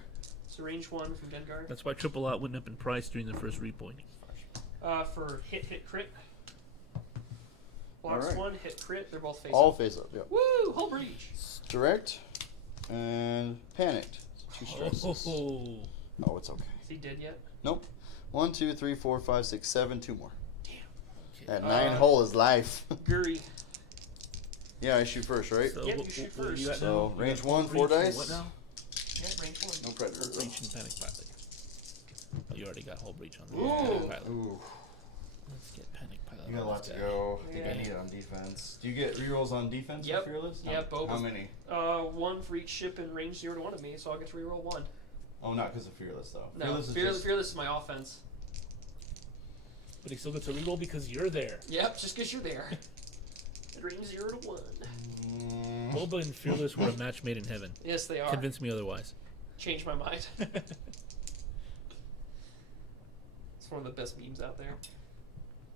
So, range 1 from Dengar. That's why triple out went up in price during the first repointing. For hit, crit. Blocks Alright. 1, hit, crit. They're both face All up. face up. Yep. Woo! Whole breach. Direct and panicked. So 2 stresses. Oh, Oh, it's okay. Is he dead yet? Nope. 1, 2, 3, 4, 5, 6, 7. 2 more. okay. That 9 Uh, hole is life. Guri. Yeah, I shoot first, right? So Yep, what- you shoot what do you first. got So, now? You range got 1, 4 breach and dice. What now? Yeah, range 1. No predator. Whole though. breach and panic pilot. Oh, you already got whole breach on the Ooh. panic pilot. Ooh, Let's get panic pilot. you got a on lot this to guy. go. I think I Yeah. need it on defense. Do you get rerolls on defense Yep. for Fearless? Yep, both. How many? 1 for each ship in range 0 to 1 of me, so I'll get to reroll 1. Oh, not because of Fearless, though. No, Fearless is Fearless, just... Fearless is my offense. But he still gets a reroll because you're there. Yep, just because you're there. At range 0 to 1. Mm, Boba and Fearless were a match made in heaven. Yes, they are. Convince me otherwise. Change my mind. It's one of the best memes out there.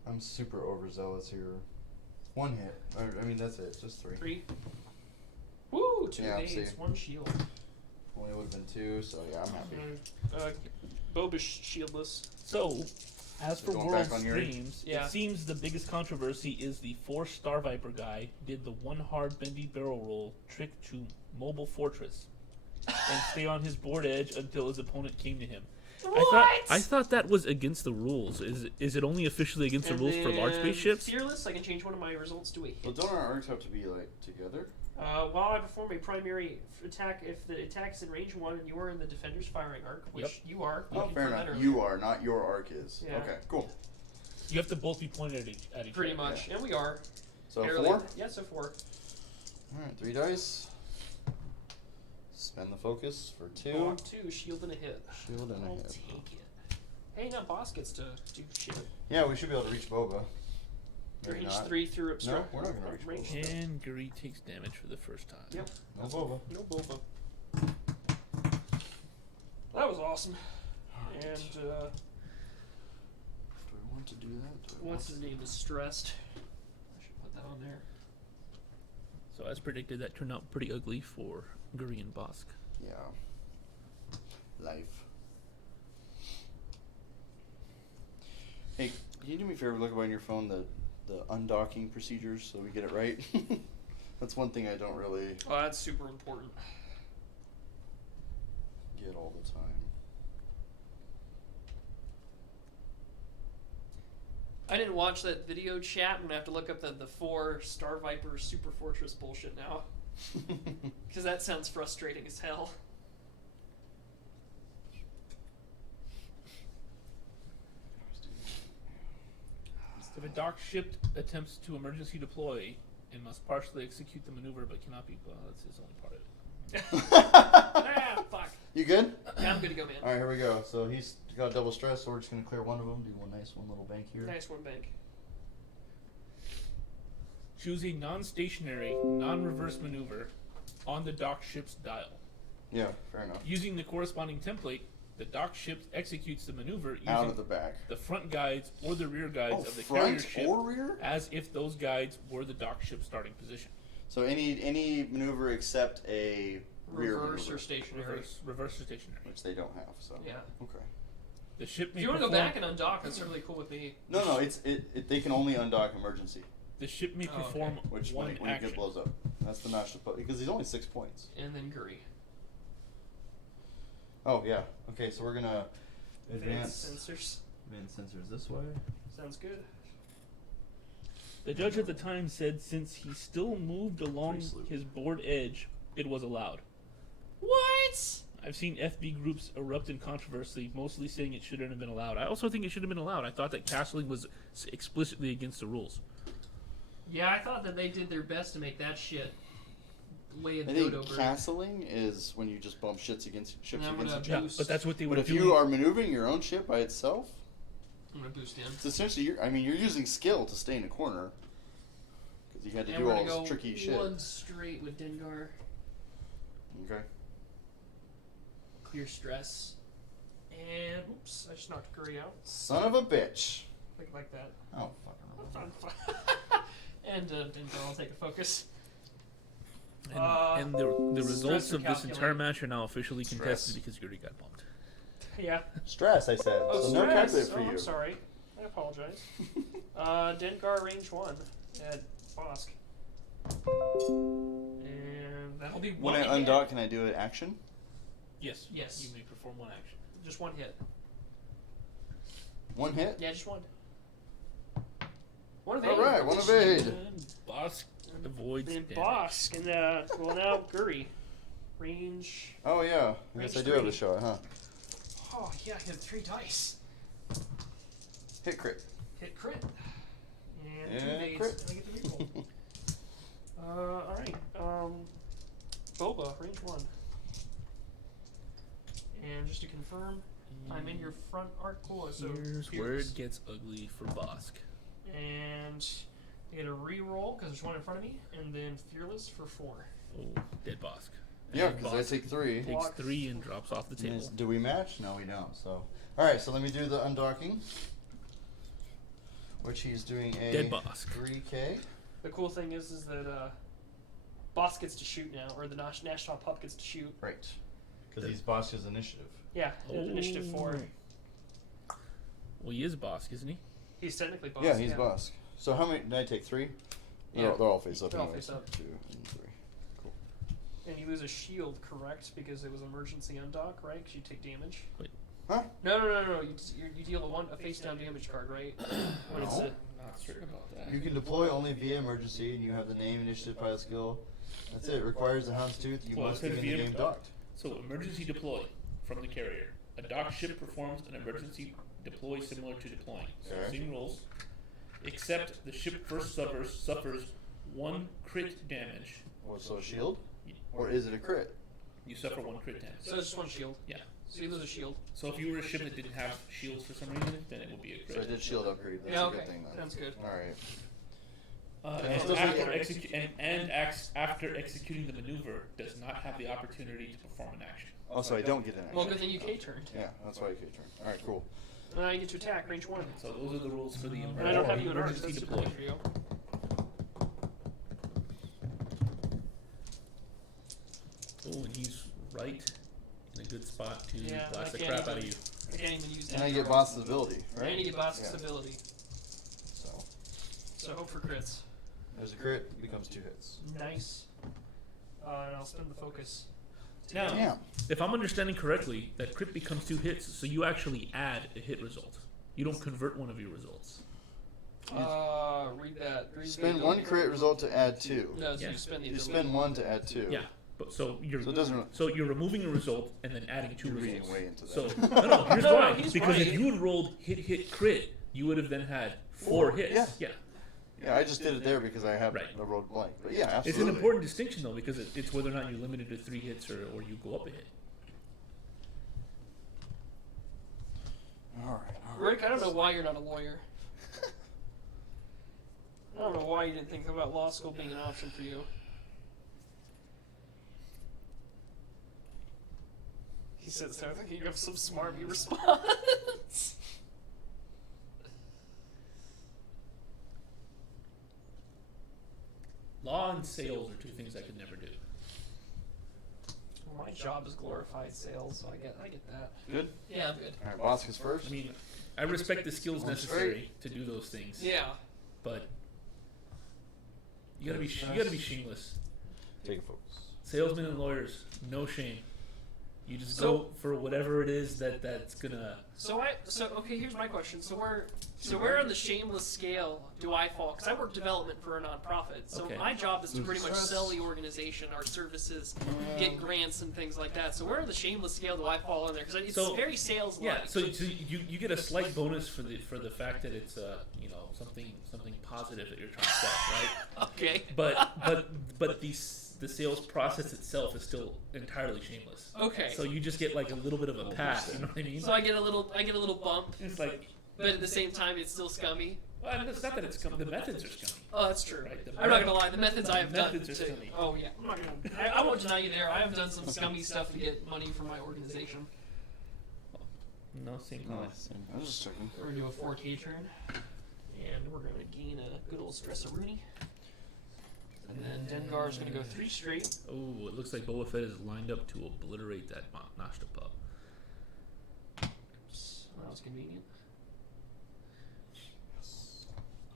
I'm super overzealous here. 1 hit. I mean, that's it. Just 3. 3. Woo! 2 Yeah, nades, see. 1 shield. Only would have been 2, so yeah, I'm happy. Bobish shieldless. So, as for Going World back on Yuri? Streams, Yeah. it seems the biggest controversy is the 4 Star Viper guy did the 1 hard bendy barrel roll trick to Mobile Fortress and stay on his board edge until his opponent came to him. I thought that was against the rules. Is it only officially against the rules for large then spaceships? Fearless, I can change one of my results to a hit. Well, don't our arcs have to be, like, together? While I perform a primary attack, if the attack is in range 1 and you are in the defender's firing arc, which Yep. you are. Oh, you fair confirmed that enough. earlier. You are, not your arc is. Yeah. Okay, cool. You have to both be pointed at each Pretty other. much. And we are. So Barely. 4? Yeah, so 4. Alright, 3 dice. Spend the focus for 2. Block 2, shield and a hit. Shield and a I'll hit. take it. Hey, now boss gets to do shit. Yeah, we should be able to reach Boba. Maybe Range not. 3 through obstruct. we're not gonna reach range. Boba. And Guri takes damage for the first time. Yep. No Boba. No Boba. That was awesome. And, Do I want to do that? Do I what's want his name is stressed. I should put that on there. So as predicted, that turned out pretty ugly for Guri and Bosk. Yeah. Life. Hey, can you do me a favor, look on your phone the undocking procedures so we get it right? That's one thing I don't really Oh, that's super important. get all the time. I didn't watch that video chat. I'm gonna have to look up the 4 Star Viper Super Fortress bullshit now. Because that sounds frustrating as hell. If a dock ship attempts to emergency deploy, it must partially execute the maneuver but cannot be. Well, that's his only part of it. Ah, fuck. You good? Yeah, I'm good to go, man. Alright, here we go. So he's got double stress, so we're just going to clear one of them. Do one little bank here. Nice one, Bank. Choose a non-stationary, non-reverse maneuver on the dock ship's dial. Yeah, fair enough. Using the corresponding template, the dock ship executes the maneuver using Out of the back. the front guides or the rear guides Oh, of the carrier front ship or rear? as if those guides were the dock ship's starting position. So any maneuver except a rear Reverse maneuver, or stationary. Reverse or stationary. which they don't have. So Yeah. okay. The ship If may you want to go perform- back and undock, that's really cool with me. No, it's they can only undock emergency, The ship may Oh, okay. perform which one when it action. gets blows up. That's the notch to put because he's only 6 points. And then Guri. Oh, yeah. Okay, so we're going to Advanced advance sensors. sensors this way. Sounds good. The judge at the time said since he still moved along Free sloop. his board edge, it was allowed. What? I've seen FB groups erupt in controversy, mostly saying it shouldn't have been allowed. I also think it should have been allowed. I thought that castling was explicitly against the rules. Yeah, I thought that they did their best to make that shit lay a I note think over. castling is when you just bump ships against And I'm against gonna each Yeah, other. boost. but that's what they But were if doing. you are maneuvering your own ship by itself, I'm gonna boost in. it's essentially you're using skill to stay in a corner because you had to And do we're all gonna this go tricky shit. one straight with Dengar. Okay. Clear stress. And oops, I just knocked Curry out. Son of a bitch. Like that. Oh fucking. And Dengar will take a focus. And the results stress or of this entire calculate? match are now officially contested Stress. because you already got bumped. Yeah. Stress, I said. Oh, so no stress. calculate for Oh, you. I'm sorry. I apologize. Dengar range 1 at Bosk. And that'll be When one I hit. undock, can I do an action? Yes. Yes. You may perform one action. Just one hit. One hit. Yeah, just one. One of All eight. right, one of eight. And Bosk avoids And damage. Bosk, and well now Guri. Range. Oh yeah. I guess Range I do have a three. shot, huh? Oh yeah, I had 3 dice. Hit crit. Hit crit. And Yeah, 2 nades. crit. And I get the reroll. Alright. Boba, range 1. And just to confirm, I'm in your front arc core, so Here's where fearless. it gets ugly for Bosk. And I get a reroll because there's one in front of me, and then fearless for 4. Oh, dead Bosk. Yeah, And because I Bosk take 3. takes Block. 3 and drops off the table. Yes. Do we match? No, we don't. So, all right. So let me do the undocking, which he's doing a Dead Bosk. 3K. The cool thing is that Boss gets to shoot now, or the National Pup gets to shoot. Right. Because he's Bosch's initiative. Yeah, initiative 4. Well, he is Bosk, isn't he? He's technically Boss. Yeah, he's Bosch. So how many? Did I take 3? Yeah. They're all face up. They're all anyways. face up. 2 and 3. Cool. And you lose a shield, correct? Because it was emergency undock, right? Because you take damage. Huh? No. You deal a face down damage card, right? When it's No. Not certain about that. You can deploy only via emergency, and you have the name, initiative, pilot skill. That's it. It requires the Houndstooth. You Well, it must be says in the via game docked. So, emergency deploy from the carrier. A docked ship performs an emergency deploy similar to deploying. So, Okay. same rules. Except the ship first suffers 1 crit damage. What, so a shield? Or is it a crit? You suffer 1 crit damage. So it's just one shield. Yeah. So you lose a shield. So if you were a ship that didn't have shields for some reason, then it would be a So I crit. did shield upgrade. That's Yeah, a okay. good thing then. Sounds good. Alright. And still after, make after executing the maneuver, does not have the opportunity to perform an action. Also, I don't get an action. Well, good thing you K turned. Yeah, that's why I K turn. Alright, cool. And now you get to attack, range 1. So those are the rules for the And I don't have you in arc, so emergency that's super deploy. good for you. Oh, and he's right in a good spot to Yeah, blast I the can't crap out of even- you. I can't even use that. And I get boss's ability, right? And you get Bosk's Yeah. ability. So, So hope for crits. there's a crit, it becomes 2 hits. Nice. And I'll spend the focus. Now, Damn. if I'm understanding correctly, that crit becomes 2 hits, so you actually add a hit result. You don't convert one of your results. Read that. Read the Spend ability. 1 crit result to add 2. No, so Yeah. you spend the You ability. spend 1 to add 2. Yeah, but so you're So it doesn't- so you're removing a result and then adding 2 You're reading results. way into that. So no, here's No, why. he's Because if right. you had rolled hit crit, you would have then had 4 hits. Yeah. Yeah, I just did it there because I have Right. the road blank. But yeah, It's absolutely. an important distinction though, because it's whether or not you're limited to 3 hits or you go up a hit. Alright, Rick, I don't know why you're not a lawyer. I don't know why you didn't think about law school being an option for you. He says so. I think you have some smarmy response. Law and sales are 2 things I could never do. My job is glorified sales, so I get that. Good? Yeah, I'm good. Alright, boss is first. I mean, I respect the skills One necessary to do those things. Yeah. But you gotta be shameless. Take a focus. Salesmen and lawyers, no shame. You just So- go for whatever it is that's gonna. So okay, here's my question. So where on the shameless scale do I fall? Because I work development for a nonprofit. So Okay. my job is to pretty much Stress. sell the organization, our services, get grants and things like that. So where on the shameless scale do I fall in there? Because it's So- very sales-like. Yeah, so you get a slight bonus for the fact that it's something positive that you're trying to sell, right? Okay. But the the sales process itself is still entirely shameless. Okay. So you just get like a little bit of a pass. You know what I mean? So I get a little bump, It's like, but at the same time, it's still scummy. well, it's not that it's scummy. The methods are scummy. Oh, that's true. Right, the I'm not gonna lie. The methods I have methods done. are scummy. Oh yeah. I'm not gonna. I won't deny you there. I have done some scummy stuff to get money for my organization. No, same No, class. I was just checking. We're gonna do a 4K turn, and we're gonna gain a good old Stress-a-Rooney. And then Dengar's gonna go 3 straight. Oh, it looks like Boba Fett is lined up to obliterate that Nashta pup. Oops, that was convenient.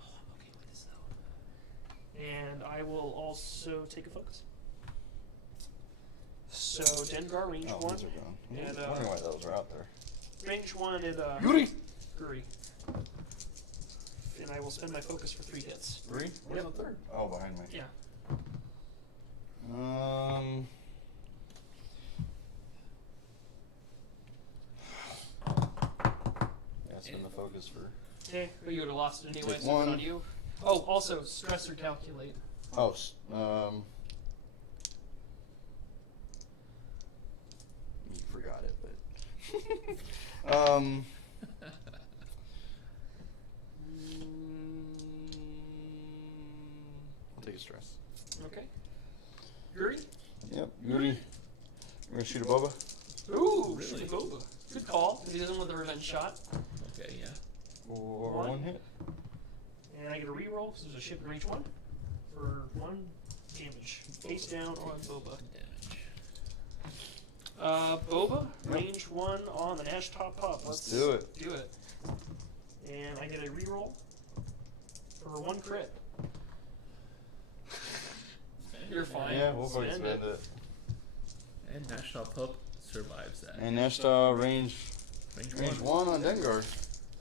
Oh, I'm okay with this though. And I will also take a focus. So Dengar range Oh, 1. these are gone. And, I wondering why those are out there. Range 1 at Yuri! Guri. And I will spend my focus for 3 hits. 3? Where's the third? Oh, behind me. Yeah. Yeah, spend the focus for. Okay, but you would have lost it anyway, Take so good one. on you. Oh, also, stress or calculate. Oh, you forgot it, but. I'll take a stress. Okay. Guri? Yep, Yuri. You're gonna shoot a Boba? Ooh, Really? shoot a Boba. Good call. He doesn't want the revenge shot. Okay, yeah. Or One. one hit? And I get a reroll, because there's a ship in range 1 for 1 damage. Face down on Boba. Damage. Boba, Yep. range 1 on the Nash Top Pup. Let's do it. Do it. And I get a reroll for 1 crit. You're fine. Yeah, we'll probably Spend spend it. it. And Nashta pup survives that. And Nashta range Range 1 on Dengar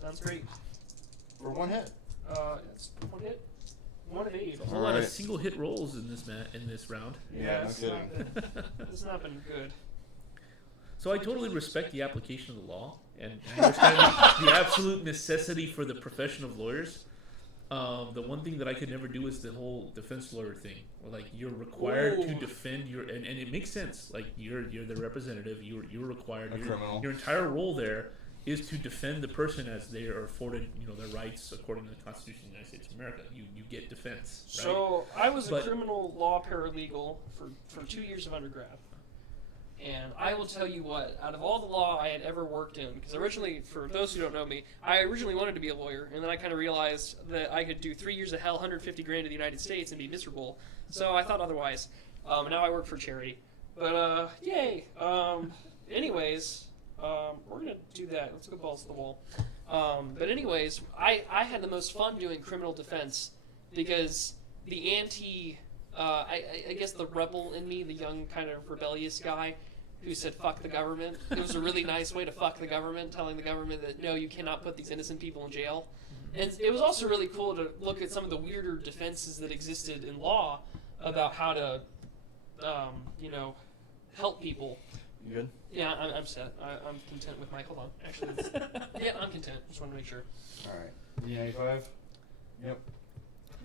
Sounds great. for 1 hit. It's 1 hit. 1 of 8. A whole lot of Alright. single hit rolls in this round. Yeah, no it's kidding. not been, it's not been good. So I totally respect the application of the law and understand the absolute necessity for the profession of lawyers. The one thing that I could never do is the whole defense lawyer thing, where like you're required to Ooh. defend your, and it makes sense. Like you're the representative, you're required. A criminal. Your entire role there is to defend the person as they are afforded, their rights according to the Constitution of the United States of America. You get defense. Right? So I was a But- criminal law paralegal for 2 years of undergrad. And I will tell you what, out of all the law I had ever worked in, because originally, for those who don't know me, I originally wanted to be a lawyer, and then I kind of realized that I could do 3 years of hell, 150 grand in the United States, and be miserable. So I thought otherwise. Now I work for charity. But, yay. Anyways, we're going to do that. Let's go balls to the wall. But anyways, I had the most fun doing criminal defense, because the I guess the rebel in me, the young kind of rebellious guy who said fuck the government, it was a really nice way to fuck the government, telling the government that no, you cannot put these innocent people in jail. And it was also really cool to look at some of the weirder defenses that existed in law about how to help people. You good? Yeah, I'm set. I'm content with my, hold on, actually, yeah, I'm content, just want to make sure. Alright. D95? Yep.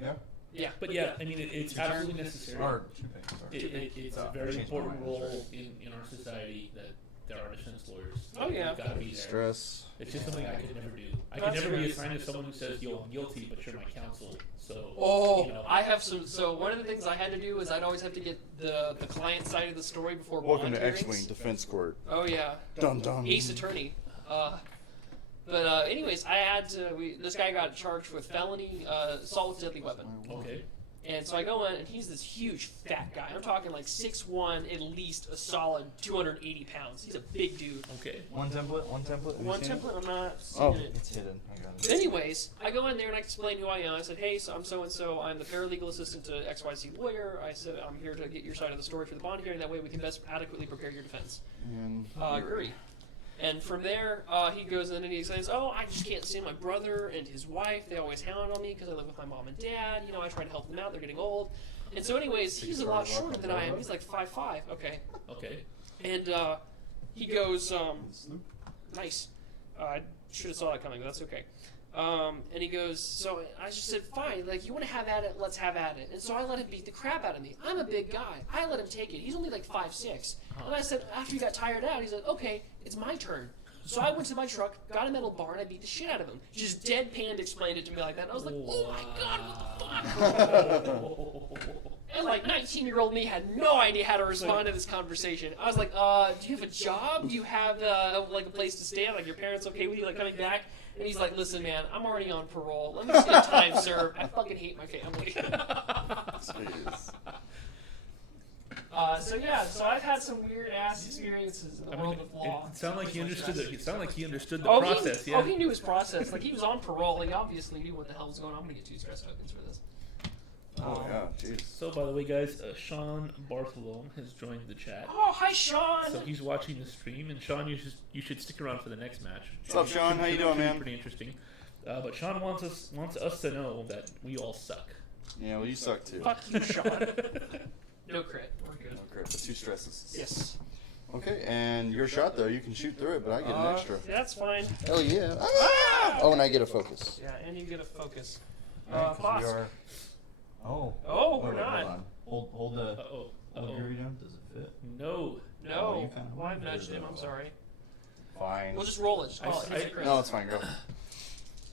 Yeah? Yeah. But yeah, I mean, it's absolutely necessary. Or 2 things. Sorry. It's Oh, a very changed my important mind. role in our society that there are defense lawyers. Oh, yeah. They've got to be there. Stress. It's just something I could never do. I That's could never be fair. assigned to someone who says, "Yo, I'm guilty, but you're my counsel." So, Oh, I have some. So one of the things I had to do is I'd always have to get the client side of the story before Welcome bond to hearings. X-Wing Defense Court. Oh yeah, Dun dun. Ace Attorney. But anyways, I had to. This guy got charged with felony assault with deadly weapon. okay. And so I go in, and he's this huge fat guy. I'm talking like 6'1", at least a solid 280 pounds. He's a big dude. Okay. One template. Have you One seen it? template, I'm not Oh, seeing it. it's hidden. I got But it. anyways, I go in there and I explain who I am. I said, hey, so I'm so-and-so. I'm the paralegal assistant to XYZ lawyer. I said, I'm here to get your side of the story for the bond hearing. That way we can best adequately prepare your defense. And Guri. And from there, he goes in and he says, oh, I just can't stand my brother and his wife. They always hound on me because I live with my mom and dad. I try to help them out. They're getting old. And so anyways, he's a lot shorter than I am. He's like 5'5". Okay. Okay. And he goes, nice. I should have saw that coming, but that's okay. And he goes, so I just said, fine, like, you want to have at it, let's have at it. And so I let him beat the crap out of me. I'm a big guy. I let him take it. He's only like 5'6". And I said, after he got tired out, he's like, okay, it's my turn. So I went to my truck, got a metal bar, and I beat the shit out of him. Just deadpan explained it to me like that. And I was like, oh my god, what the fuck? And like 19-year-old me had no idea how to respond to this conversation. I was like, do you have a job? Do you have like a place to stay? Like, your parents okay with you like coming back? And he's like, listen, man, I'm already on parole. Let me just get time served. I fucking hate my family. Jeez. So I've had some weird ass experiences in the world of law. It sounded like he understood it. It sounded like he understood the Oh, process. he, Yeah. oh, he knew his process. Like, he was on parole. He obviously knew what the hell was going on. I'm gonna get 2 stress tokens for this. Oh yeah, jeez. So, by the way, guys, Sean Bartholome has joined the chat. Oh, hi, Sean. So he's watching the stream, and Sean, you should stick around for the next match. What's up, Sean? How you doing, Should be man? Pretty interesting. But Sean wants us to know that we all suck. Yeah, well, you suck too. Fuck you, Sean. No crit. We're good. Okay, but 2 stresses. Yes. Okay, and your shot though, you can shoot through it, but I get an extra. That's fine. Hell yeah! Ah! Oh, and I get a focus. Yeah, and you get a focus. Right, 'cause Boss. we are. Oh. Oh, we're wait, not. Hold on. Hold the. Uh-oh. Hold Uh-oh. your down. Does it fit? No. Oh, No. you kinda Well, I've wanted nudged it, him. I'm though. sorry. Fine. We'll just roll it. Just call it. Hit the crit. No, it's fine. Go.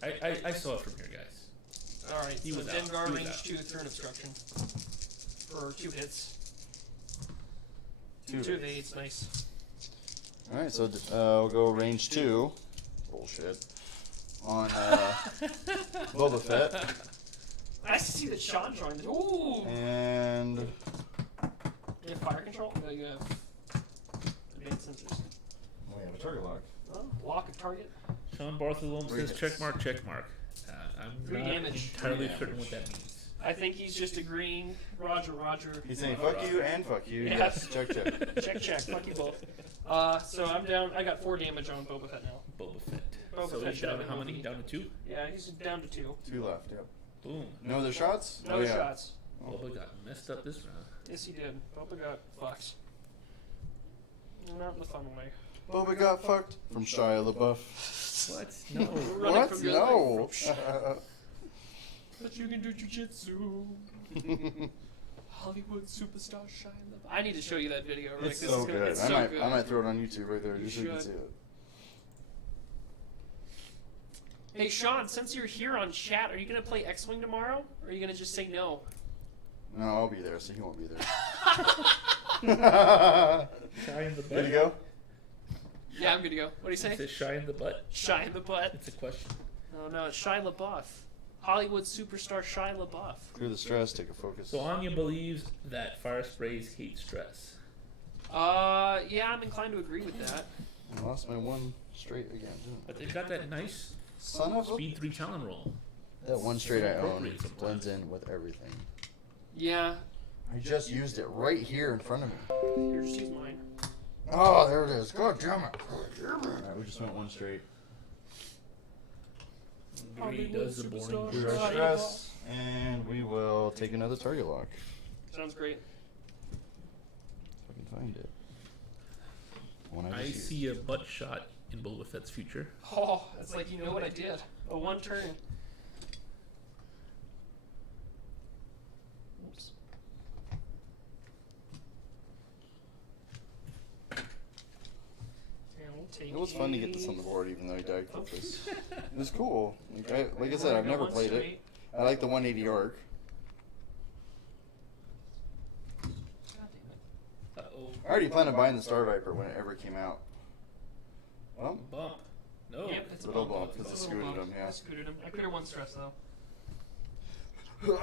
I saw it from here, guys. All right. He So was out. Dengar He was range out. 2 through an obstruction for 2 hits. 2 2 of 8's nice. All right, so we'll go range 2. Bullshit. On Boba Fett. Nice to see that Sean joined. Ooh. And You have fire control? No, you have advanced sensors. we have a target lock. Oh, lock of target. Sean Bartholome Three says hits. check mark, check mark. I'm 3 not damage. entirely 3 certain damage. what that means. I think he's just agreeing. Roger, Roger. He's saying fuck you and fuck you. Yeah. Yes. Check, check. Check, check. Fuck you both. So I'm down. I got 4 damage on Boba Fett now. Boba Fett. Boba So Fett he's should down have to how been many? moving. Down to 2? Yeah, he's down to 2. 2 left. Yep. Boom. No other shots? No Oh, yeah. shots. Boba got messed up this round. Yes, he did. Boba got fucked. Not in the fun way. Boba got fucked from Shia LaBeouf. What? No. Running What? from your No. But you can do jujitsu. Hollywood superstar Shia LaBeouf. I need to show you that video. Rick. It's This so is gonna, good. It's I so might, good. I might throw it on YouTube right there You just so you can should. see it. Hey Sean, since you're here on chat, are you gonna play X-Wing tomorrow, or are you gonna just say no? No, I'll be there, so he won't be there. Shy in the butt. There you go. Yeah, I'm good to go. What do you say? Is it shy in the butt? Shy in the butt. It's a question. Oh no, it's Shia LaBeouf. Hollywood superstar Shia LaBeouf. Through the stress, take a focus. So Anya believes that fire sprays hate stress. Yeah, I'm inclined to agree with that. I lost my 1 straight again, didn't But they've got that nice I? Son of a... speed 3 talon roll. That 1 straight I own Appropriate sometimes. blends in with everything. Yeah, I just used it right here in front of me. here, just use mine. Oh, there it is. God damn it. Alright, we just went 1 straight. Greed does the boring Through work. our stress, and we will take another target lock. Sounds great. If I can find it. One I just see used. a butt shot in Boba Fett's future. Oh, it's like you know what I did. A 1 turn. Oops. And we'll take It was fun to get this on the board, even though he died quickly. It was cool. Like I said, I've never played it. I like the 180 arc. God damn it. Uh-oh. I already planned on buying the Star Viper when it ever came out. Well, Bump. No. Yep, it's a little bump. bump, 'cause It's it a little scooted bump. him, yeah. I scooted him. I cleared 1 stress though. Jump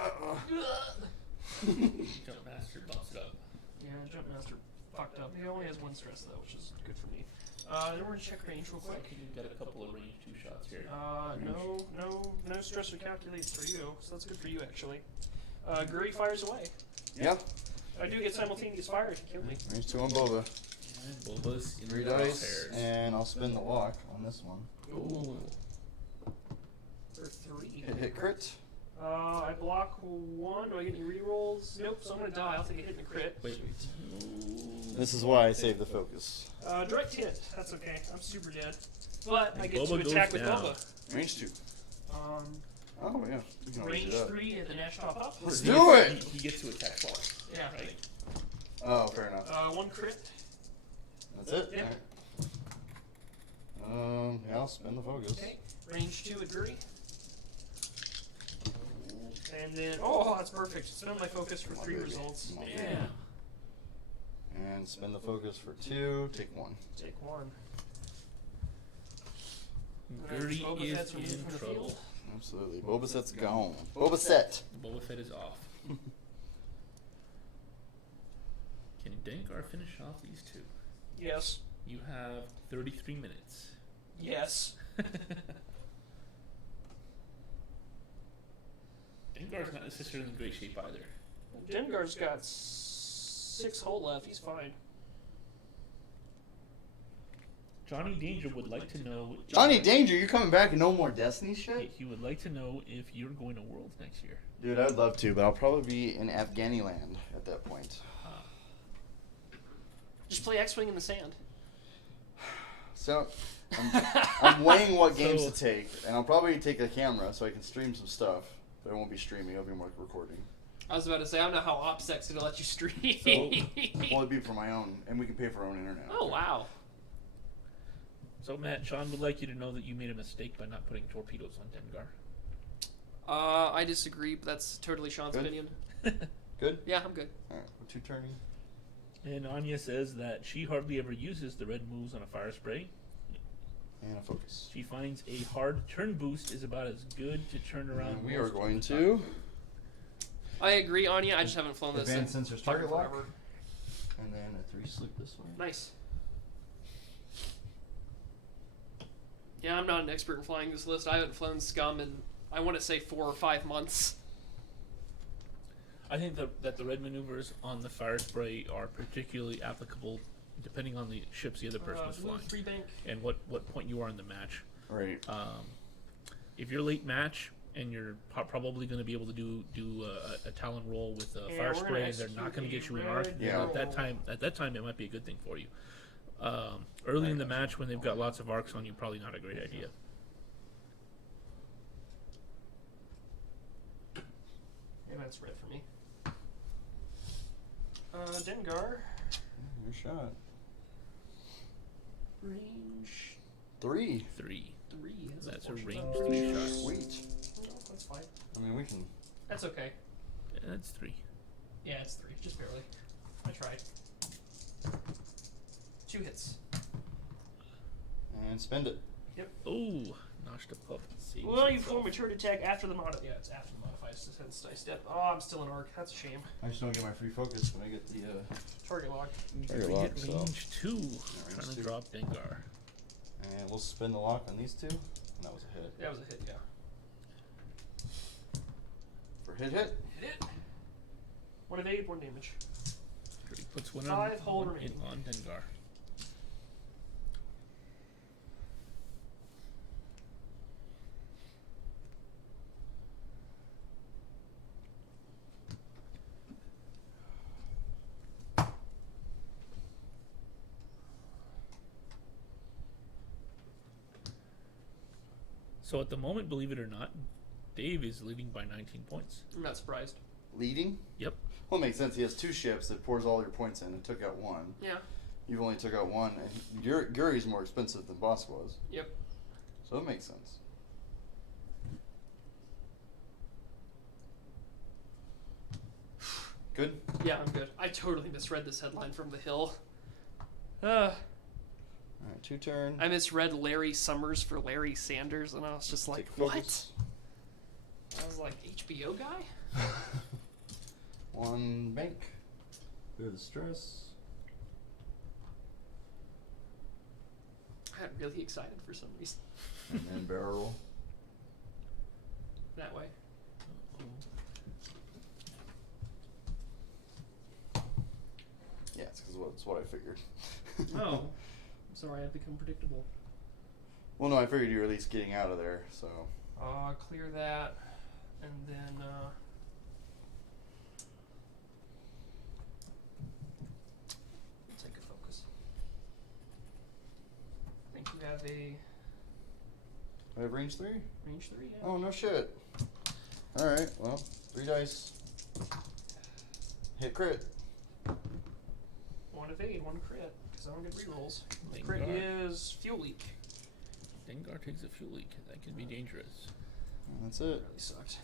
Master bumps it up. Yeah, Jump Master fucked up. He only has 1 stress though, which is good for me. Then we're gonna check range real quick. You've got a couple of range 2 shots here. No stressor calculates for you, so that's good for you actually. Guri fires away. yeah. I do get simultaneous fire if you kill me. Range 2 on Boba. And Boba's in 3 the dice, crosshairs. and I'll spin the lock on this one. Ooh. For 3. Hit crit. I block 1. Do I get any rerolls? Nope, so I'm gonna die. I'll take a hit and a crit. Wait. This is why I save the focus. Direct hit. That's okay. I'm super dead. but I And get to Boba attack goes with down. Boba. Range 2. Oh, yeah. We can range Range it up. 3 at the Nash top up. Let's He do gets- it! He gets to attack twice. Yeah. Right. Oh, fair enough. 1 crit. That's it? Yep. Alright. Yeah, I'll spin the focus. Okay. Range 2 at Guri. And then, oh, that's perfect. Spend my focus for Come on, 3 baby. results. Come on, Yeah. baby. And spin the focus for 2. Take 1. Take 1. Gertie Boba is Fett's removed in from the trouble. field. Absolutely. Boba Fett's gone. Boba Fett! Boba Fett is off. Can Dengar finish off these two? Yes. You have 33 minutes. Yes. Dengar's not necessarily in great shape either. Dengar's got 6 hull left. He's fine. Johnny Danger would like to know. Johnny Danger, you coming back and no more Destiny shit? He would like to know if you're going to Worlds next year. Dude, I'd love to, but I'll probably be in Afghaniland at that point. Just play X-Wing in the sand. So, I'm weighing what games So- to take, and I'll probably take a camera so I can stream some stuff. But it won't be streaming, it'll be more recording. I was about to say, I don't know how OPSEC's going to let you stream. Well, it'd be for my own, and we can pay for our own internet. Oh, wow. So Matt, Sean would like you to know that you made a mistake by not putting torpedoes on Dengar. I disagree, but that's totally Sean's Good. opinion. Good? Yeah, I'm good. Alright, we're 2 turning. And Anya says that she hardly ever uses the red moves on a fire spray. And a focus. She finds a hard turn boost is about as good to turn around. And we are most going of the to time. I agree, Anya. I just haven't flown this advanced in sensors target lock, forever. and then a 3 sleep this way. Nice. Yeah, I'm not an expert in flying this list. I haven't flown Scum in, I want to say, 4 or 5 months. I think that the red maneuvers on the fire spray are particularly applicable depending on the ships the other person is Blue flying free bank. and what point you are in the match. Right. If you're late match and you're probably going to be able to do a Talon roll with a Yeah, fire we're gonna spray, and they're not going to execute get you a an arc. red Yeah. At that time, it might be a good thing for you. Early in the match, when they've got lots of arcs on you, probably not a great idea. Yeah, that's red for me. Dengar. Your shot. Range 3. 3. 3. That's a unfortunate. range 3 shot. Sweet. No, that's fine. I mean, we can. That's okay. That's 3. Yeah, it's 3. Just barely. I tried. 2 hits. And spend it. Oh, notched a pup. Saves Well, you himself. form a turn attack after the mod. Yeah, it's after the modified defense dice step. Oh, I'm still an arc. That's a shame. I just don't get my free focus when I get the. Target lock. Target We lock, hit so. range 2. range Trying to 2. drop Dengar. And we'll spin the lock on these 2. And that was a hit. That was a hit, yeah. For hit. Hit it. 1 evade, 1 damage. He puts one 5 hull on remaining. Dengar. So at the moment, believe it or not, Dave is leading by 19 points. I'm not surprised. Leading? Yep. Well, it makes sense. He has 2 ships that pours all your points in and took out 1. Yeah. You've only took out 1. And Guri's more expensive than Boss was. Yep. So it makes sense. Good? Yeah, I'm good. I totally misread this headline from The Hill. Alright, 2 turn. I misread Larry Summers for Larry Sanders, and I was just like, Take what? focus. I was like, HBO guy? 1 bank. Clear the stress. I got really excited for some reason. And then barrel roll. That way. Yeah, it's what I figured. Oh. I'm sorry, I've become predictable. Well, no, I figured you were at least getting out of there, so. Clear that, and then, take a focus. I think you have a Do I have range 3? Range 3, yeah. Oh, no shit. Alright, well, 3 dice. Hit crit. 1 evade, 1 crit. Because I don't get rerolls. Dengar. Crit is Fuel Leak. Dengar takes a fuel leak. That could be dangerous. And that's That it. really sucked.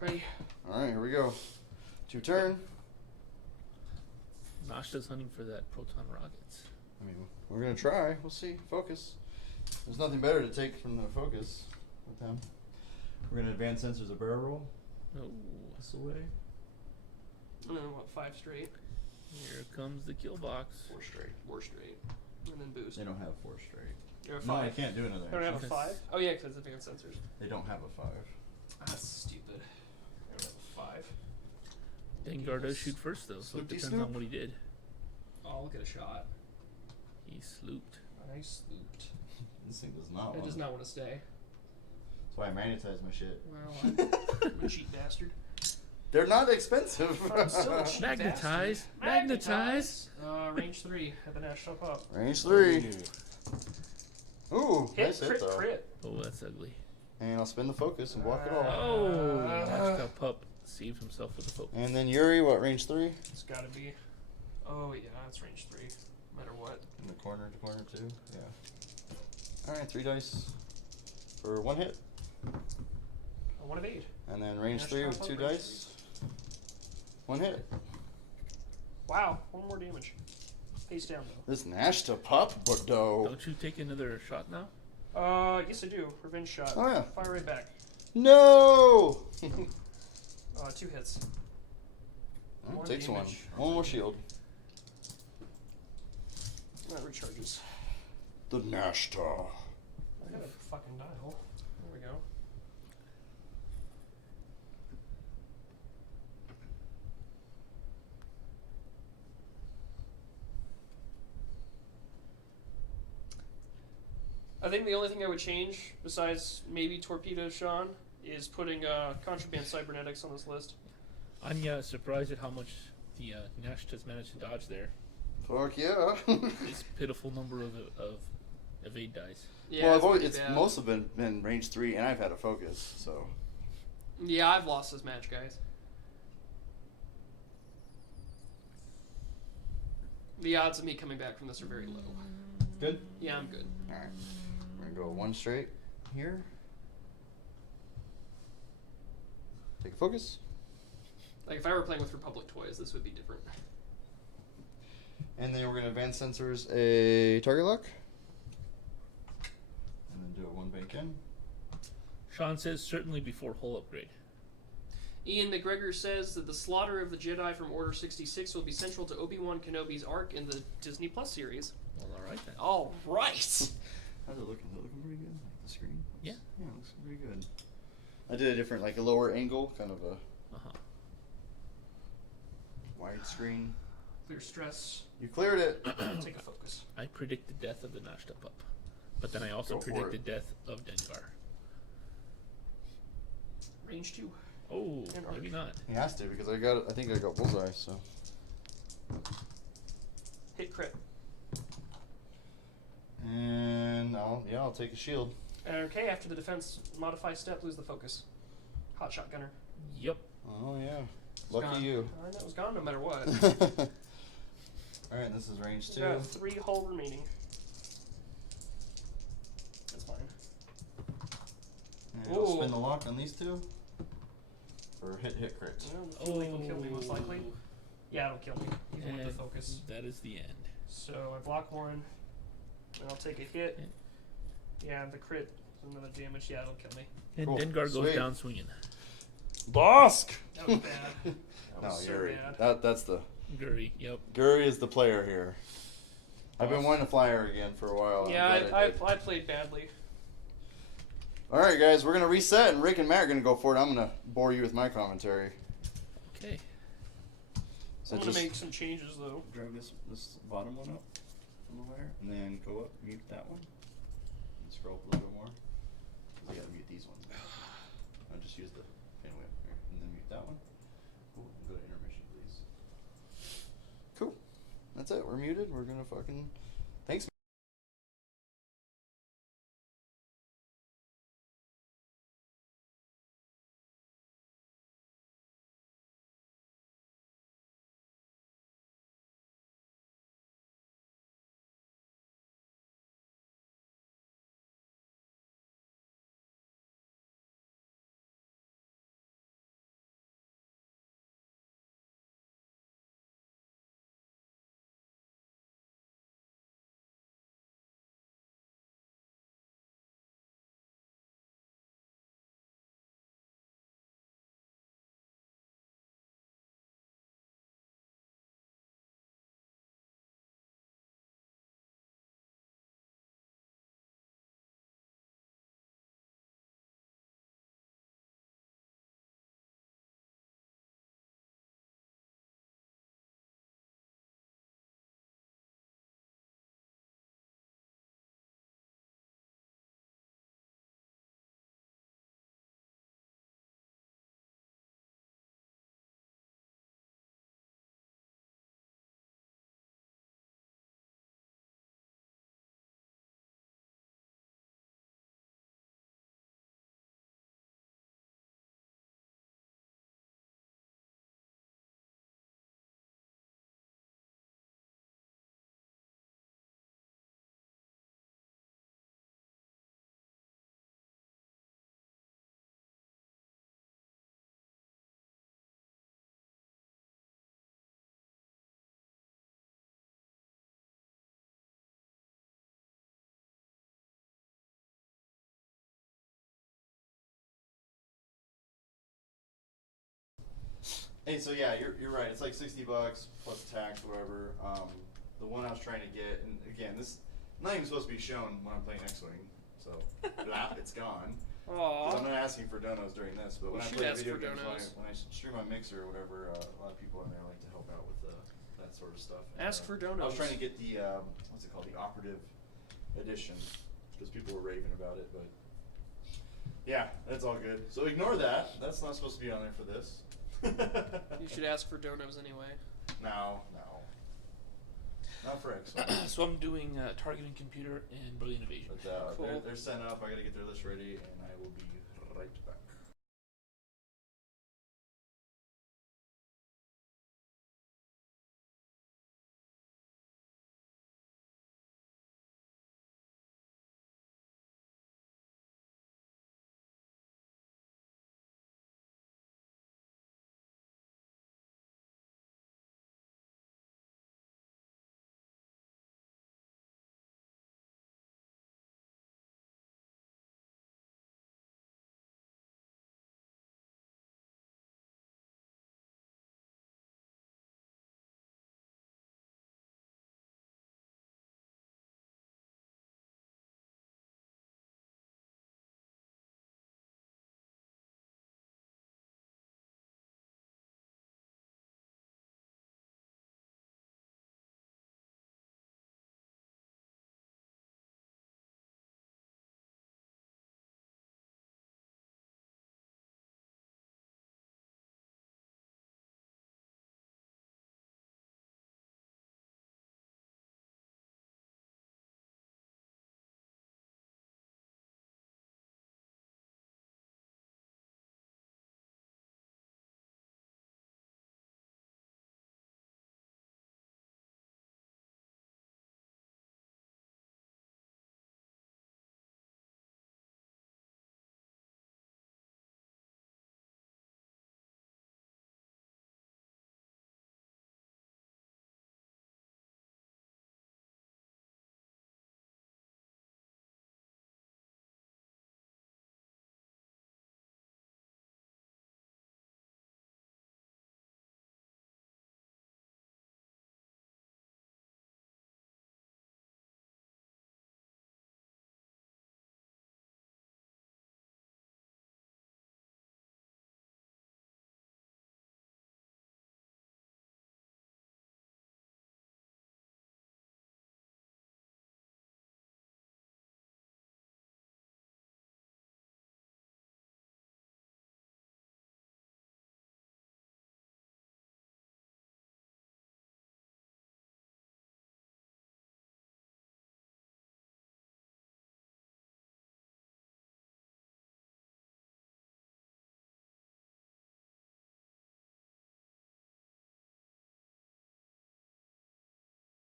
Ready? Alright, here we go. 2 turn. Nashta's hunting for that proton rockets. I mean, we're gonna try. We'll see. Focus. There's nothing better to take from the focus with them. We're gonna advance sensors a barrel roll. Oh, This away. And then what, 5 straight? here comes the kill box. 4 straight. 4 straight. And then boost. They don't have 4 straight. Or a No, I 5. can't do another. They don't have a action. 5? Oh yeah, because it's advanced sensors. They don't have a 5. That's stupid. They don't have a 5. Dengar does shoot first though, so it Snoopy depends Snoop. on what he did. Oh, look at a shot. He slooped. Nice loot. This thing does not It want does not want to stay. That's why I magnetize my shit. Well, I'm a cheap bastard. They're not expensive. I'm still a cheap Magnetize. bastard. Magnetize. Range 3 at the national pop. Range 3. Ooh, Hit, nice hit crit, though. crit. Oh, that's ugly. And I'll spin the focus and block it all. Oh, Nashta pup saves himself with a focus. And then Yuri, what, range 3? It's gotta be. Oh yeah, that's range 3. No matter what. In the corner to corner too? Yeah. Alright, 3 dice for 1 hit. I want evade. And then range Nash 3 top with up, 2 range dice. 1 hit. Wow, 1 more damage. Face down though. This Nashta pup, Bordeaux. Don't you take another shot now? Yes I do. Revenge shot. Oh, yeah. Fire right back. No! 2 hits. Alright, 1 takes damage. 1. 1 more shield. That recharges. The Nashta. I got a fucking dial. There we go. I think the only thing I would change, besides maybe Torpedo Sean, is putting Contraband Cybernetics on this list. I'm surprised at how much the Nashta's managed to dodge there. Fuck yeah. This pitiful number of evade dice. Yeah, well, it's pretty it's bad. most of been range 3, and I've had a focus, so. Yeah, I've lost this match, guys. The odds of me coming back from this are very low. Good? Yeah, I'm good. Alright. We're gonna go 1 straight here. Take a focus. Like, if I were playing with Republic Toys, this would be different. And then we're gonna advance sensors a target lock. And then do a 1 bank in. Sean says certainly before hull upgrade. Ian McGregor says that the slaughter of the Jedi from Order 66 will be central to Obi-Wan Kenobi's arc in the Disney Plus series. Well, all right then. All right. How's it looking? Is it looking pretty good? Like the screen? Yeah. Yeah, it looks pretty good. I did a different, like a lower angle, kind of a Uh-huh. wide screen. Clear stress. You cleared it. Take a focus. I predict the death of the Nashta pup, but then I also Go for predict it. the death of Dengar. Range 2. Oh, And maybe arc. not. He has to because I think I got bullseye. So. Hit crit. And I'll take a shield. Okay, after the defense, modify step, lose the focus. Hot shot gunner. Yep. Oh yeah. It's Lucky gone. you. I know it was gone no matter what. Alright, this is range 2. Got 3 hull remaining. That's fine. And I'll spin Ooh. the lock on these 2. For hit crit. Well, the fuel leak will kill me most likely. Yeah, it'll kill me. Even with And the focus. that is the end. So I block 1. And I'll take a hit. Yeah, the crit is another damage. Yeah, it'll kill me. And Cool. Dengar goes Sweet. down swinging. Bosk! That was bad. That No, was so Yuri. bad. That's the Guri, yep. Guri is the player here. I've been wanting to fly her again for a while. Yeah, I'm glad I played badly. All right, guys, we're gonna reset, and Rick and Matt are gonna go for it. I'm gonna bore you with my commentary. Okay. So I'm gonna just make some changes though. Drag this bottom one up from the wire, and then go up, mute that one, and scroll up a little bit more. 'Cause I gotta mute these ones. I'll just use the pinwheel here, and then mute that one, we're muted. We're gonna fucking. Thanks. Hey, so yeah, you're right. It's like $60 plus tax, whatever. The one I was trying to get, and again, this not even supposed to be shown when I'm playing X-Wing, so blah, it's gone. 'Cause I'm Aww. not asking for donos during this, but when You I should play ask video for games, donos. when I stream on Mixer or whatever, a lot of people in there like to help out with that sort of stuff. And, Ask for I was donos. trying to get the what's it called, the operative edition, because people were raving about it, but yeah, that's all good. So ignore that. That's not supposed to be on there for this. You should ask for donos anyway. No. Not for X-Wing. So I'm doing targeting computer and brilliant evasion. But Cool. they're set up. I gotta get their list ready, and I will be right back.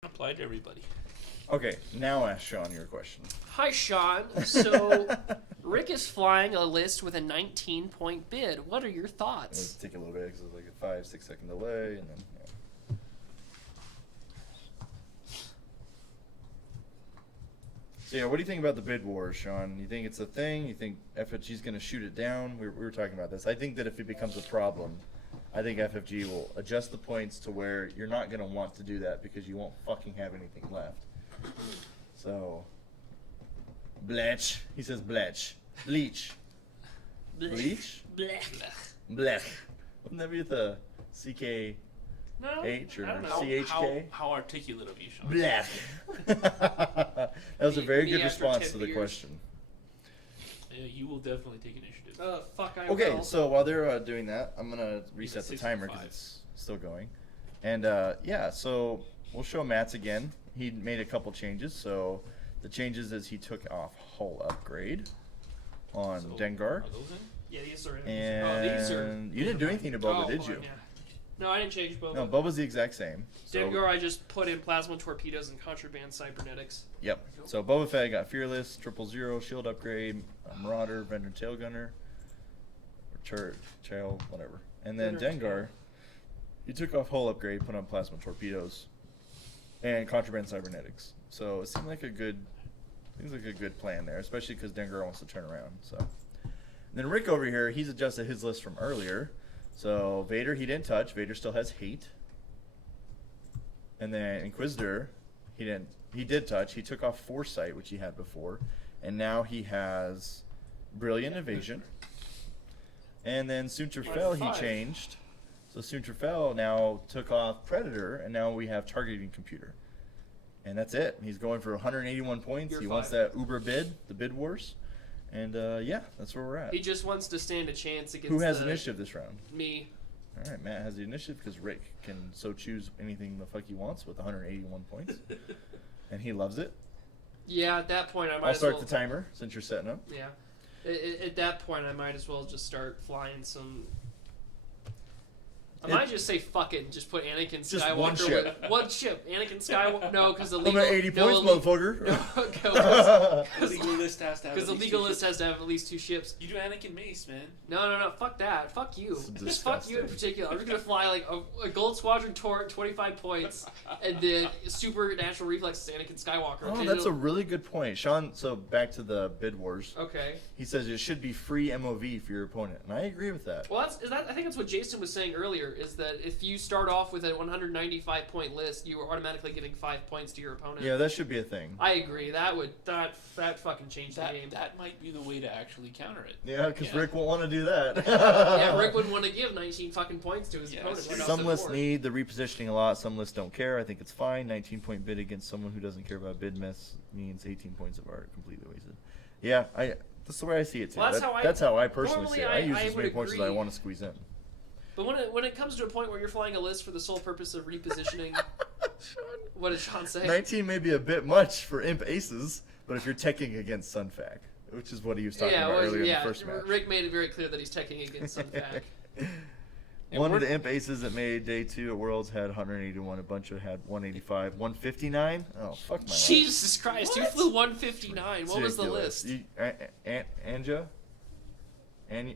Apply to everybody. Okay, now ask Sean your question. Hi, Sean. So, Rick is flying a list with a 19-point bid. What are your Let's thoughts? take a little bit because it's like a 5-6 second delay, and then. Yeah. So yeah, what do you think about the bid wars, Sean? You think it's a thing? You think FFG's going to shoot it down? We were talking about this. I think that if it becomes a problem, I think FFG will adjust the points to where you're not going to want to do that because you won't fucking have anything left. So, Bletch. He says Bletch. Bleach. Bleach? Blech. Blech. Wouldn't that be with the CK? No, H or I don't know. CHK? How articulate of you, Sean. Blech. That was a very Me good after response 10 to the beers. question. Yeah, you will definitely take initiative. Fuck, I Okay, will. so while they're doing that, I'm gonna reset the 65. timer because it's still going. And yeah, so we'll show Matt's again. He made a couple changes. So the changes is he took off hull upgrade on So, Dengar, are those in? Yeah, these are in. and these are. you didn't do anything to Boba, Oh, did hold you? on, yeah. No, I didn't change Boba. No, Boba's the exact same. So, Dengar, I just put in plasma torpedoes and contraband cybernetics. Yep. So Boba Fett got Fearless, 000, shield upgrade, Marauder, Veteran Tail Gunner, or Trail, whatever. And then Veteran Dengar, he took off hull upgrade, put on plasma torpedoes, and contraband cybernetics. So it seems like a good plan there, especially because Dengar wants to turn around. So and then Rick over here, he's adjusted his list from earlier. So Vader he didn't touch. Vader still has hate. And then Inquisitor, he did touch. He took off Foresight, which he had before, and now he has Brilliant Evasion. And then Sunterfell he 5. changed. So Sunterfell now took off Predator, and now we have Targeting Computer. And that's it. He's going for 181 points. You're He wants 5. that Uber bid, the bid wars. And yeah, that's where we're at. He just wants to stand a chance against Who has the, initiative this round? Me. All right, Matt has the initiative because Rick can so choose anything the fuck he wants with 181 points, and he loves it. Yeah, at that point I might I'll as start well. the timer since you're setting up. Yeah. At that point, I might as well just start flying some. I might just say fuck it and just put Anakin Just Skywalker one ship. with one ship. Anakin Skywalker. No, because the I'm legal. at 80 points, motherfucker. No, The legal list has to have. because the at least legal two list ships. has to have at least 2 ships. You do Anakin Mace, man. No. Fuck that. Fuck you. This is Fuck you in disgusting. particular. I'm just gonna fly like a Gold Squadron Torque, 25 points, and then Supernatural Reflexes Anakin Skywalker. Oh, Okay, that's a it'll- really good point, Sean. So back to the bid wars. Okay. He says it should be free MOV for your opponent, and I agree with that. Well, I think that's what Jason was saying earlier. Is that if you start off with a 195 point list, you are automatically giving 5 points to your opponent. Yeah, that should be a thing. I agree. That fucking changed the game. That might be the way to actually counter it. Yeah, because Rick won't want to do that. Yeah, Rick would want to give 19 fucking points to his Yes. opponent. Like I Some said lists before. need the repositioning a lot. Some lists don't care. I think it's fine. 19-point bid against someone who doesn't care about bid miss means 18 points of art completely wasted. Yeah, that's the way I see it too. Well, That's how I personally normally see it. I use I as would many points as I agree. want to squeeze in. But when it comes to a point where you're flying a list for the sole purpose of repositioning, what did Sean say? 19 may be a bit much for Imp Aces, but if you're teching against Sunfac, which is what he was talking about earlier in the first match. Rick made it very clear that he's teching against Sunfac. One of the Imp Aces that made day 2 at Worlds had 181. A bunch of had 185. 159? Oh, fuck my life. Jesus Christ, you What? flew 159. What was the Ridiculous. list? Anja? Anya?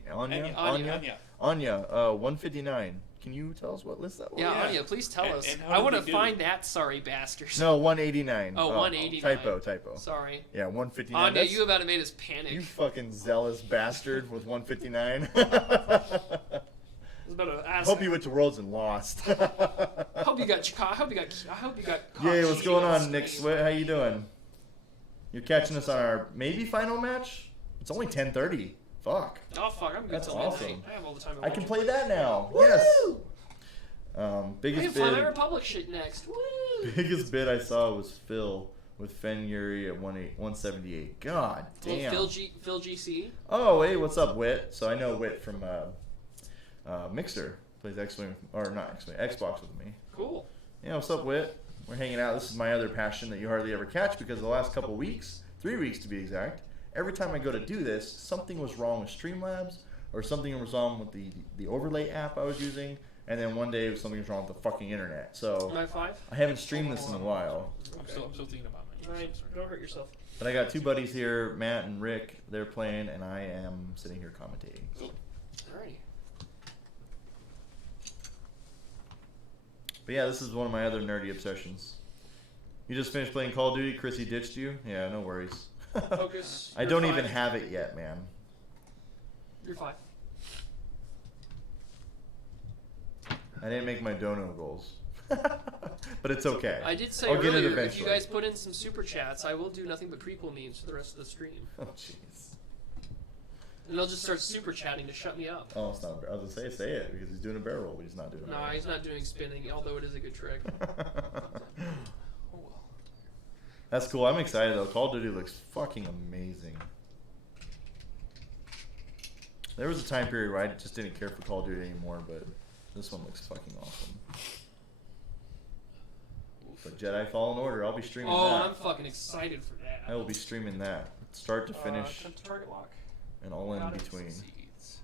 Anya. Anya, 159. Can you tell us what list that was? Yeah, Yeah. Anya, please tell And- us. and how I did want to they do? find that sorry bastard. No, 189. Oh, 189. Typo. Sorry. Yeah, 159. Anya, That's- you about to made us panic. You fucking zealous bastard with 159. I was about to ask. Hope you went to Worlds and lost. I hope you got. I hope you got. Yay, what's caught going on, cheating. Nick Sweat? How you doing? You're catching us on our maybe final match? It's only 10:30. Fuck. Oh fuck, I'm good That's till awesome. midnight. I have all the time. I can play that now. Yes. I can Biggest play my bid. Republic shit next. Woo! Biggest bid I saw was Phil with Fen Yuri at 178. God Well, damn. Phil GC. Oh, hey, what's up, Wit? So I know Wit from Mixer. Plays X-Wing, or not X-Wing, Xbox with me. Cool. Yeah, what's up, Wit? We're hanging out. This is my other passion that you hardly ever catch because the last couple weeks, 3 weeks to be exact, every time I go to do this, something was wrong with Streamlabs or something was wrong with the overlay app I was using. and then one day something's wrong with the fucking internet. So My 5? I haven't streamed this in a while. I'm still thinking about my Alright, don't hurt yourself. But I got two buddies here, Matt and Rick. They're playing, and I am sitting here commentating. Alrighty. But yeah, this is one of my other nerdy obsessions. You just finished playing Call of Duty? Chrissy ditched you? Yeah, no worries. Focus. I You're don't 5. even have it yet, man. You're 5. I didn't make my dono goals. But it's okay. I did say I'll get it earlier, if eventually. you guys put in some super chats, I will do nothing but prequel memes for the rest of the stream. Oh, jeez. And they'll just start super chatting to shut me up. Oh, it's not. I was gonna say it because he's doing a barrel roll, but he's not doing it. No, he's not doing spinning, although it is a good trick. Oh well. That's cool. I'm excited though. Call of Duty looks fucking amazing. There was a time period where I just didn't care for Call of Duty anymore, but this one looks fucking awesome. But Jedi Fallen Order, I'll be streaming Oh, that. I'm fucking excited for that. I will be streaming that, start to finish, Attempt to target lock. and all in Got it. between. Seeds.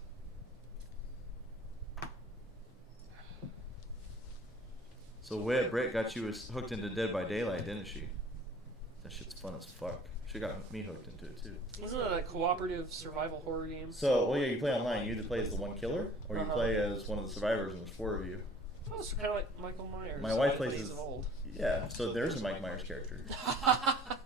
So Britt got you hooked into Dead by Daylight, didn't she? That shit's fun as fuck. She got me hooked into it too. Isn't it a cooperative survival horror game? So, well, yeah, you play online. You either play as the one killer, or you Uh-huh. play as one of the survivors, and there's 4 of you. Oh, it's kind of like Michael Myers. My wife I plays plays as of old. yeah. So there's a Mike Myers character.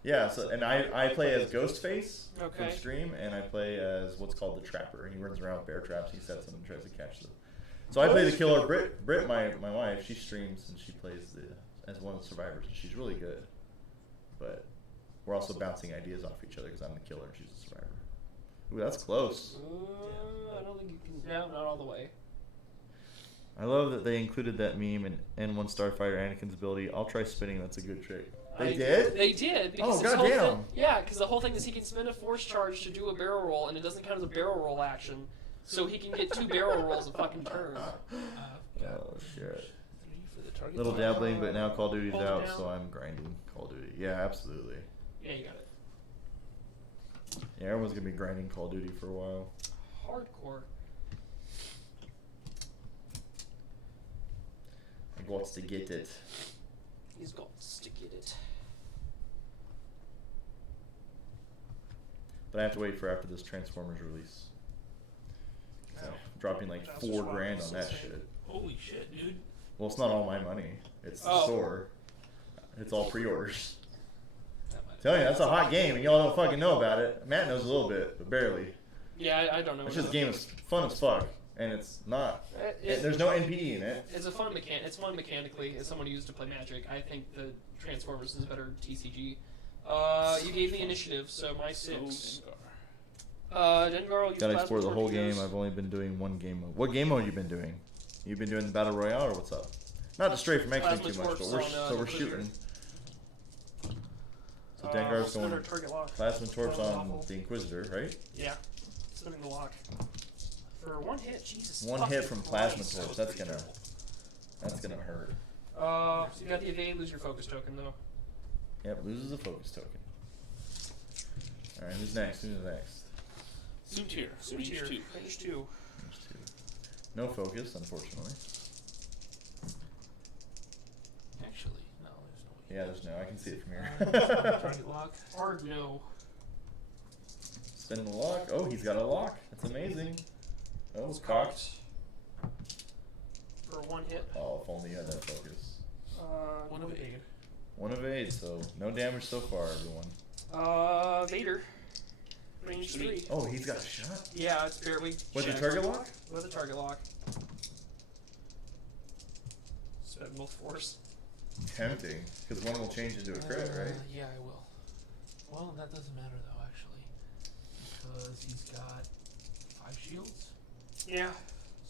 Yeah. So and I play as Ghostface Okay. from Stream, and I play as what's called the Trapper. He runs around with bear traps. He sets them and tries to catch them. So I play the killer. Britt, my wife, she streams and she plays as one of the survivors. And she's really good. But we're also bouncing ideas off each other because I'm the killer and she's the survivor. Ooh, that's close. I don't think you can. No, not all the way. I love that they included that meme in N1 Starfighter Anakin's ability. I'll try spinning. That's a good trick. They did? They did. Because Oh, this whole goddamn. thing, yeah, because the whole thing is he can spend a force charge to do a barrel roll, and it doesn't count as a barrel roll action. So he can get 2 barrel rolls a fucking turn. Oh, shit. 3 for the target. Little dabbling, but now Call of Duty's Hold it out, down. so I'm grinding Call of Duty. Yeah, absolutely. Yeah, you got it. Yeah, everyone's gonna be grinding Call of Duty for a while. Hardcore. I got to get it. He's got to get it. But I have to wait for after this Transformers release. So, dropping like That's $4 just grand wild. on that shit. Holy shit, dude. Well, it's not all my money. It's the Oh. store. It's all pre-orders. That might- Tell you, that's a hot game, and y'all don't fucking know about it. Matt knows a little bit, but barely. Yeah, I don't know. It's just game is fun as fuck, and it's not. There's no NPE in it. It's a fun It's fun mechanically as someone who used to play Magic. I think the Transformers is a better TCG. You gave me initiative, so my 6. Dengar will use Gotta plasma explore the whole game. torpedoes. I've only been doing one game mode. What game mode you been doing? You been doing the battle royale or what's up? Not to stray from X-Wing Plasma too much, but torps we're on, so we're Inquisitor. shooting. So Dengar's Spinner going target lock. plasma torps on Awful. the Inquisitor, right? Yeah, spinning the lock. For 1 hit, Jesus. One fucking hit from plasma Christ. torps. That's gonna hurt. So you got the evade, lose your focus token though. Yep, loses a focus token. All right, who's next? Who's next? Zoom tier. Range 2. Range 2. There's 2. No focus, unfortunately. Actually, no, there's no way. Yeah, there's no. I can see it from here. Target lock. Hard no. Spin the lock. Oh, he's got a lock. That's amazing. Oh, it's cocked. For 1 hit. Oh, if only you had that focus. 1 of 8. 1 of 8, so no damage so far, everyone. Vader. Range 3. Oh, he's got a shot? Yeah, it's barely. With the checked. target lock? With a target lock. Spend both force. Tempting, because one will change into a crit, right? Yeah, I will. Well, that doesn't matter though, actually, because he's got 5 shields. Yeah.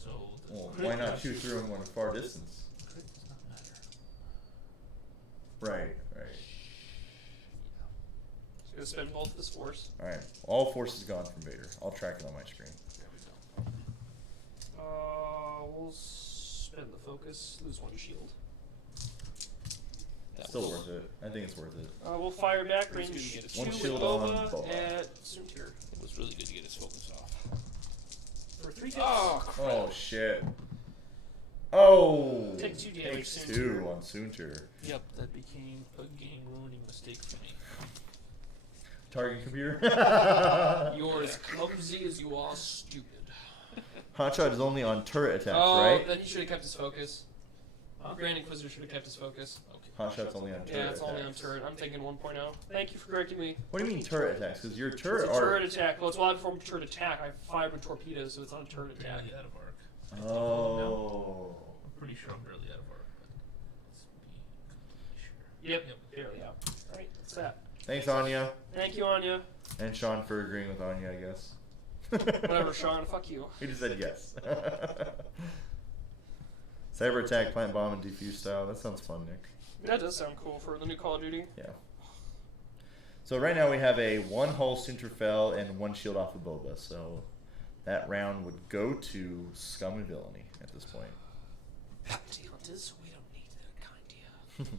So the Well, crit why not does- shoot through him at a far distance? Crit does not matter. Right, right. He's gonna spend both his force. Alright, all force is gone from Vader. I'll track it on my screen. There we go. We'll spend the focus, lose 1 shield. That Still was- worth it. I think it's worth it. We'll fire back It's range good to get his 2 one with shield on Boba Boba. at Suntir. It was really good to get his focus off. For 3 hits. Oh, crap. Oh, shit. Oh! Take 2 damage, Takes Soontir. 2 on Soontir. Yep, that became a game-ruining mistake for me. Target computer. You're as clumsy as you are stupid. Hotshot is only on turret attacks, Oh, right? then he should have kept his focus. Grand Inquisitor should have kept his focus. Hotshot's only on turret Yeah, it's only on attacks. turret. I'm thinking 1.0. Thank you for correcting me. What do you mean turret attacks? Because your It's turret a are... turret attack. Well, it's a from turret attack. I fired with torpedoes, so it's not a turret attack. Barely out of arc. Oh. I'm pretty sure I'm barely out of arc, but let's be completely sure. Yep, barely out. Alright, that's that. Thanks, Anya. Thank you, Anya. And Sean for agreeing with Anya, I guess. Whatever, Sean. Fuck you. He just said yes. Cyber attack, plant bomb, and defuse style. That sounds fun, Nick. That does sound cool for the new Call of Duty. Yeah. So right now we have a 1 hull Sinterfell and 1 shield off of Boba. So that round would go to Scum and Villainy at this point. Bounty hunters, we don't need that kind here. Damn.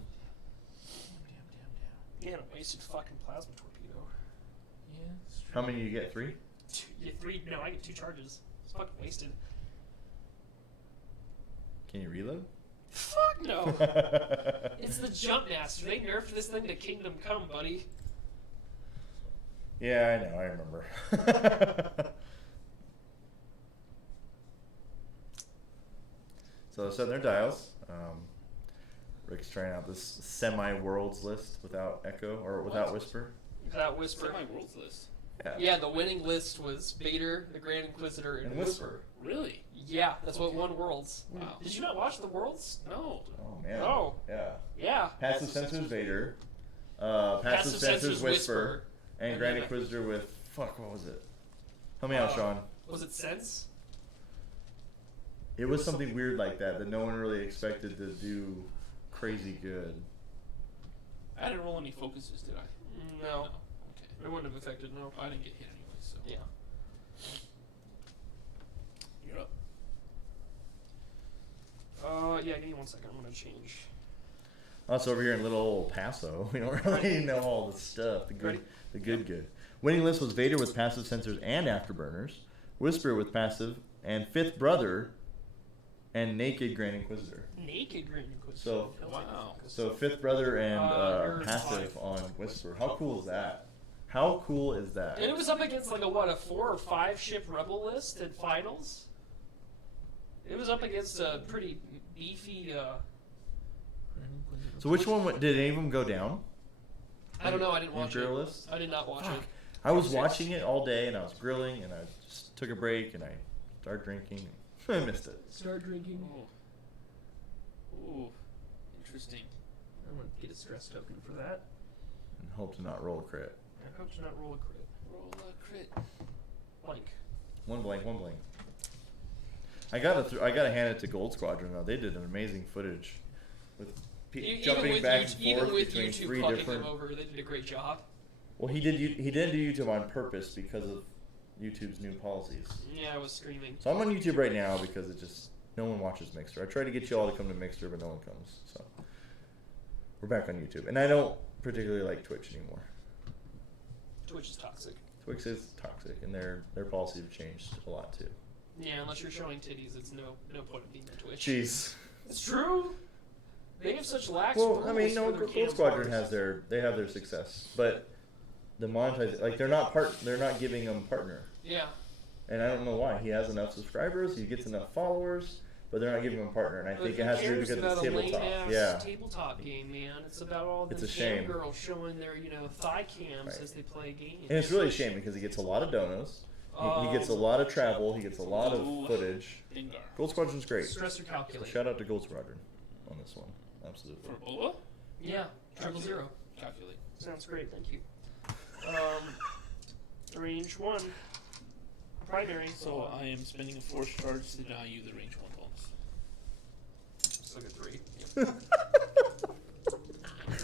Yeah, and a wasted fucking plasma torpedo. Yeah, it's true. How many you get? 3? Yeah, 3. No, I get 2 charges. It's fucking wasted. Can you reload? Fuck no. It's the Jump Master. They nerfed this thing to Kingdom Come, buddy. Yeah, I know. I remember. So they're setting their dials. Rick's trying out this semi-worlds list without Echo or without Whisper. That Whisper. my world's list. Yeah, the winning list was Vader, the Grand Inquisitor, and And Whisper. Really? Yeah, that's what won Worlds. Wow. Did you not watch the Worlds? No. Oh man. Oh. Yeah. Yeah. Passive Sensors Vader. Passive Sensors Whisper. And And Grand then- Inquisitor with fuck. What was it? Help me out, Sean. Was it Sense? It was something weird like that no one really expected to do crazy good. I didn't roll any focuses, did I? No. Okay. It wouldn't have affected, no. I didn't get hit anyway, so. Yeah. You're up. Yeah, give me 1 second. I'm gonna change. Us over here in little old Paso, we don't really know all the stuff. Ready? The good. Winning list was Vader with passive sensors and afterburners, Whisper with passive, and Fifth Brother, and Naked Grand Inquisitor. Naked Grand Inquisitor. So- Wow. So Fifth Brother and You're passive 5. on Whisper. How cool is that? How cool is that? And it was up against like a 4 or 5 ship rebel list at finals. It was up against a pretty beefy. So which one did any of them go down? I don't know. I didn't watch it. Imperialist? I did not watch Fuck. it. I was watching it all day, and I was grilling, and I just took a break, and I started drinking. I missed it. Start drinking. Ooh. Interesting. I'm gonna get a stress token for that. And hope to not roll a crit. I hope to not roll a crit. Roll a crit. Blank. One blank. I gotta hand it to Gold Squadron though. They did an amazing footage with jumping back and even forth with between YouTube 3 fucking different. them over, they did a great job. Well, he didn't do YouTube on purpose because of YouTube's new policies. Yeah, I was streaming. So I'm on YouTube right now because no one watches Mixer. I try to get you all to come to Mixer, but no one comes. So we're back on YouTube, and I don't particularly like Twitch anymore. Twitch is toxic. Twitch is toxic, and their policies have changed a lot too. Yeah, unless you're showing titties, it's no point in being on Twitch. Jeez. It's true. They have such lax Well, rules I mean, no, for their Gold cam Squadron bars. has their success, but the monetize they're not giving him partner, Yeah. and I don't know why. He has enough subscribers, he gets enough followers, but they're not giving him partner, and I But think who it has to do cares because about it's a tabletop. lame-ass Yeah. tabletop game, man. It's about all the It's a cam shame. girls showing their, thigh cams Right. as they play games. And it's really a shame because he gets a lot of donos, he gets a lot of travel, he gets a lot Ooh. of footage. Dengar. Gold Squadron's great. Stress or So calculate. shout out to Gold Squadron on this one. Absolutely. For Boba? Yeah, 000. Calculate. Sounds great, thank you. Range 1. Primary. So I am spending a force charge to deny you the range 1 bonus. Still get 3.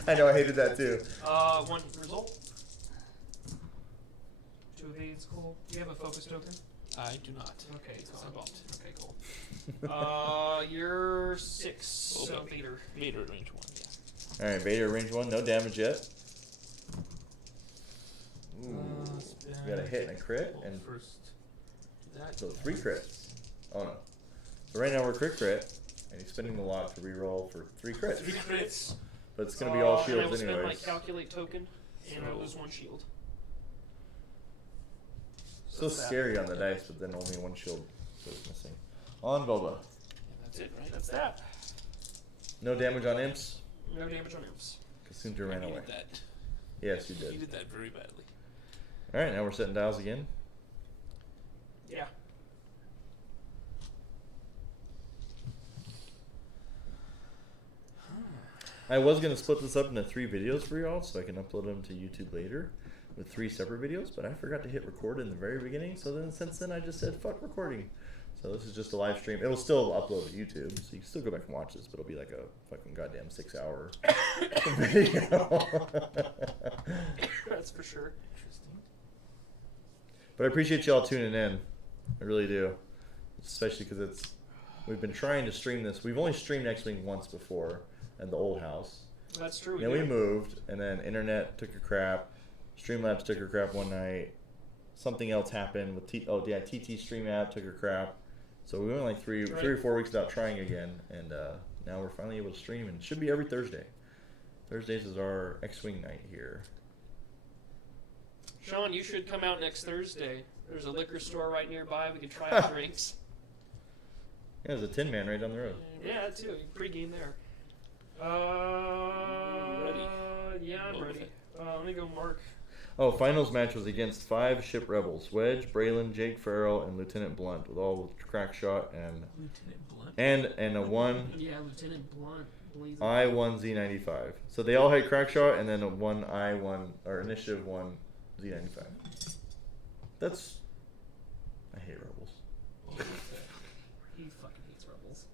I know, I hated that too. 1 result. 2 evades, cool. Do you have a focus token? I do not. Okay, Because so I bumped. Okay, cool. You're 6. So Okay. Vader. Vader at range 1, yeah. Alright, Vader range 1, no damage yet. Ooh. We got a hit and a crit, and First. That. so 3 crits. Oh no. So right now we're crit, and he's spending the lot to reroll for 3 crits. 3 crits. But it's gonna be all And I shields will spend my anyways. calculate token, and I So- lose 1 shield. So scary on the dice, but then only 1 shield goes missing. On Boba. And that's it, right? That's that. No damage on imps. No damage on imps. Kasunta ran You away. did that. Yes, you You did. did that very badly. Alright, now we're setting dials again. Yeah. I was gonna split this up into 3 videos for y'all so I can upload them to YouTube later with 3 separate videos, but I forgot to hit record in the very beginning, so then since then I just said fuck recording. So this is just a live stream. It'll still upload to YouTube, so you can still go back and watch this, but it'll be like a fucking goddamn 6-hour video. That's for sure. Interesting. But I appreciate y'all tuning in. I really do. Especially because we've been trying to stream this. We've only streamed X-Wing once before at the old house. That's true. Then we did. moved, and then internet took a crap. Streamlabs took a crap one night. Something else happened with TT Stream app took a crap. So we went like 3 or 4 weeks without trying again, and now we're finally able to stream, and it should be every Thursday. Thursdays is our X-Wing night here. Sean, you should come out next Thursday. There's a liquor store right nearby. We can try out drinks. Yeah, there's a Tin Man right down the road. Yeah, that too. Pre-game there. Ready? Yeah, I'm Boba ready. Fett. Let me go mark. Oh, finals match was against 5 ship rebels: Wedge, Braylon, Jake Farrell, and Lieutenant Blunt, with all crack shot Lieutenant Blunt. and a 1 Yeah, Lieutenant Blunt. I-1 Z95. So they all had crack shot, and then a 1 I-1 or initiative 1 Z95. That's I hate rebels. Boba Fett. He fucking hates rebels.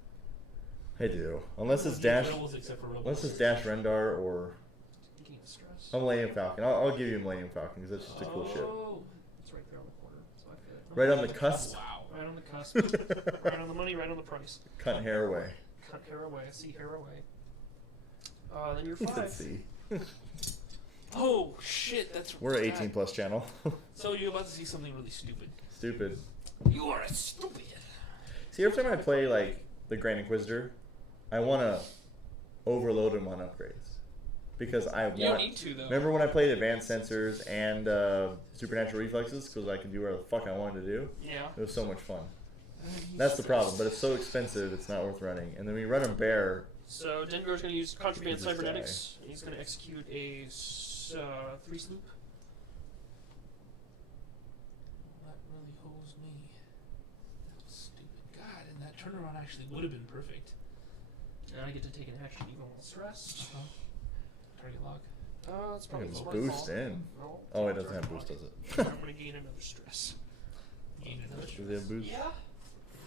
I do. Unless it's He Dash, rebels except for rebels. unless it's Dash Rendar or Speaking of stress. Millennium Falcon. I'll give you Millennium Falcon because that's just a cool ship. Oh. It's right there on the corner, so I feel it. Right on the cusp. Wow. Right on the cusp. Right on the money, right on the price. Cut hair away. Cut hair away. I see hair away. Then you're Let's 5. see. Oh shit! That's We're an right. 18 plus channel. So you're about to see something really stupid. Stupid. You are a stupid. See, every time I play like the Grand Inquisitor, I want to overload him on upgrades because I want. You don't need to, though. Remember when I played Advanced Sensors and Supernatural Reflexes because I could do whatever the fuck I wanted to do? Yeah. It was so much fun. That's the problem, but it's so expensive, it's not worth running. And then we run him Bear. So Dengar's going to use Contraband Who's this Cybernetics. And he's going to execute a 3 sloop. That really holds me. That was stupid. God, and that turnaround actually would have been perfect. And I get to take an action even while stressed. Target lock. That's probably It the was smart boost call. in. No, Oh, it it's doesn't not have target boost, lock. does it? I'm going to gain another stress. Gain another Does it have boost? Yeah.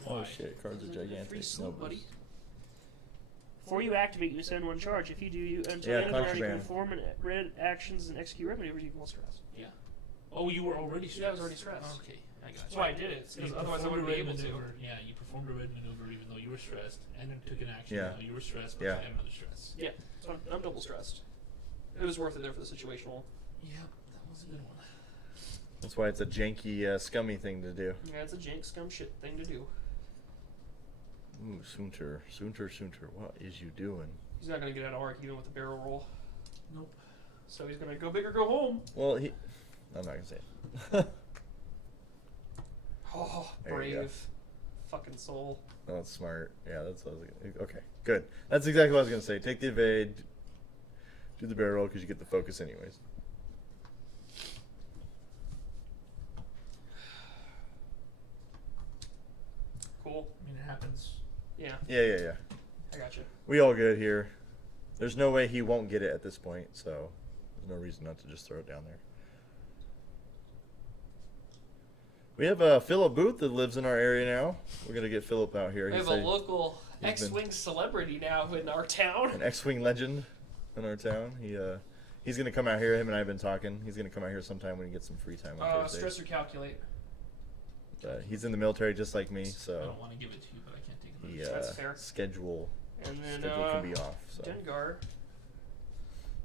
Oh Why? shit, cards are Free gigantic. No sloop, buddy. boost. Before you activate, you send 1 charge. If you do, you until Yeah, the end of the round, you can Contraband. perform and red actions and execute red maneuvers. You can stress. Yeah. Oh, you were already stressed. Yeah, I was already stressed. Okay, I got That's you. why I did it. So you Because otherwise I performed wouldn't a be red able to. maneuver. Yeah, you performed a red maneuver even though you were stressed, and then took an action Yeah. even though you were stressed, but Yeah. you had another stress. Yeah, so I'm double stressed. It was worth it there for the situational. Yeah, that was a good one. That's why it's a janky, scummy thing to do. Yeah, it's a jank scum shit thing to do. Ooh, Soonter. What is you doing? He's not going to get out of arc even with the barrel roll. Nope. So he's going to go big or go home. Well, I'm not gonna say it. Oh, There you go. brave. Fucking soul. Oh, that's smart. Yeah, that's what I was gonna. Okay, good. That's exactly what I was gonna say. Take the evade, do the barrel because you get the focus anyways. Cool. I mean, it happens. Yeah, Yeah. I got you. We all good here. There's no way he won't get it at this point, so there's no reason not to just throw it down there. We have Philip Booth that lives in our area now. We're gonna get Philip out here. We He's have a local he's been- X-Wing celebrity now in our town. an X-wing legend in our town. He's gonna come out here. Him and I have been talking. He's gonna come out here sometime when he gets some free time on Thursdays. Stress or calculate. He's in the military just like me, I so don't want to give it to you, but I can't take it. he That's fair. schedule And then can be off. So Dengar.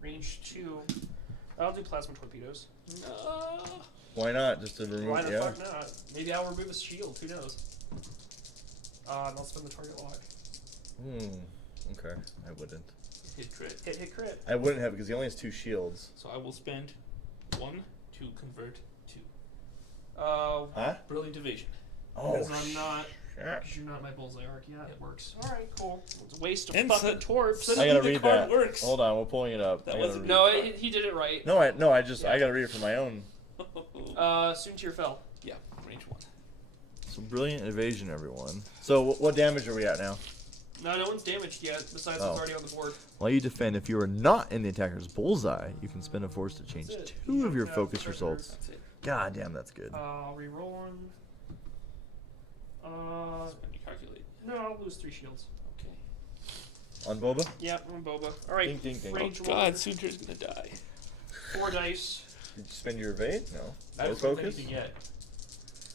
Range 2. I'll do plasma torpedoes. why not? Just to remove. Why the Yeah. fuck not? Maybe I'll remove his shield. Who knows? And I'll spend the target lock. Okay, I wouldn't. Hit crit. Hit crit. I wouldn't have because he only has 2 shields. So I will spend 1 to convert to Huh? Brilliant Evasion. Oh, Because I'm not. shit. Because you're not my bullseye arc. Yeah, it works. All right, cool. It's a waste of And fucking torps. so- I gotta The read card that. works. Hold on, we're pulling it up. That I gotta wasn't- read No, it. he did it right. No, I just Yeah. I gotta read it for my own. Soontir fell. Yeah, range 1. So brilliant evasion, everyone. So what damage are we at now? No one's damaged yet. Besides, Oh. what's already on the board. While you defend, if you are not in the attacker's bullseye, you can spend a force to change That's it. 2 of your Yeah, focus that's results. That's it. God damn, that's good. I'll reroll one. Spend to calculate. No, I'll lose 3 shields. Okay. On Boba? Yeah, I'm Boba. All right. Ding, ding, ding. Range Oh God, one, Soontir's gonna die. 4 dice. Did you spend your evade? No. I No haven't spent focus? anything yet.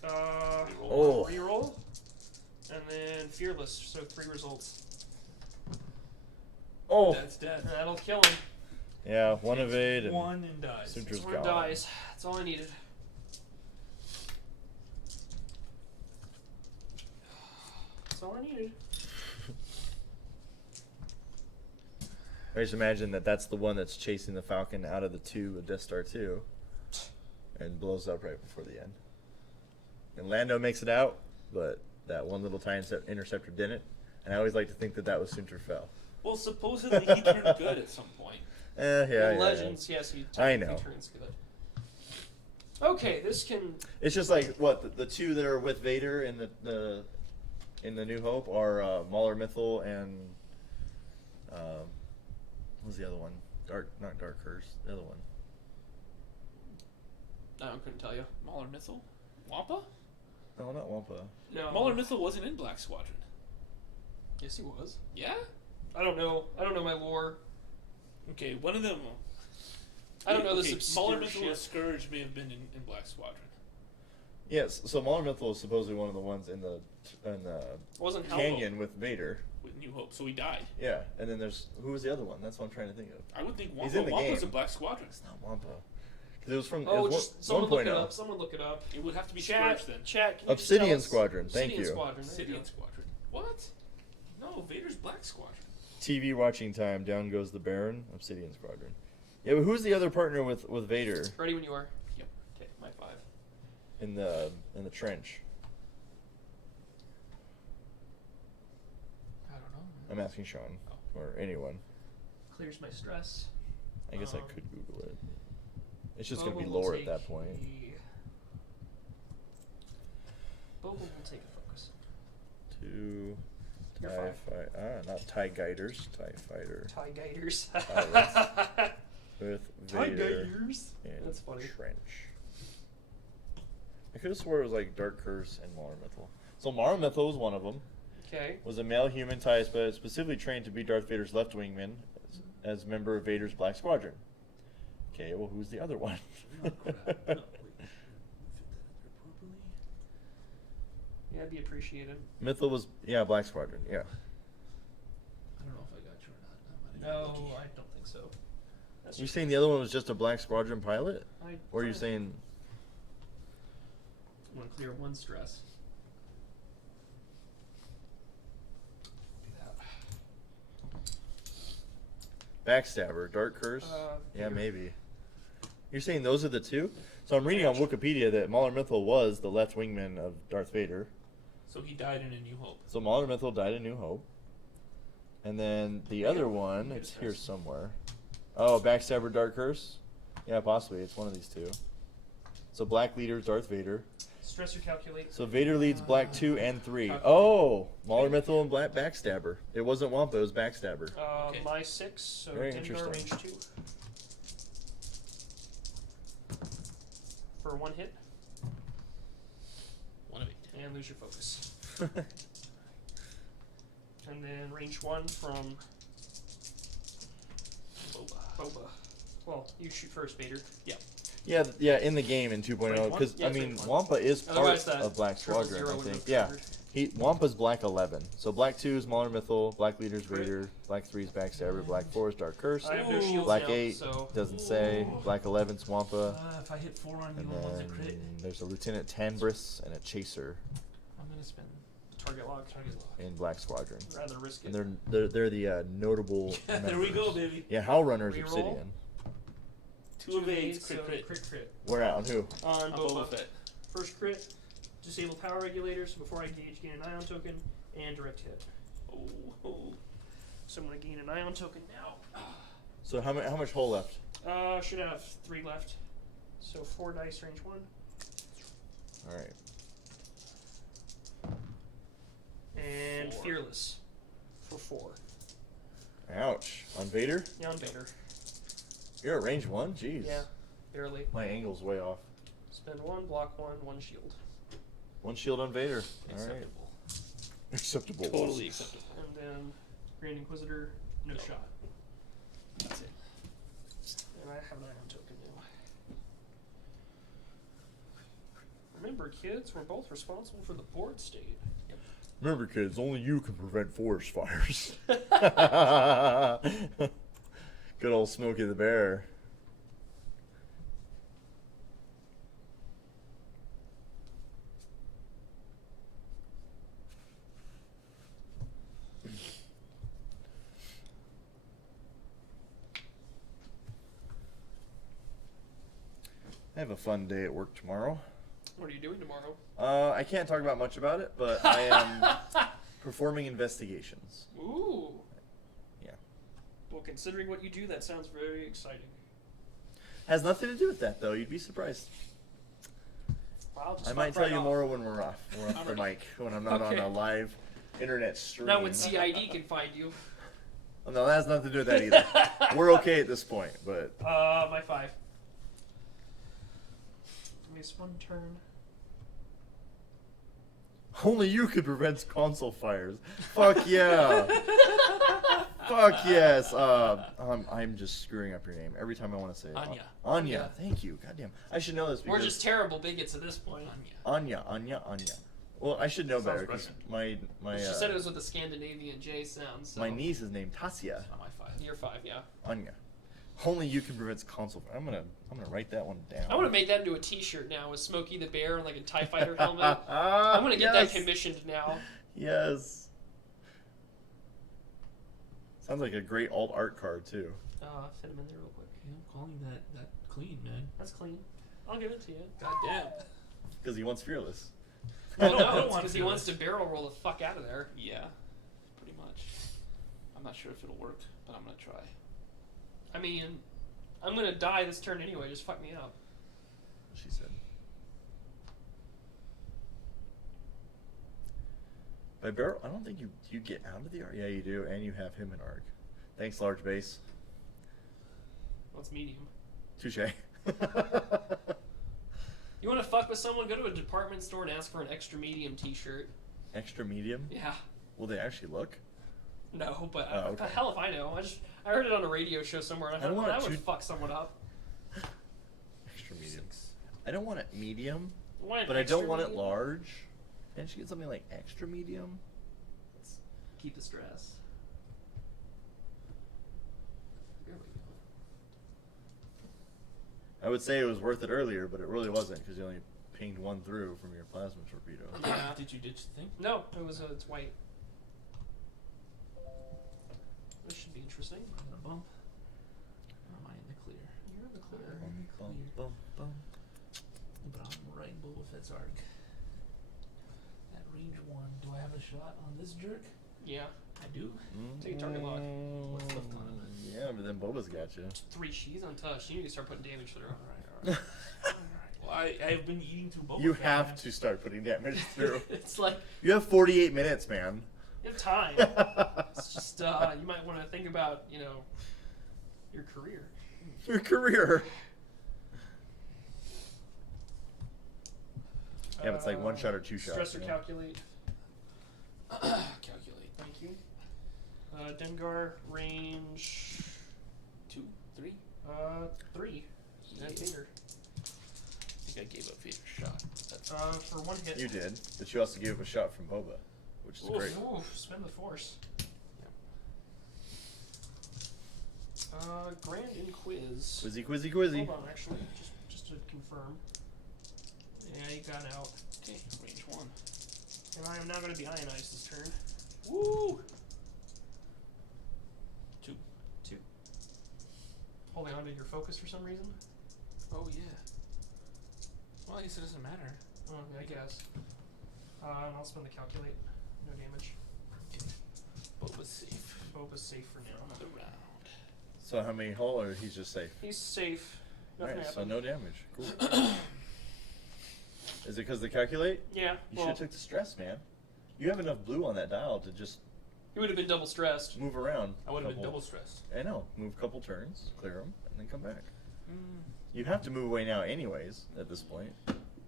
Oh. Reroll. And then fearless. So 3 results. Oh. That's dead. That'll kill him. Yeah, 1 evade and 1 and dies. Soontir's This one gone. dies. That's all I needed. That's all I needed. I just imagine that that's the one that's chasing the Falcon out of the 2 of Death Star 2 and blows up right before the end. And Lando makes it out, but that one little TIE interceptor didn't. And I always like to think that that was Soontir Fel. Well, supposedly he turned good at some point. Yeah. In Legends, yes, he I technically know. turns good. Okay, this can. It's just like what the 2 that are with Vader in the New Hope are Mauler Mythel and what was the other one? Not Dark Curse. The other one. I couldn't tell you. Mauler Mythel? Wampa? No, not Wampa. No. Mauler Mythel wasn't in Black Squadron. Yes, he was. Yeah? I don't know. I don't know my lore. Okay, one of them. I don't know this okay, obscure Mauler Mythel shit. and Scourge may have been in Black Squadron. Yes. So Mauler Mythel is supposedly one of the ones in the Wasn't Halvo. canyon with Vader. With New Hope, so he died. Yeah, and then there's who was the other one? That's what I'm trying to think of. I would think He's Wampa. in the Wampa's game. in Black Squadron. It's not Wampa. 'Cause it was from Oh, it was just someone look it 1.0. up. Someone look it up. It would have to be Chat. Scourge then. Chat. Can you just Obsidian tell us? Squadron, thank Obsidian you. Squadron. There you Obsidian go. Squadron. What? No, Vader's Black Squadron. TV watching time. Down goes the Baron. Obsidian Squadron. Yeah, but who's the other partner with Vader Ready when you are. Yep. Okay, my 5. in the trench? I don't know. I'm asking Sean or anyone. Clears my stress. I guess I Um, could Google it. It's just gonna Boba be will lore at take that point. Boba will take a focus. 2 You're TIE fine. fighter. Not TIE Guiders. TIE Fighter TIE Guiders. with TIE Vader Guiders. in That's funny. trench. I could have swore it was like Dark Curse and Mauler Mythel. So Mauler Mythel was one of them. Okay. Was a male human TIE specifically trained to be Darth Vader's left wingman as member of Vader's Black Squadron. Okay, well, who's the other one? Yeah, that'd be appreciated. Mythel was, Black Squadron, yeah. I don't know if I got you or not. No, I don't think so. That's You just saying the other one was just a Black Squadron pilot? I Or are you saying... want to clear 1 stress. Backstabber, Dark Curse? Yeah, here. maybe. You're saying those are the 2? So I'm reading on Wikipedia that Mauler Mythel was the left wingman of Darth Vader. So he died in A New Hope. So Mauler Mythel died in New Hope. And then the other one, Good it's stress. here somewhere. Oh, Backstabber, Dark Curse? Yeah, possibly. It's one of these 2. So Black leader is Darth Vader. Stress or calculate. So Vader leads Black 2 and 3. Calculate. Oh, Mauler Mythel and Black Backstabber. It wasn't Wampa, it was Backstabber. Okay. My 6, so Very Dengar interesting. range 2. For 1 hit, 1 of 8. and lose your focus. And then range 1 from Boba. Boba. Well, you shoot first, Vader. Yeah. Yeah, in the game in 2.0, Range because one? Yeah, I mean, range one. Wampa is part Otherwise that of Black triple Squadron, zero I would think. have Yeah, covered. Wampa's Black 11. So Black 2 is Mauler Mythel, Black leader's Right. Vader, Black 3 is Backstabber, Black 4 is Dark Curse, I have no Ooh. shields Black now, 8 so doesn't say, Black 11's Wampa, If I hit 4 on and you, one's a then crit. there's a Lieutenant Tanbris and a Chaser. I'm gonna spend Target lock. in Black Squadron. Rather risk it. And they're the notable. There we go, members. baby. Yeah, Howlrunner's Reroll. Obsidian. Two evades, so crit. crit. Where at? On who? On On Boba. Boba Fett. First crit, disable power regulators before I engage, gain an ion token, and direct hit. Oh. So I'm going to gain an ion token now. So how much hole left? Should have 3 left. So 4 dice, range 1. All right. And 4. Fearless for 4. Ouch. On Vader? Yeah, on Vader. You're at range 1? Jeez. Yeah, barely. My angle's way off. Spend 1, block 1, 1 shield. 1 shield on Vader. All right. Acceptable. Acceptable. Totally acceptable. And then Grand Inquisitor, no shot. That's it. And I have an ion token now. Remember, kids, we're both responsible for the board state. Remember, kids, only you can prevent forest fires. Good old Smokey the Bear. I have a fun day at work tomorrow. What are you doing tomorrow? I can't talk about much about it, but I am performing investigations. Ooh. Yeah. Well, considering what you do, that sounds very exciting. Has nothing to do with that, though. You'd be surprised. Wow, just I might fuck tell right you off. more when we're off I'm the ready. mic, when I'm not on Okay. a live internet stream. Not when CID can find you. Oh, no, that has nothing to do with that either. We're okay at this point, but My 5. Waste 1 turn. only you could prevent console fires. Fuck yeah. Fuck yes. I'm just screwing up your name every time I want to say it. Anya. Anya. Thank you. Goddamn. I should know this because We're just terrible bigots at this point. Anya. Anya. Well, I should know Sounds better because Russian. my She said it was with a Scandinavian J sound. So my niece is named Tasia. Not my 5. You're 5, yeah. Anya. Only you can prevent console. I'm gonna write that one down. I want to make that into a T-shirt now with Smokey the Bear and like a TIE Fighter helmet. I'm gonna get that commissioned now. Yes. Sounds like a great alt art card too. Fit him in there real quick. Yeah, I'm calling that clean, man. That's clean. I'll give it to you. God damn. Because he wants fearless. Well, I no, don't it's want because he to. wants to barrel roll the fuck out of there. Yeah, pretty much. I'm not sure if it'll work, but I'm gonna try. I mean, I'm gonna die this turn anyway. Just fuck me up. She said. By barrel, I don't think you get out of the arc. Yeah, you do, and you have him in arc. Thanks, large base. What's medium? Touche. You want to fuck with someone? Go to a department store and ask for an extra medium T-shirt. Extra medium? Yeah. Will they actually look? No, but Oh, okay. hell if I know. I heard it on a radio show somewhere. And I don't thought, want I it would too- fuck someone up. Extra medium. I don't want it medium, Want it but I extra don't want it medium? large. Can't you get something like extra medium? Let's keep the stress. There we go. I would say it was worth it earlier, but it really wasn't because you only pinged one through from your plasma torpedo. Yeah. Did you ditch the thing? No, it was it's white. This should be interesting. I'm gonna bump. Or am I in the clear? You're in the clear. Bum, bum, bum. But I'm right in Boba Fett's arc. At range 1, do I have a shot on this jerk? Yeah. I do. Take a target lock. What's left on him? Yeah, but then Boba's got you. 3 she's untouched. You need to start putting damage through. Alright. Well, I've been eating through Boba You Fett. have to start putting damage through. It's like You have 48 minutes, man. you have time. It's just you might want to think about your career. Your career. Yeah, but it's like one shot or two shots. Stress or you know? calculate. Calculate. Thank you. Dengar range 2, 3. 3. That's Yeah. Vader. I think I gave up Vader's shot. That's For 1 hit. You did, but you also gave a shot from Boba, which is Oof, great. oof, spend the force. Grand Inquiz. Quizzy. Hold on, actually, just to confirm. Yeah, you got out. okay. Range 1. And I am now going to be ionized this turn. Woo! 2. 2. Holding on to your focus for some reason? Oh yeah. Well, I guess it doesn't matter. Oh, yeah, I guess. And I'll spend the calculate. No damage. Boba's safe. Boba's safe for now. Another round. So how many hull, or he's just safe? He's safe. Nothing Alright, so happened. no damage. Cool. Is it because they calculate? Yeah, You well, should have took the stress, man. You have enough blue on that dial to just he would have been double stressed. move around. I would have been couple- double stressed. I know. Move a couple turns, clear them, and then come back. Mm, You have to move away now, anyways. At this point,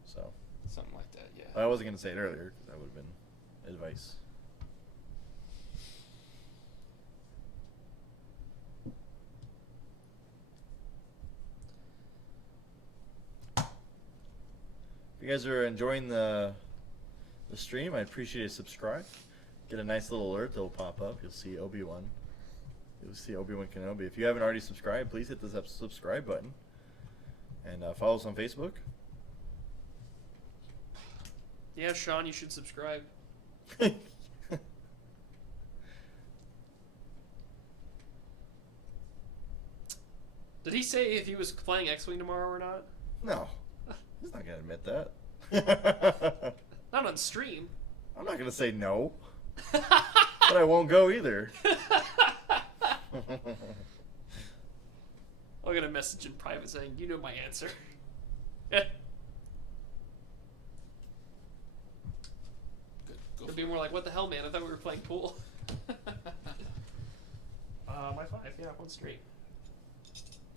so something like that, yeah. I wasn't gonna say it earlier because that would have been advice. If you guys are enjoying the stream, I'd appreciate a subscribe. Get a nice little alert that'll pop up. You'll see Obi-Wan. You'll see Obi-Wan Kenobi. If you haven't already subscribed, please hit the subscribe button. And follow us on Facebook. Yeah, Sean, you should subscribe. Did he say if he was playing X-Wing tomorrow or not? No. He's not going to admit that. Not on stream. I'm not going to say no. But I won't go either. I'll get a message in private saying, you know my answer. It'd Good. Go be more like, what the hell, man? I thought we were playing pool. My 5, yeah, 1 straight.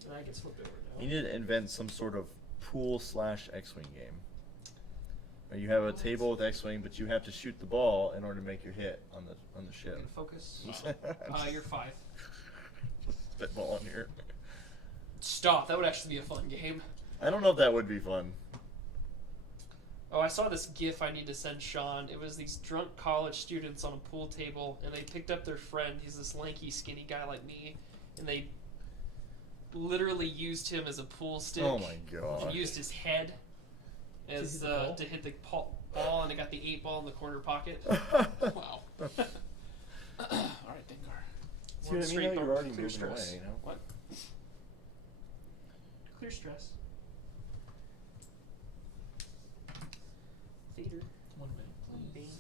And I get flipped over now. You need to invent some sort of pool / X-Wing game. Where you have a table with X-Wing, but you have to shoot the ball in order to make your hit on the I'm ship. gonna focus. Just You're 5. spitball on here. Stop. That would actually be a fun game. I don't know if that would be fun. Oh, I saw this GIF I need to send Sean. It was these drunk college students on a pool table, and they picked up their friend. He's this lanky, skinny guy like me, and they literally used him as a pool stick. Oh my god. And used his head as to hit the ball, and they got the 8-ball in the corner pocket. Wow. Alright, Dengar. See what I mean? Straight How bump, you're already clear moving stress. away, you know? What? Clear stress. Vader. 1 minute, please.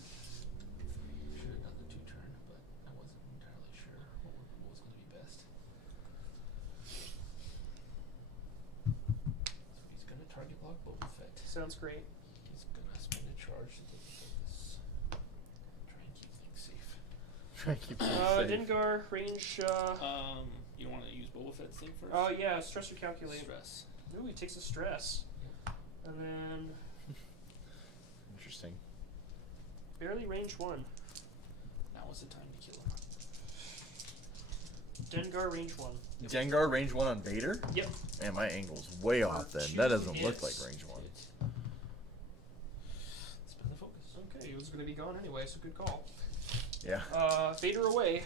Should have done the 2-turn, but I wasn't entirely sure what was going to be best. So he's going to target lock Boba Fett. Sounds great. He's going to spend a charge to take the focus. Try and keep things safe. Try and keep things safe. Dengar, range, You want to use Boba Fett's thing first? oh yeah, stress or calculate. Stress. Ooh, he takes a stress. And then Interesting. barely range 1. Now is the time to kill him. Dengar range 1. Dengar range 1 on Vader? Yep. Man, my angle's way off then. 2 That doesn't look hits. like range 1. Spend the focus. Okay, he was going to be gone anyway, so good call. Yeah. Vader away.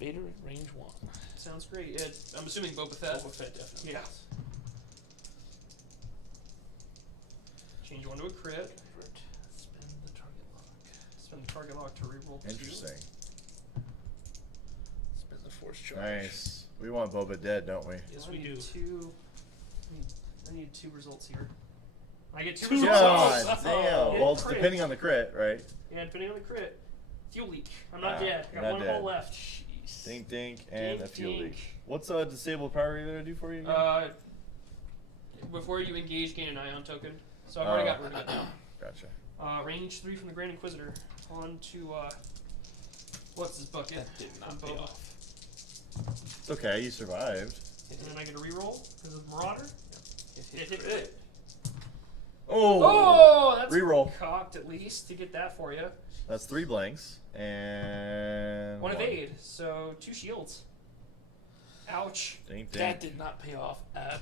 Vader range 1. Sounds great. I'm assuming Boba Fett. Boba Fett definitely. Yeah. is. Change 1 to a crit. Favorite. Spend the target lock. Spend the target lock to reroll 2. Interesting. Spend the force charge. Nice. We want Boba dead, don't we? Yes, I we need do. I need 2 results here. I get 2 Two results. God Oh, damn. yeah, Well, it's crit. depending on the crit, right? Yeah, depending on the crit. Fuel leak. I'm not Ah, dead. I you're got not 1 dead. hole left. Jeez. Dink dink and Dink, a fuel dink. leak. What's a disabled power gonna do for you again? Before you engage, gain an ion token. So I've already got rid of it now. Gotcha. Range 3 from the Grand Inquisitor. On to, what's this bucket? That did not On pay Boba. off. It's okay, you survived. And then I get a reroll because of Marauder. Hit. Oh! Oh, that's Reroll. cocked at least to get that for you. That's 3 blanks. And 1 evade, so 2 shields. Ouch. Dink That dink. did not pay off at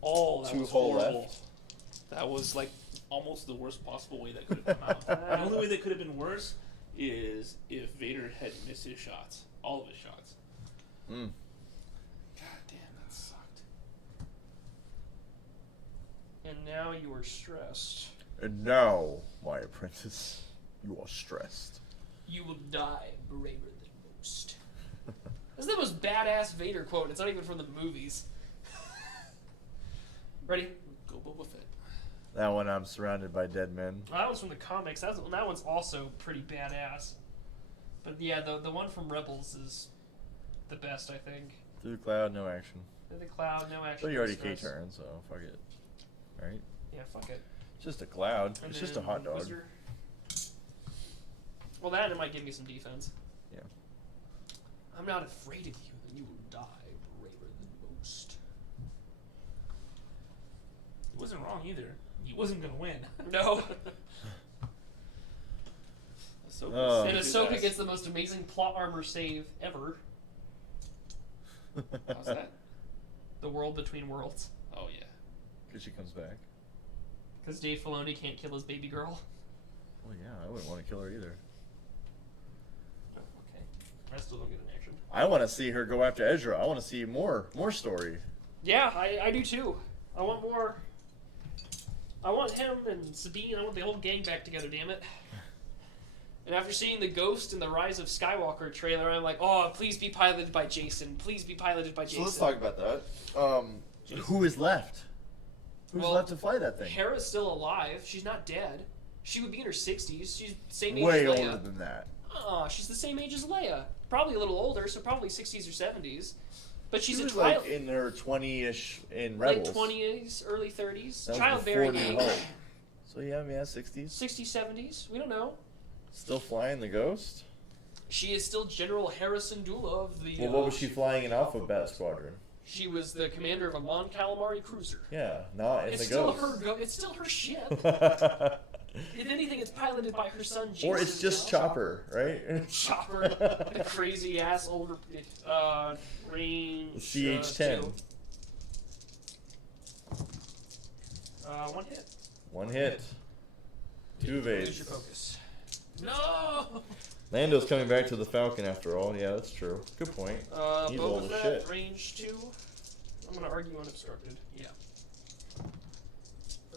all. That 2 was hole horrible. left. That was like almost the worst possible way that could have come out. The only way that could have been worse is if Vader had missed his shots. All of his shots. Mm. God damn, that sucked. And now you are stressed. And now, my apprentice. You are stressed. You will die braver than most. That's the most badass Vader quote. It's not even from the movies. Ready? Go Boba Fett. That one, I'm surrounded by dead men. Well, that one's from the comics. That one's also pretty badass. But yeah, the one from Rebels is the best, I think. Through the cloud, no action. In the cloud, no action. But you no already stress. K-turn, so fuck it. Right? Yeah, fuck it. It's just a cloud. And It's just a then hot dog. Wizard. Well, that and it might give me some defense. Yeah. I'm not afraid of you, then you will die braver than most. He wasn't wrong either. He wasn't gonna win. No. Ahsoka Oh. And saved his Ahsoka ass. gets the most amazing plot armor save ever. How's that? The World Between Worlds. Oh yeah. Because she comes back. Because Dave Filoni can't kill his baby girl. Well, yeah, I wouldn't want to kill her either. Oh, okay. I still don't get an action. I want to see her go after Ezra. I want to see more story. Yeah, I do too. I want more. I want him and Sabine. I want the whole gang back together. Damn it! And after seeing the Ghost and the Rise of Skywalker trailer, I'm like, oh, please be piloted by Jason. Please be piloted by Jason. So let's talk about that. Who is left? Who's Well, left to fly that thing? Hera's still alive. She's not dead. She would be in her 60s. She's the same age Way as Leia. older than that. She's the same age as Leia. Probably a little older, so probably 60s or 70s. But she's She a was child. like in her 20-ish in Late Rebels. 20s, early 30s. That was Childbearing before New age. Hope. So yeah, 60s. 60s, 70s. We don't know. Still flying the Ghost? She is still General Hera Syndulla of the. Well, what was she flying in Alphabet Squadron? She was the commander of a Mon Calamari cruiser. Yeah, not in It's the still Ghost. her. It's still her ship. If anything, it's piloted by her son. Jason Or it's just now. Chopper, right? Chopper, the crazy ass older range. CH-10. One hit. One hit. Two Lose evades. your focus. No. Lando's coming back to the Falcon after all. Yeah, that's true. Good point. He's old Boba as Fett, shit. range 2. I'm gonna argue unobstructed. Yeah.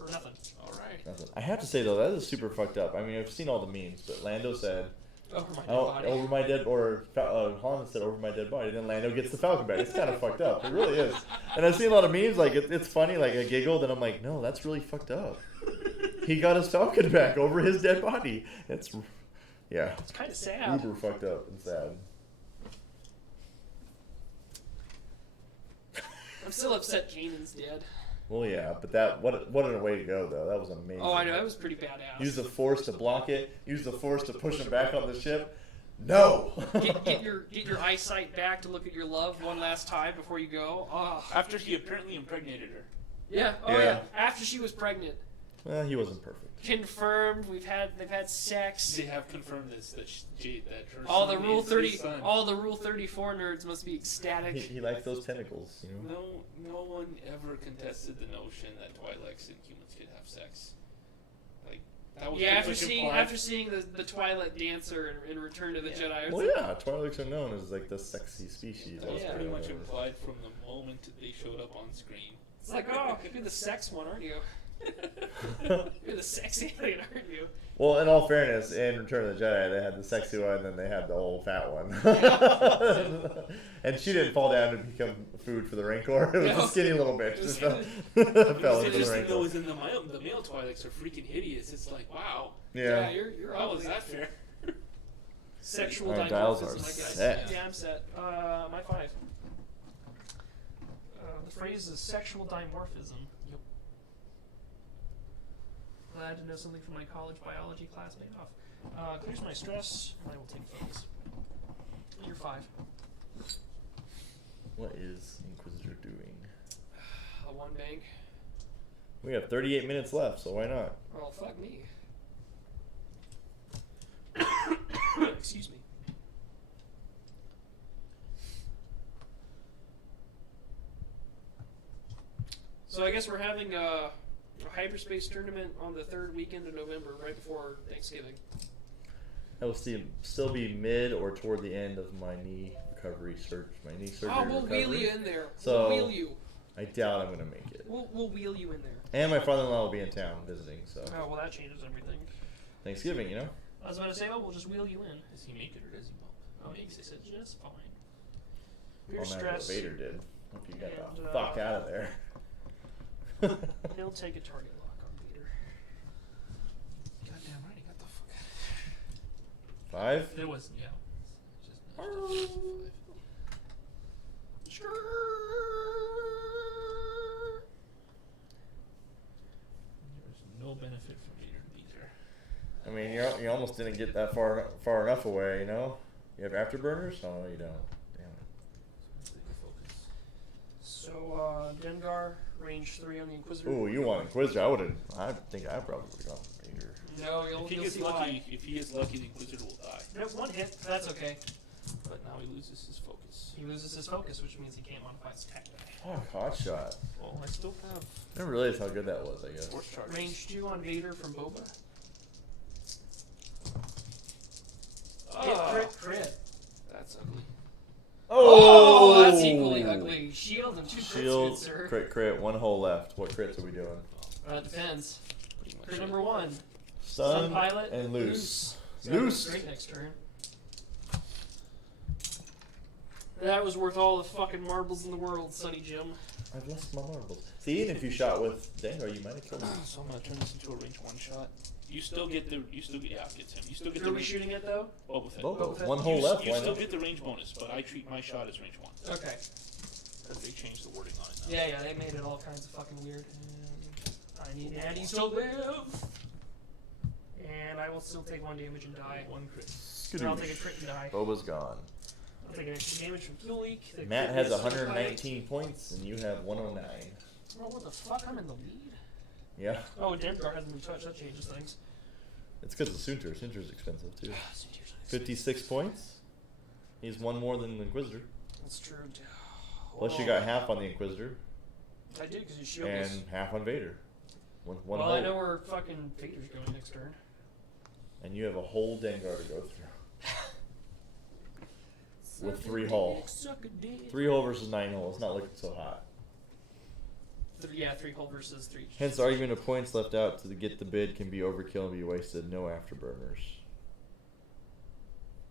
Or nothing. All right. Nothing. I have to say though, that is super fucked up. I mean, I've seen all the memes, but Lando said, Over my dead "Oh, body. over my dead," or Han said, "Over my dead body." Then Lando gets the Falcon back. It's kind of fucked up. It really is. And I've seen a lot of memes like it's funny, like I giggled, and I'm like, no, that's really fucked up. He got his Falcon back over his dead body. It's, yeah, It's kind of sad. uber fucked up and sad. I'm still upset Kanan's dead. Well, yeah, but that what a way to go though. That was amazing. Oh, I know. That was pretty badass. Use the Force to block it. Use the Force to push him back on the ship. No. get your eyesight back to look at your love one last time before you go. Oh. After he apparently impregnated her. Yeah. Oh Yeah. yeah. After she was pregnant, Well, he wasn't perfect. confirmed. They've had sex. They have confirmed this that her All the son Rule is 30, his son. all the Rule 34 nerds must be ecstatic. He likes those tentacles, you know. No one ever contested the notion that Twi'leks and humans could have sex. Like that was Yeah, pretty much implied. after seeing the Twilight Dancer in Return of the Yeah. Jedi. Well, yeah, Twi'leks are known as like the sexy species. That was Yeah. pretty much implied from the moment they showed up on screen. It's like, oh, you're the sex one, aren't you? You're the sexy alien, aren't you? Well, in all fairness, in Return of the Jedi, they had the sexy one, and then they had the old fat one. And she didn't fall down to become food for the Rancor. It was No. a skinny little bitch. It was Just fell The into the interesting Rancor. though is in the male Twi'leks are freaking hideous. It's like, wow, Yeah. You're how was ugly. that fair? Sexual Our dials dimorphism, are I guess. set. Yeah, I'm set. My 5. The phrase is sexual dimorphism. Yep. Glad to know something from my college biology class paid off. Clears my stress, and I will take focus. You're 5. What is Inquisitor doing? A 1 bank. We have 38 minutes left, so why not? Well, fuck me. Excuse me. So I guess we're having a hyperspace tournament on the 3rd weekend of November, right before Thanksgiving. I will still be mid or toward the end of my knee recovery surgery. Oh, we'll recovery. wheel you in there. So- We'll wheel you. I doubt I'm gonna make it. We'll wheel you in there. And my father-in-law will be in town visiting, so Oh, well, that changes everything. Thanksgiving, you know. I was about to say, oh, we'll just wheel you in. Does he make it or does he bump? Oh, makes it just fine. I'll Pure imagine what stress. Vader did. Hope you got And, the fuck out of there. He'll take a target lock on Vader. Goddamn right, he got the fuck out. 5? There was, yeah. Just five. There's no benefit for Vader to be there. I mean, you almost didn't get that far enough away, you know? You have afterburners? Oh, no, you don't. Damn it. Take a focus. So, Dengar, range 3 on the Inquisitor. Ooh, you want Inquisitor? I think I probably would have gone Vader. No, If he you'll gets see lucky, why. if he gets lucky, the Inquisitor will die. No, one hit, that's okay. But now he loses his focus. He loses his focus, which means he can't modify his attack die. Fuck, hot shot. Well, I still have I never realized how good that was, I guess. force charges. Range 2 on Vader from Boba. Oh, Hit, crit. that's ugly. Oh, that's equally ugly. Shield and 2 crits, good Shield, sir. crit, 1 hole left. What crits are we doing? Depends. Pretty much Crit it. number 1. Stun Pilot, and loose. So that goes Loose! straight next turn. That was worth all the fucking marbles in the world, Sonny Jim. I've lost my marbles. See, even if you shot with Dengar, you might have killed him. So I'm gonna turn this into a range 1 shot. You still get the, yeah, it gets him. You still get Who the are we range. shooting at, though? Boba Fett. Both. Fett. 1 hole left, You why still not? get the range bonus, but I treat my shot as range 1. Okay. Because they changed the wording on it now. Yeah, they made it all kinds of fucking weird. And I need Andy to live! And I will still take 1 damage and die. 1 crit. And I'll take a crit and die. Boba's gone. I'll take an extra damage from fuel leak. The Matt crit has is 119 points, and you have 109. Oh, what the fuck? I'm in the lead. Yeah, Oh, Dengar hasn't been touched. That changes things. it's because of Soontir. Soontir's expensive, too. 56 points? He's 1 more than the Inquisitor. That's true. Plus, you got half on the Inquisitor, I did because you shield and us. half on Vader. One Well, hole. I know where fucking Vader's going next turn. And you have a whole Dengar to go through. With 3 hull. Suck a dick. 3 hole versus 9 hole. It's not looking so hot. Yeah, 3 hull versus 3. Hence, the argument of points left out to get the bid can be overkill and be wasted. No afterburners.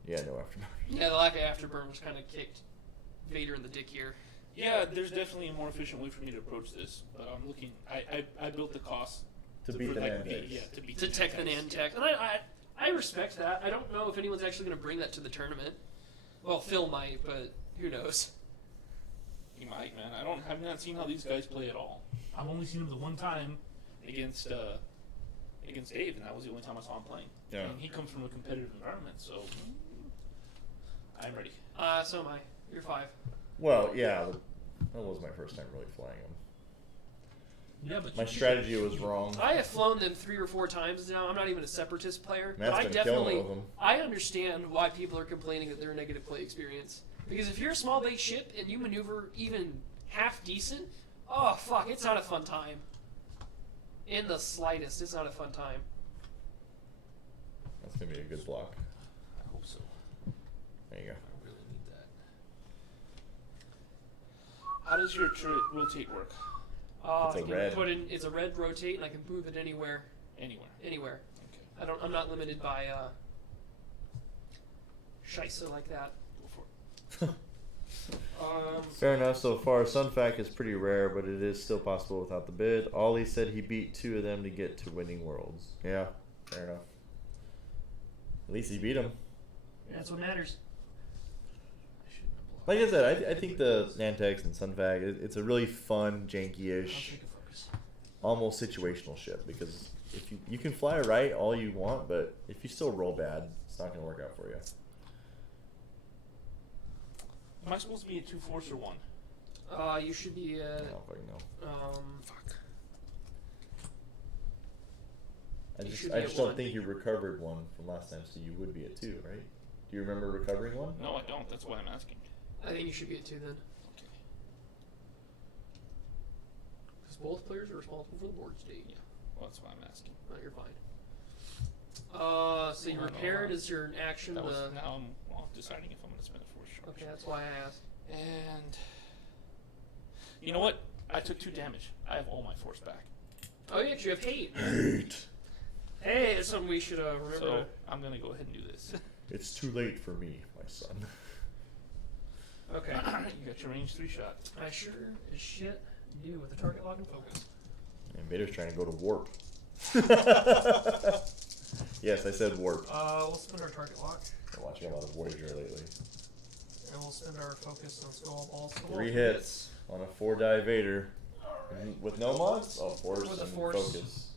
Yeah, no afterburners. Yeah, the lack of afterburners kind of kicked Vader in the dick here. Yeah, there's definitely a more efficient way for me to approach this, but I'm looking. I built the cost To beat the Nantex. Yeah, to beat To tech the Nantex. Nantex. And I respect that. I don't know if anyone's actually going to bring that to the tournament. Well, Phil might, but who knows? He might, man. I've not seen how these guys play at all. I've only seen him the one time against Dave, and that was the only time I saw him playing. Yeah. And he comes from a competitive environment, so I'm ready. So am I. You're 5. Well, yeah, that was my first time really flying them. Yeah, but My strategy was wrong. I have flown them 3 or 4 times now. I'm not even a separatist player, Matt's but I been killing definitely it with them. I understand why people are complaining that they're a negative play experience. Because if you're a small base ship and you maneuver even half decent, oh fuck, it's not a fun time. In the slightest, it's not a fun time. That's gonna be a good block. I hope so. There you go. I really need that. How does your turret rotate work? It's a I can red. put in it's a red rotate and I can move it anywhere. Anywhere. Anywhere. Okay. I'm not limited by scheisse like that. Go for it. Fair enough so far. Sunfac is pretty rare, but it is still possible without the bid. Ollie said he beat 2 of them to get to winning worlds. Yeah, fair enough. At least he beat them. That's what matters. I shouldn't have blocked. Like I said, I think the Nantex and Sunfac, it's a really fun, I'll janky-ish, take a focus. almost situational ship. Because if you can fly right all you want, but if you still roll bad, it's not going to work out for you. Am I supposed to be at 2 force or 1? You should be I don't fucking know. Fuck. I You just, should I be just at don't 1. think you recovered one from last time, so you would be at 2, right? Do you remember recovering one? No, I don't. That's why I'm asking. I think you should be at 2 then. Okay. Because both players are responsible for the board state. Yeah. Well, that's why I'm asking. No, you're fine. So you No, no, repaired no. is your action. That was, now I'm deciding if I'm going to spend a force charge. Okay, that's why I asked. And you know what? I took 2 damage. I have all my force back. Oh, yeah, 'cause you have hate. Hey, it's something we should remember. So I'm gonna go ahead and do this. It's too late for me, my son. Okay. You got your range 3 shot. I sure as shit do with the target lock and focus. And Vader's trying to go to warp. Yes, I said warp. We'll spend our target lock, I'm watching a lot of Voyager lately. and we'll spend our focus on skull balls. 3 hits on a 4-die Vader. With no mods? Oh, force With a and force. focus.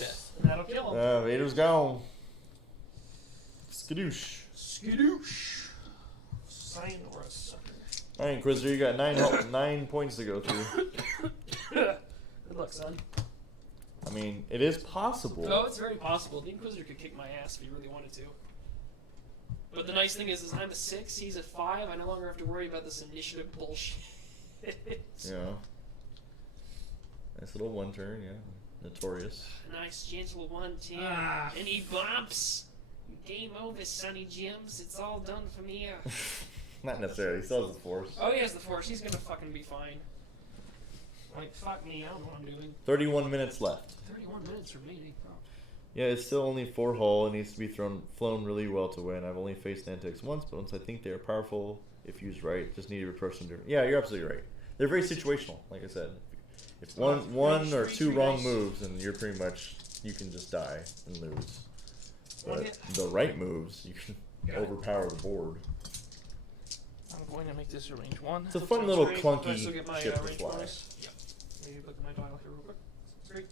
Yes. And that'll kill him. Vader's gone. Skadoosh. Skadoosh. Sayonara, sucker. Alright, Inquisitor, you got 9 points to go through. Good luck, son. I mean, it is possible. Oh, it's very possible. The Inquisitor could kick my ass if he really wanted to. But the nice thing is I'm a 6, he's a 5. I no longer have to worry about this initiative bullshit. Yeah. Nice little 1 turn, yeah. Notorious. Nice, gentle 110. Ah. And he bumps. Game over, Sonny Jims. It's all done from here. Not necessarily. He still has the force. Oh, he has the Force. He's gonna fucking be fine. Like, fuck me. I don't know what I'm doing. 31 minutes left. 31 minutes remaining. Oh. Yeah, it's still only 4 hull. It needs to be flown really well to win. I've only faced Nantex once, but once I think they are powerful, if used right, just need to approach them different. Yeah, you're absolutely right. They're very situational, like I said. If one or 2 wrong moves, and you're pretty much, you can just die and lose. But the right moves, you can overpower the board. I'm going to make this a range 1. It's a fun little Great. clunky I still get my, ship to range fly. bonus. Yep. Maybe look at my dial here real quick. It's great.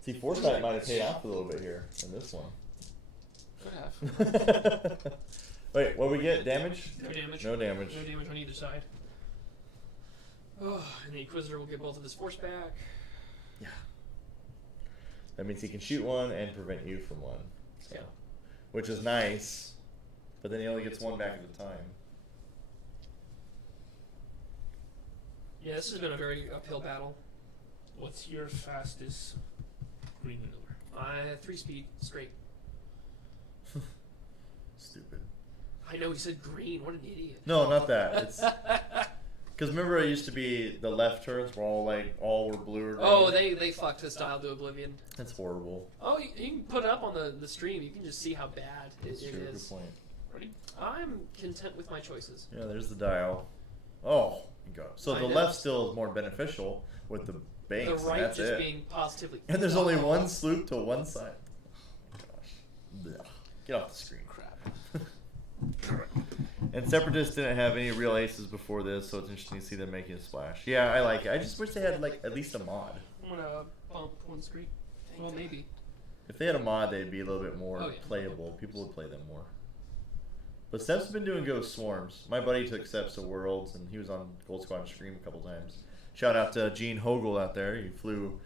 See, Foresight might have paid off a little bit here in this one. Could have. Wait, what we get? Damage? No damage. No damage. No damage on either side. Oh, and the Inquisitor will get both of his force back. Yeah. That means he can shoot 1 and prevent you from 1. So. Yeah. Which is nice, but then he only gets 1 back at a time. Yeah, this has been a very uphill battle. What's your fastest green maneuver? 3 speed straight. Stupid. I know he said green. What an idiot. No, not that. It's because remember it used to be the left turns were all were blue or green. Oh, they fucked this dial to oblivion. That's horrible. Oh, you can put it up on the stream. You can just see how bad That's it true. is. Good point. Ready? I'm content with my choices. Yeah, there's the dial. Oh, you go. So I the know. left still is more beneficial with the banks. The and right that's just it. being positively. And there's only 1 sloop to one side. Oh my gosh. Blech. Get off the screen. Crap. And Separatists didn't have any real aces before this, so it's interesting to see them making a splash. Yeah, I like it. I just wish they had like at least a mod. I'm gonna bump 1 street. Well, maybe. If they had a mod, they'd be a little bit more Oh, yeah. playable. People would play them more. But Seps has been doing Ghost Swarms. My buddy took Seps to Worlds, and he was on Gold Squad Stream a couple times. Shout out to Gene Hogel out there. He flew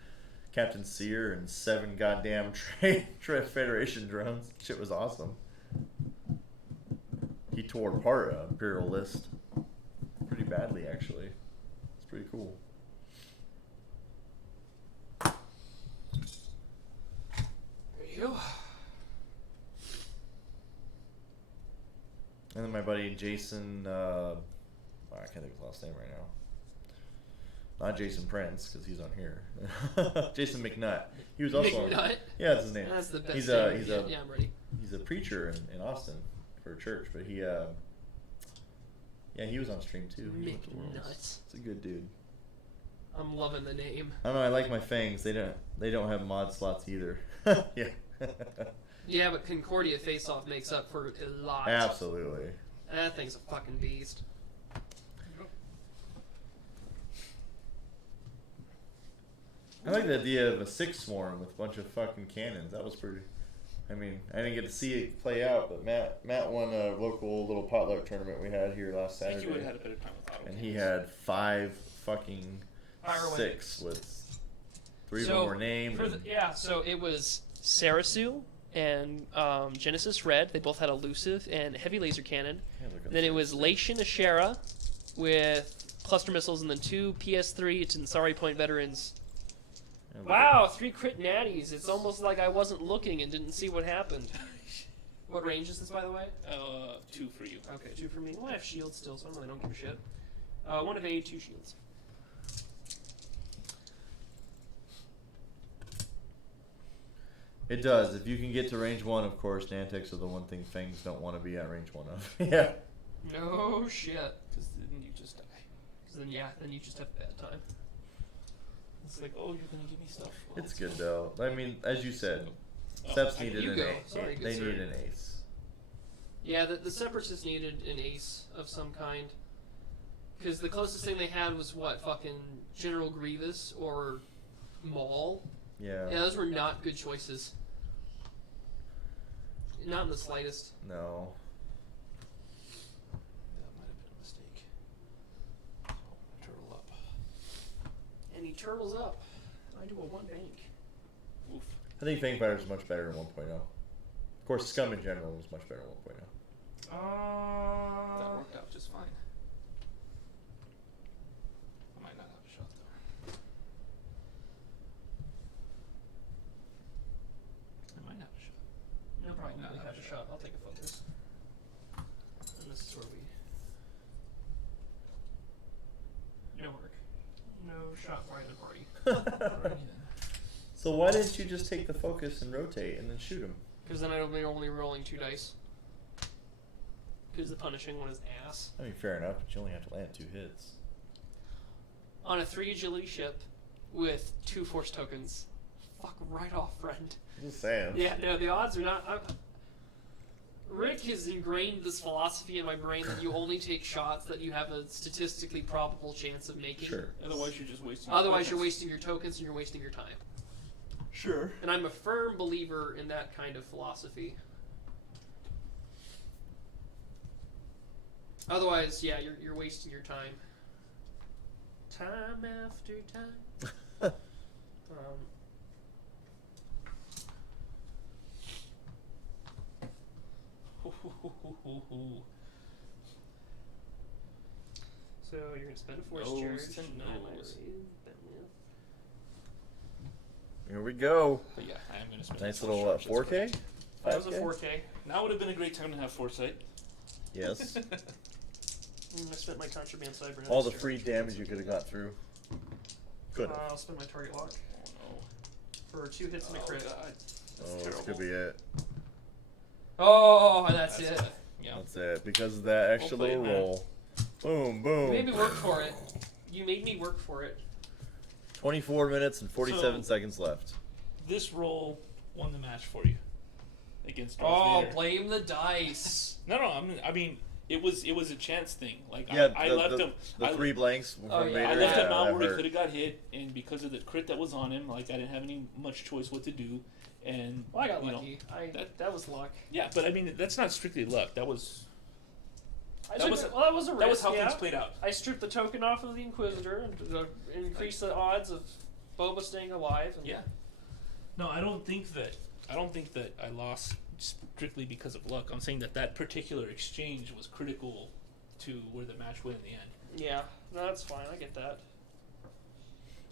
Captain Sear and 7 goddamn Federation drones. Shit was awesome. He tore apart an Imperial list pretty badly, actually. It's pretty cool. There you go. And then my buddy Jason, I can't think of his last name right now. Not Jason Prince, because he's on here. Jason McNutt. He was also on. McNutt? Yeah, that's his name. That's the best. He's name. he's yeah, I'm ready. he's a preacher in Austin for a church, but he he was on stream too. He went to Worlds. McNutt. It's a good dude. I'm loving the name. I don't know. I like my fangs. They don't have mod slots either. Yeah. Yeah, but Concordia Face Off makes up for a lot. Absolutely. That thing's a fucking beast. I like the idea of a 6 swarm with a bunch of fucking cannons. That was pretty. I mean, I didn't get to see it play out, but Matt won a local little potluck tournament we had here last I think you would Saturday, have had a better time with auto and he cannons. had 5 fucking Fire away. 6 with 3 of them were named. For the, yeah, so it was Sarasu and Genesis Red. They both had elusive and heavy laser cannon. Yeah, look at Then it this. was Latian Ashera with cluster missiles, and then 2 PS3 Tensari Point veterans. Yeah, look Wow, 3 crit natties. It's almost like I wasn't looking and didn't see what happened. What range is this, by the way? 2 for you. Okay, 2 for me. Well, I have shields still, so I really don't give a shit. 1 of 8, 2 shields. It does. If you can get to range 1, of course, Nantex are the one thing Fangs don't want to be at range 1 of. Yeah. No shit. Because then you just die. Because then you just have a bad time. It's like, oh, you're gonna give me stuff. Well, It's good though. I mean, as you said, Oh, Seps I- needed you an go. ace. Sorry, good They sir. need an ace. Yeah, the Separatists needed an ace of some kind. Because the closest thing they had was what, fucking General Grievous or Maul? Yeah. Yeah, those were not good choices. Not in the slightest. No. That might have been a mistake. So, turtle up. And he turtles up. I do a 1 bank. Oof. I think Fang Fighter is much better in 1.0. Of course, Scum in general was much better in 1.0. That worked out just fine. I might not have a shot though. I might have a shot. No problem. Might not We have have a a shot. shot. I'll take a focus. And this is where we. No work. No shot for either party. Alrighty then. So why didn't you just take the focus and rotate and then shoot him? Because then I'd be only rolling 2 dice. Because the punishing one is ass. I mean, fair enough, but you only have to land 2 hits. On a 3 agility ship with 2 force tokens. Fuck right off, friend. Just saying. Yeah, no, the odds are not. Rick has ingrained this philosophy in my brain that you only take shots that you have a statistically probable chance of making. Sure. Otherwise, you're just wasting. Otherwise, you're wasting your tokens and you're wasting your time. Sure. And I'm a firm believer in that kind of philosophy. Otherwise, yeah, you're wasting your time. Time after time. So you're gonna spend a force Nose charge. to and I might nose. raise them, yeah. Here we go. But yeah, I am gonna spend. Nice that little force charge, 4K? that's That was a 5K? 4K. Now would have been a great time to have foresight. Yes. I spent my contraband cybernetics. All the charge. free damage you could have got through. Could have. I'll spend my target lock Oh for 2 hits and a no. crit. God. That's Oh, this terrible. could be it. Oh, that's it. Yeah. That's it. Because of that extra Well played, little man. roll. Boom, You boom. made me work for it. You made me work for it. 24 minutes and 47 So- seconds left. This roll won the match for you against Darth Oh, Vader. blame the dice. No, I mean, it was a chance thing. Like Yeah, I the, left the, him. the I, 3 blanks from Oh, yeah. Vader. I left him yeah, out that where he hurt. could have got hit, and because of the crit that was on him, like I didn't have any much choice what to do. And Well, I got you know, lucky. that was luck. yeah, but I mean that's not strictly luck. That was That That was was- that was a risk. that was how yeah. things played out. I stripped the token off of the Inquisitor and increased the odds of Boba staying alive. And Yeah. No, I don't think that I lost strictly because of luck. I'm saying that particular exchange was critical to where the match went in the end. Yeah, no, that's fine. I get that.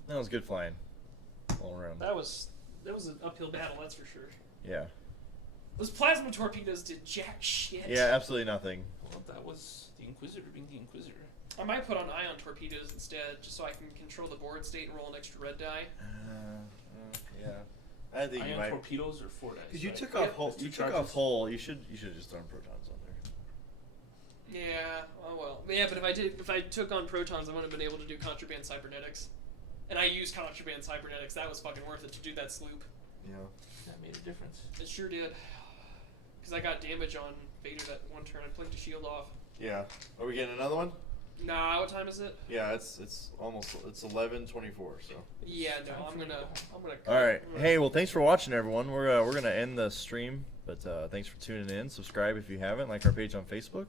That was good flying. All around. That was an uphill battle. That's for sure. Yeah. Those plasma torpedoes did jack shit. Yeah, absolutely nothing. Well, that was the Inquisitor being the Inquisitor. I might put on ion torpedoes instead, just so I can control the board state and roll an extra red die. Yeah. I think you Ion might. torpedoes or 4 dice. Because you right? took Yeah, off Hull. there's two You took charges. off Hull. You should have just thrown protons on there. Yeah. Oh well. Yeah, but if I took on protons, I wouldn't have been able to do contraband cybernetics. And I used contraband cybernetics. That was fucking worth it to do that sloop. Yeah. That made a difference. It sure did. Because I got damage on Vader that one turn. I blinked a shield off. Yeah. Are we getting another one? Nah, what time is it? Yeah, it's almost 11:24. So. Yeah, no, Time I'm for me to gonna. go home. I'm gonna. All right. I'm gonna- Hey, well, thanks for watching, everyone. We're gonna end the stream, but thanks for tuning in. Subscribe if you haven't. Like our page on Facebook.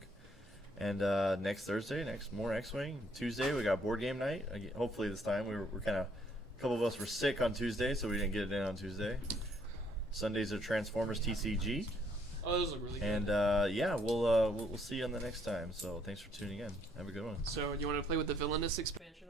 And next Thursday, more X-Wing. Tuesday, we got board game night. Hopefully this time we're kind of a couple of us were sick on Tuesday, so we didn't get it in on Tuesday. Sundays are Transformers TCG. Oh, those look really good. And yeah, we'll see you on the next time. So thanks for tuning in. Have a good one. So, you want to play with the villainous expansion?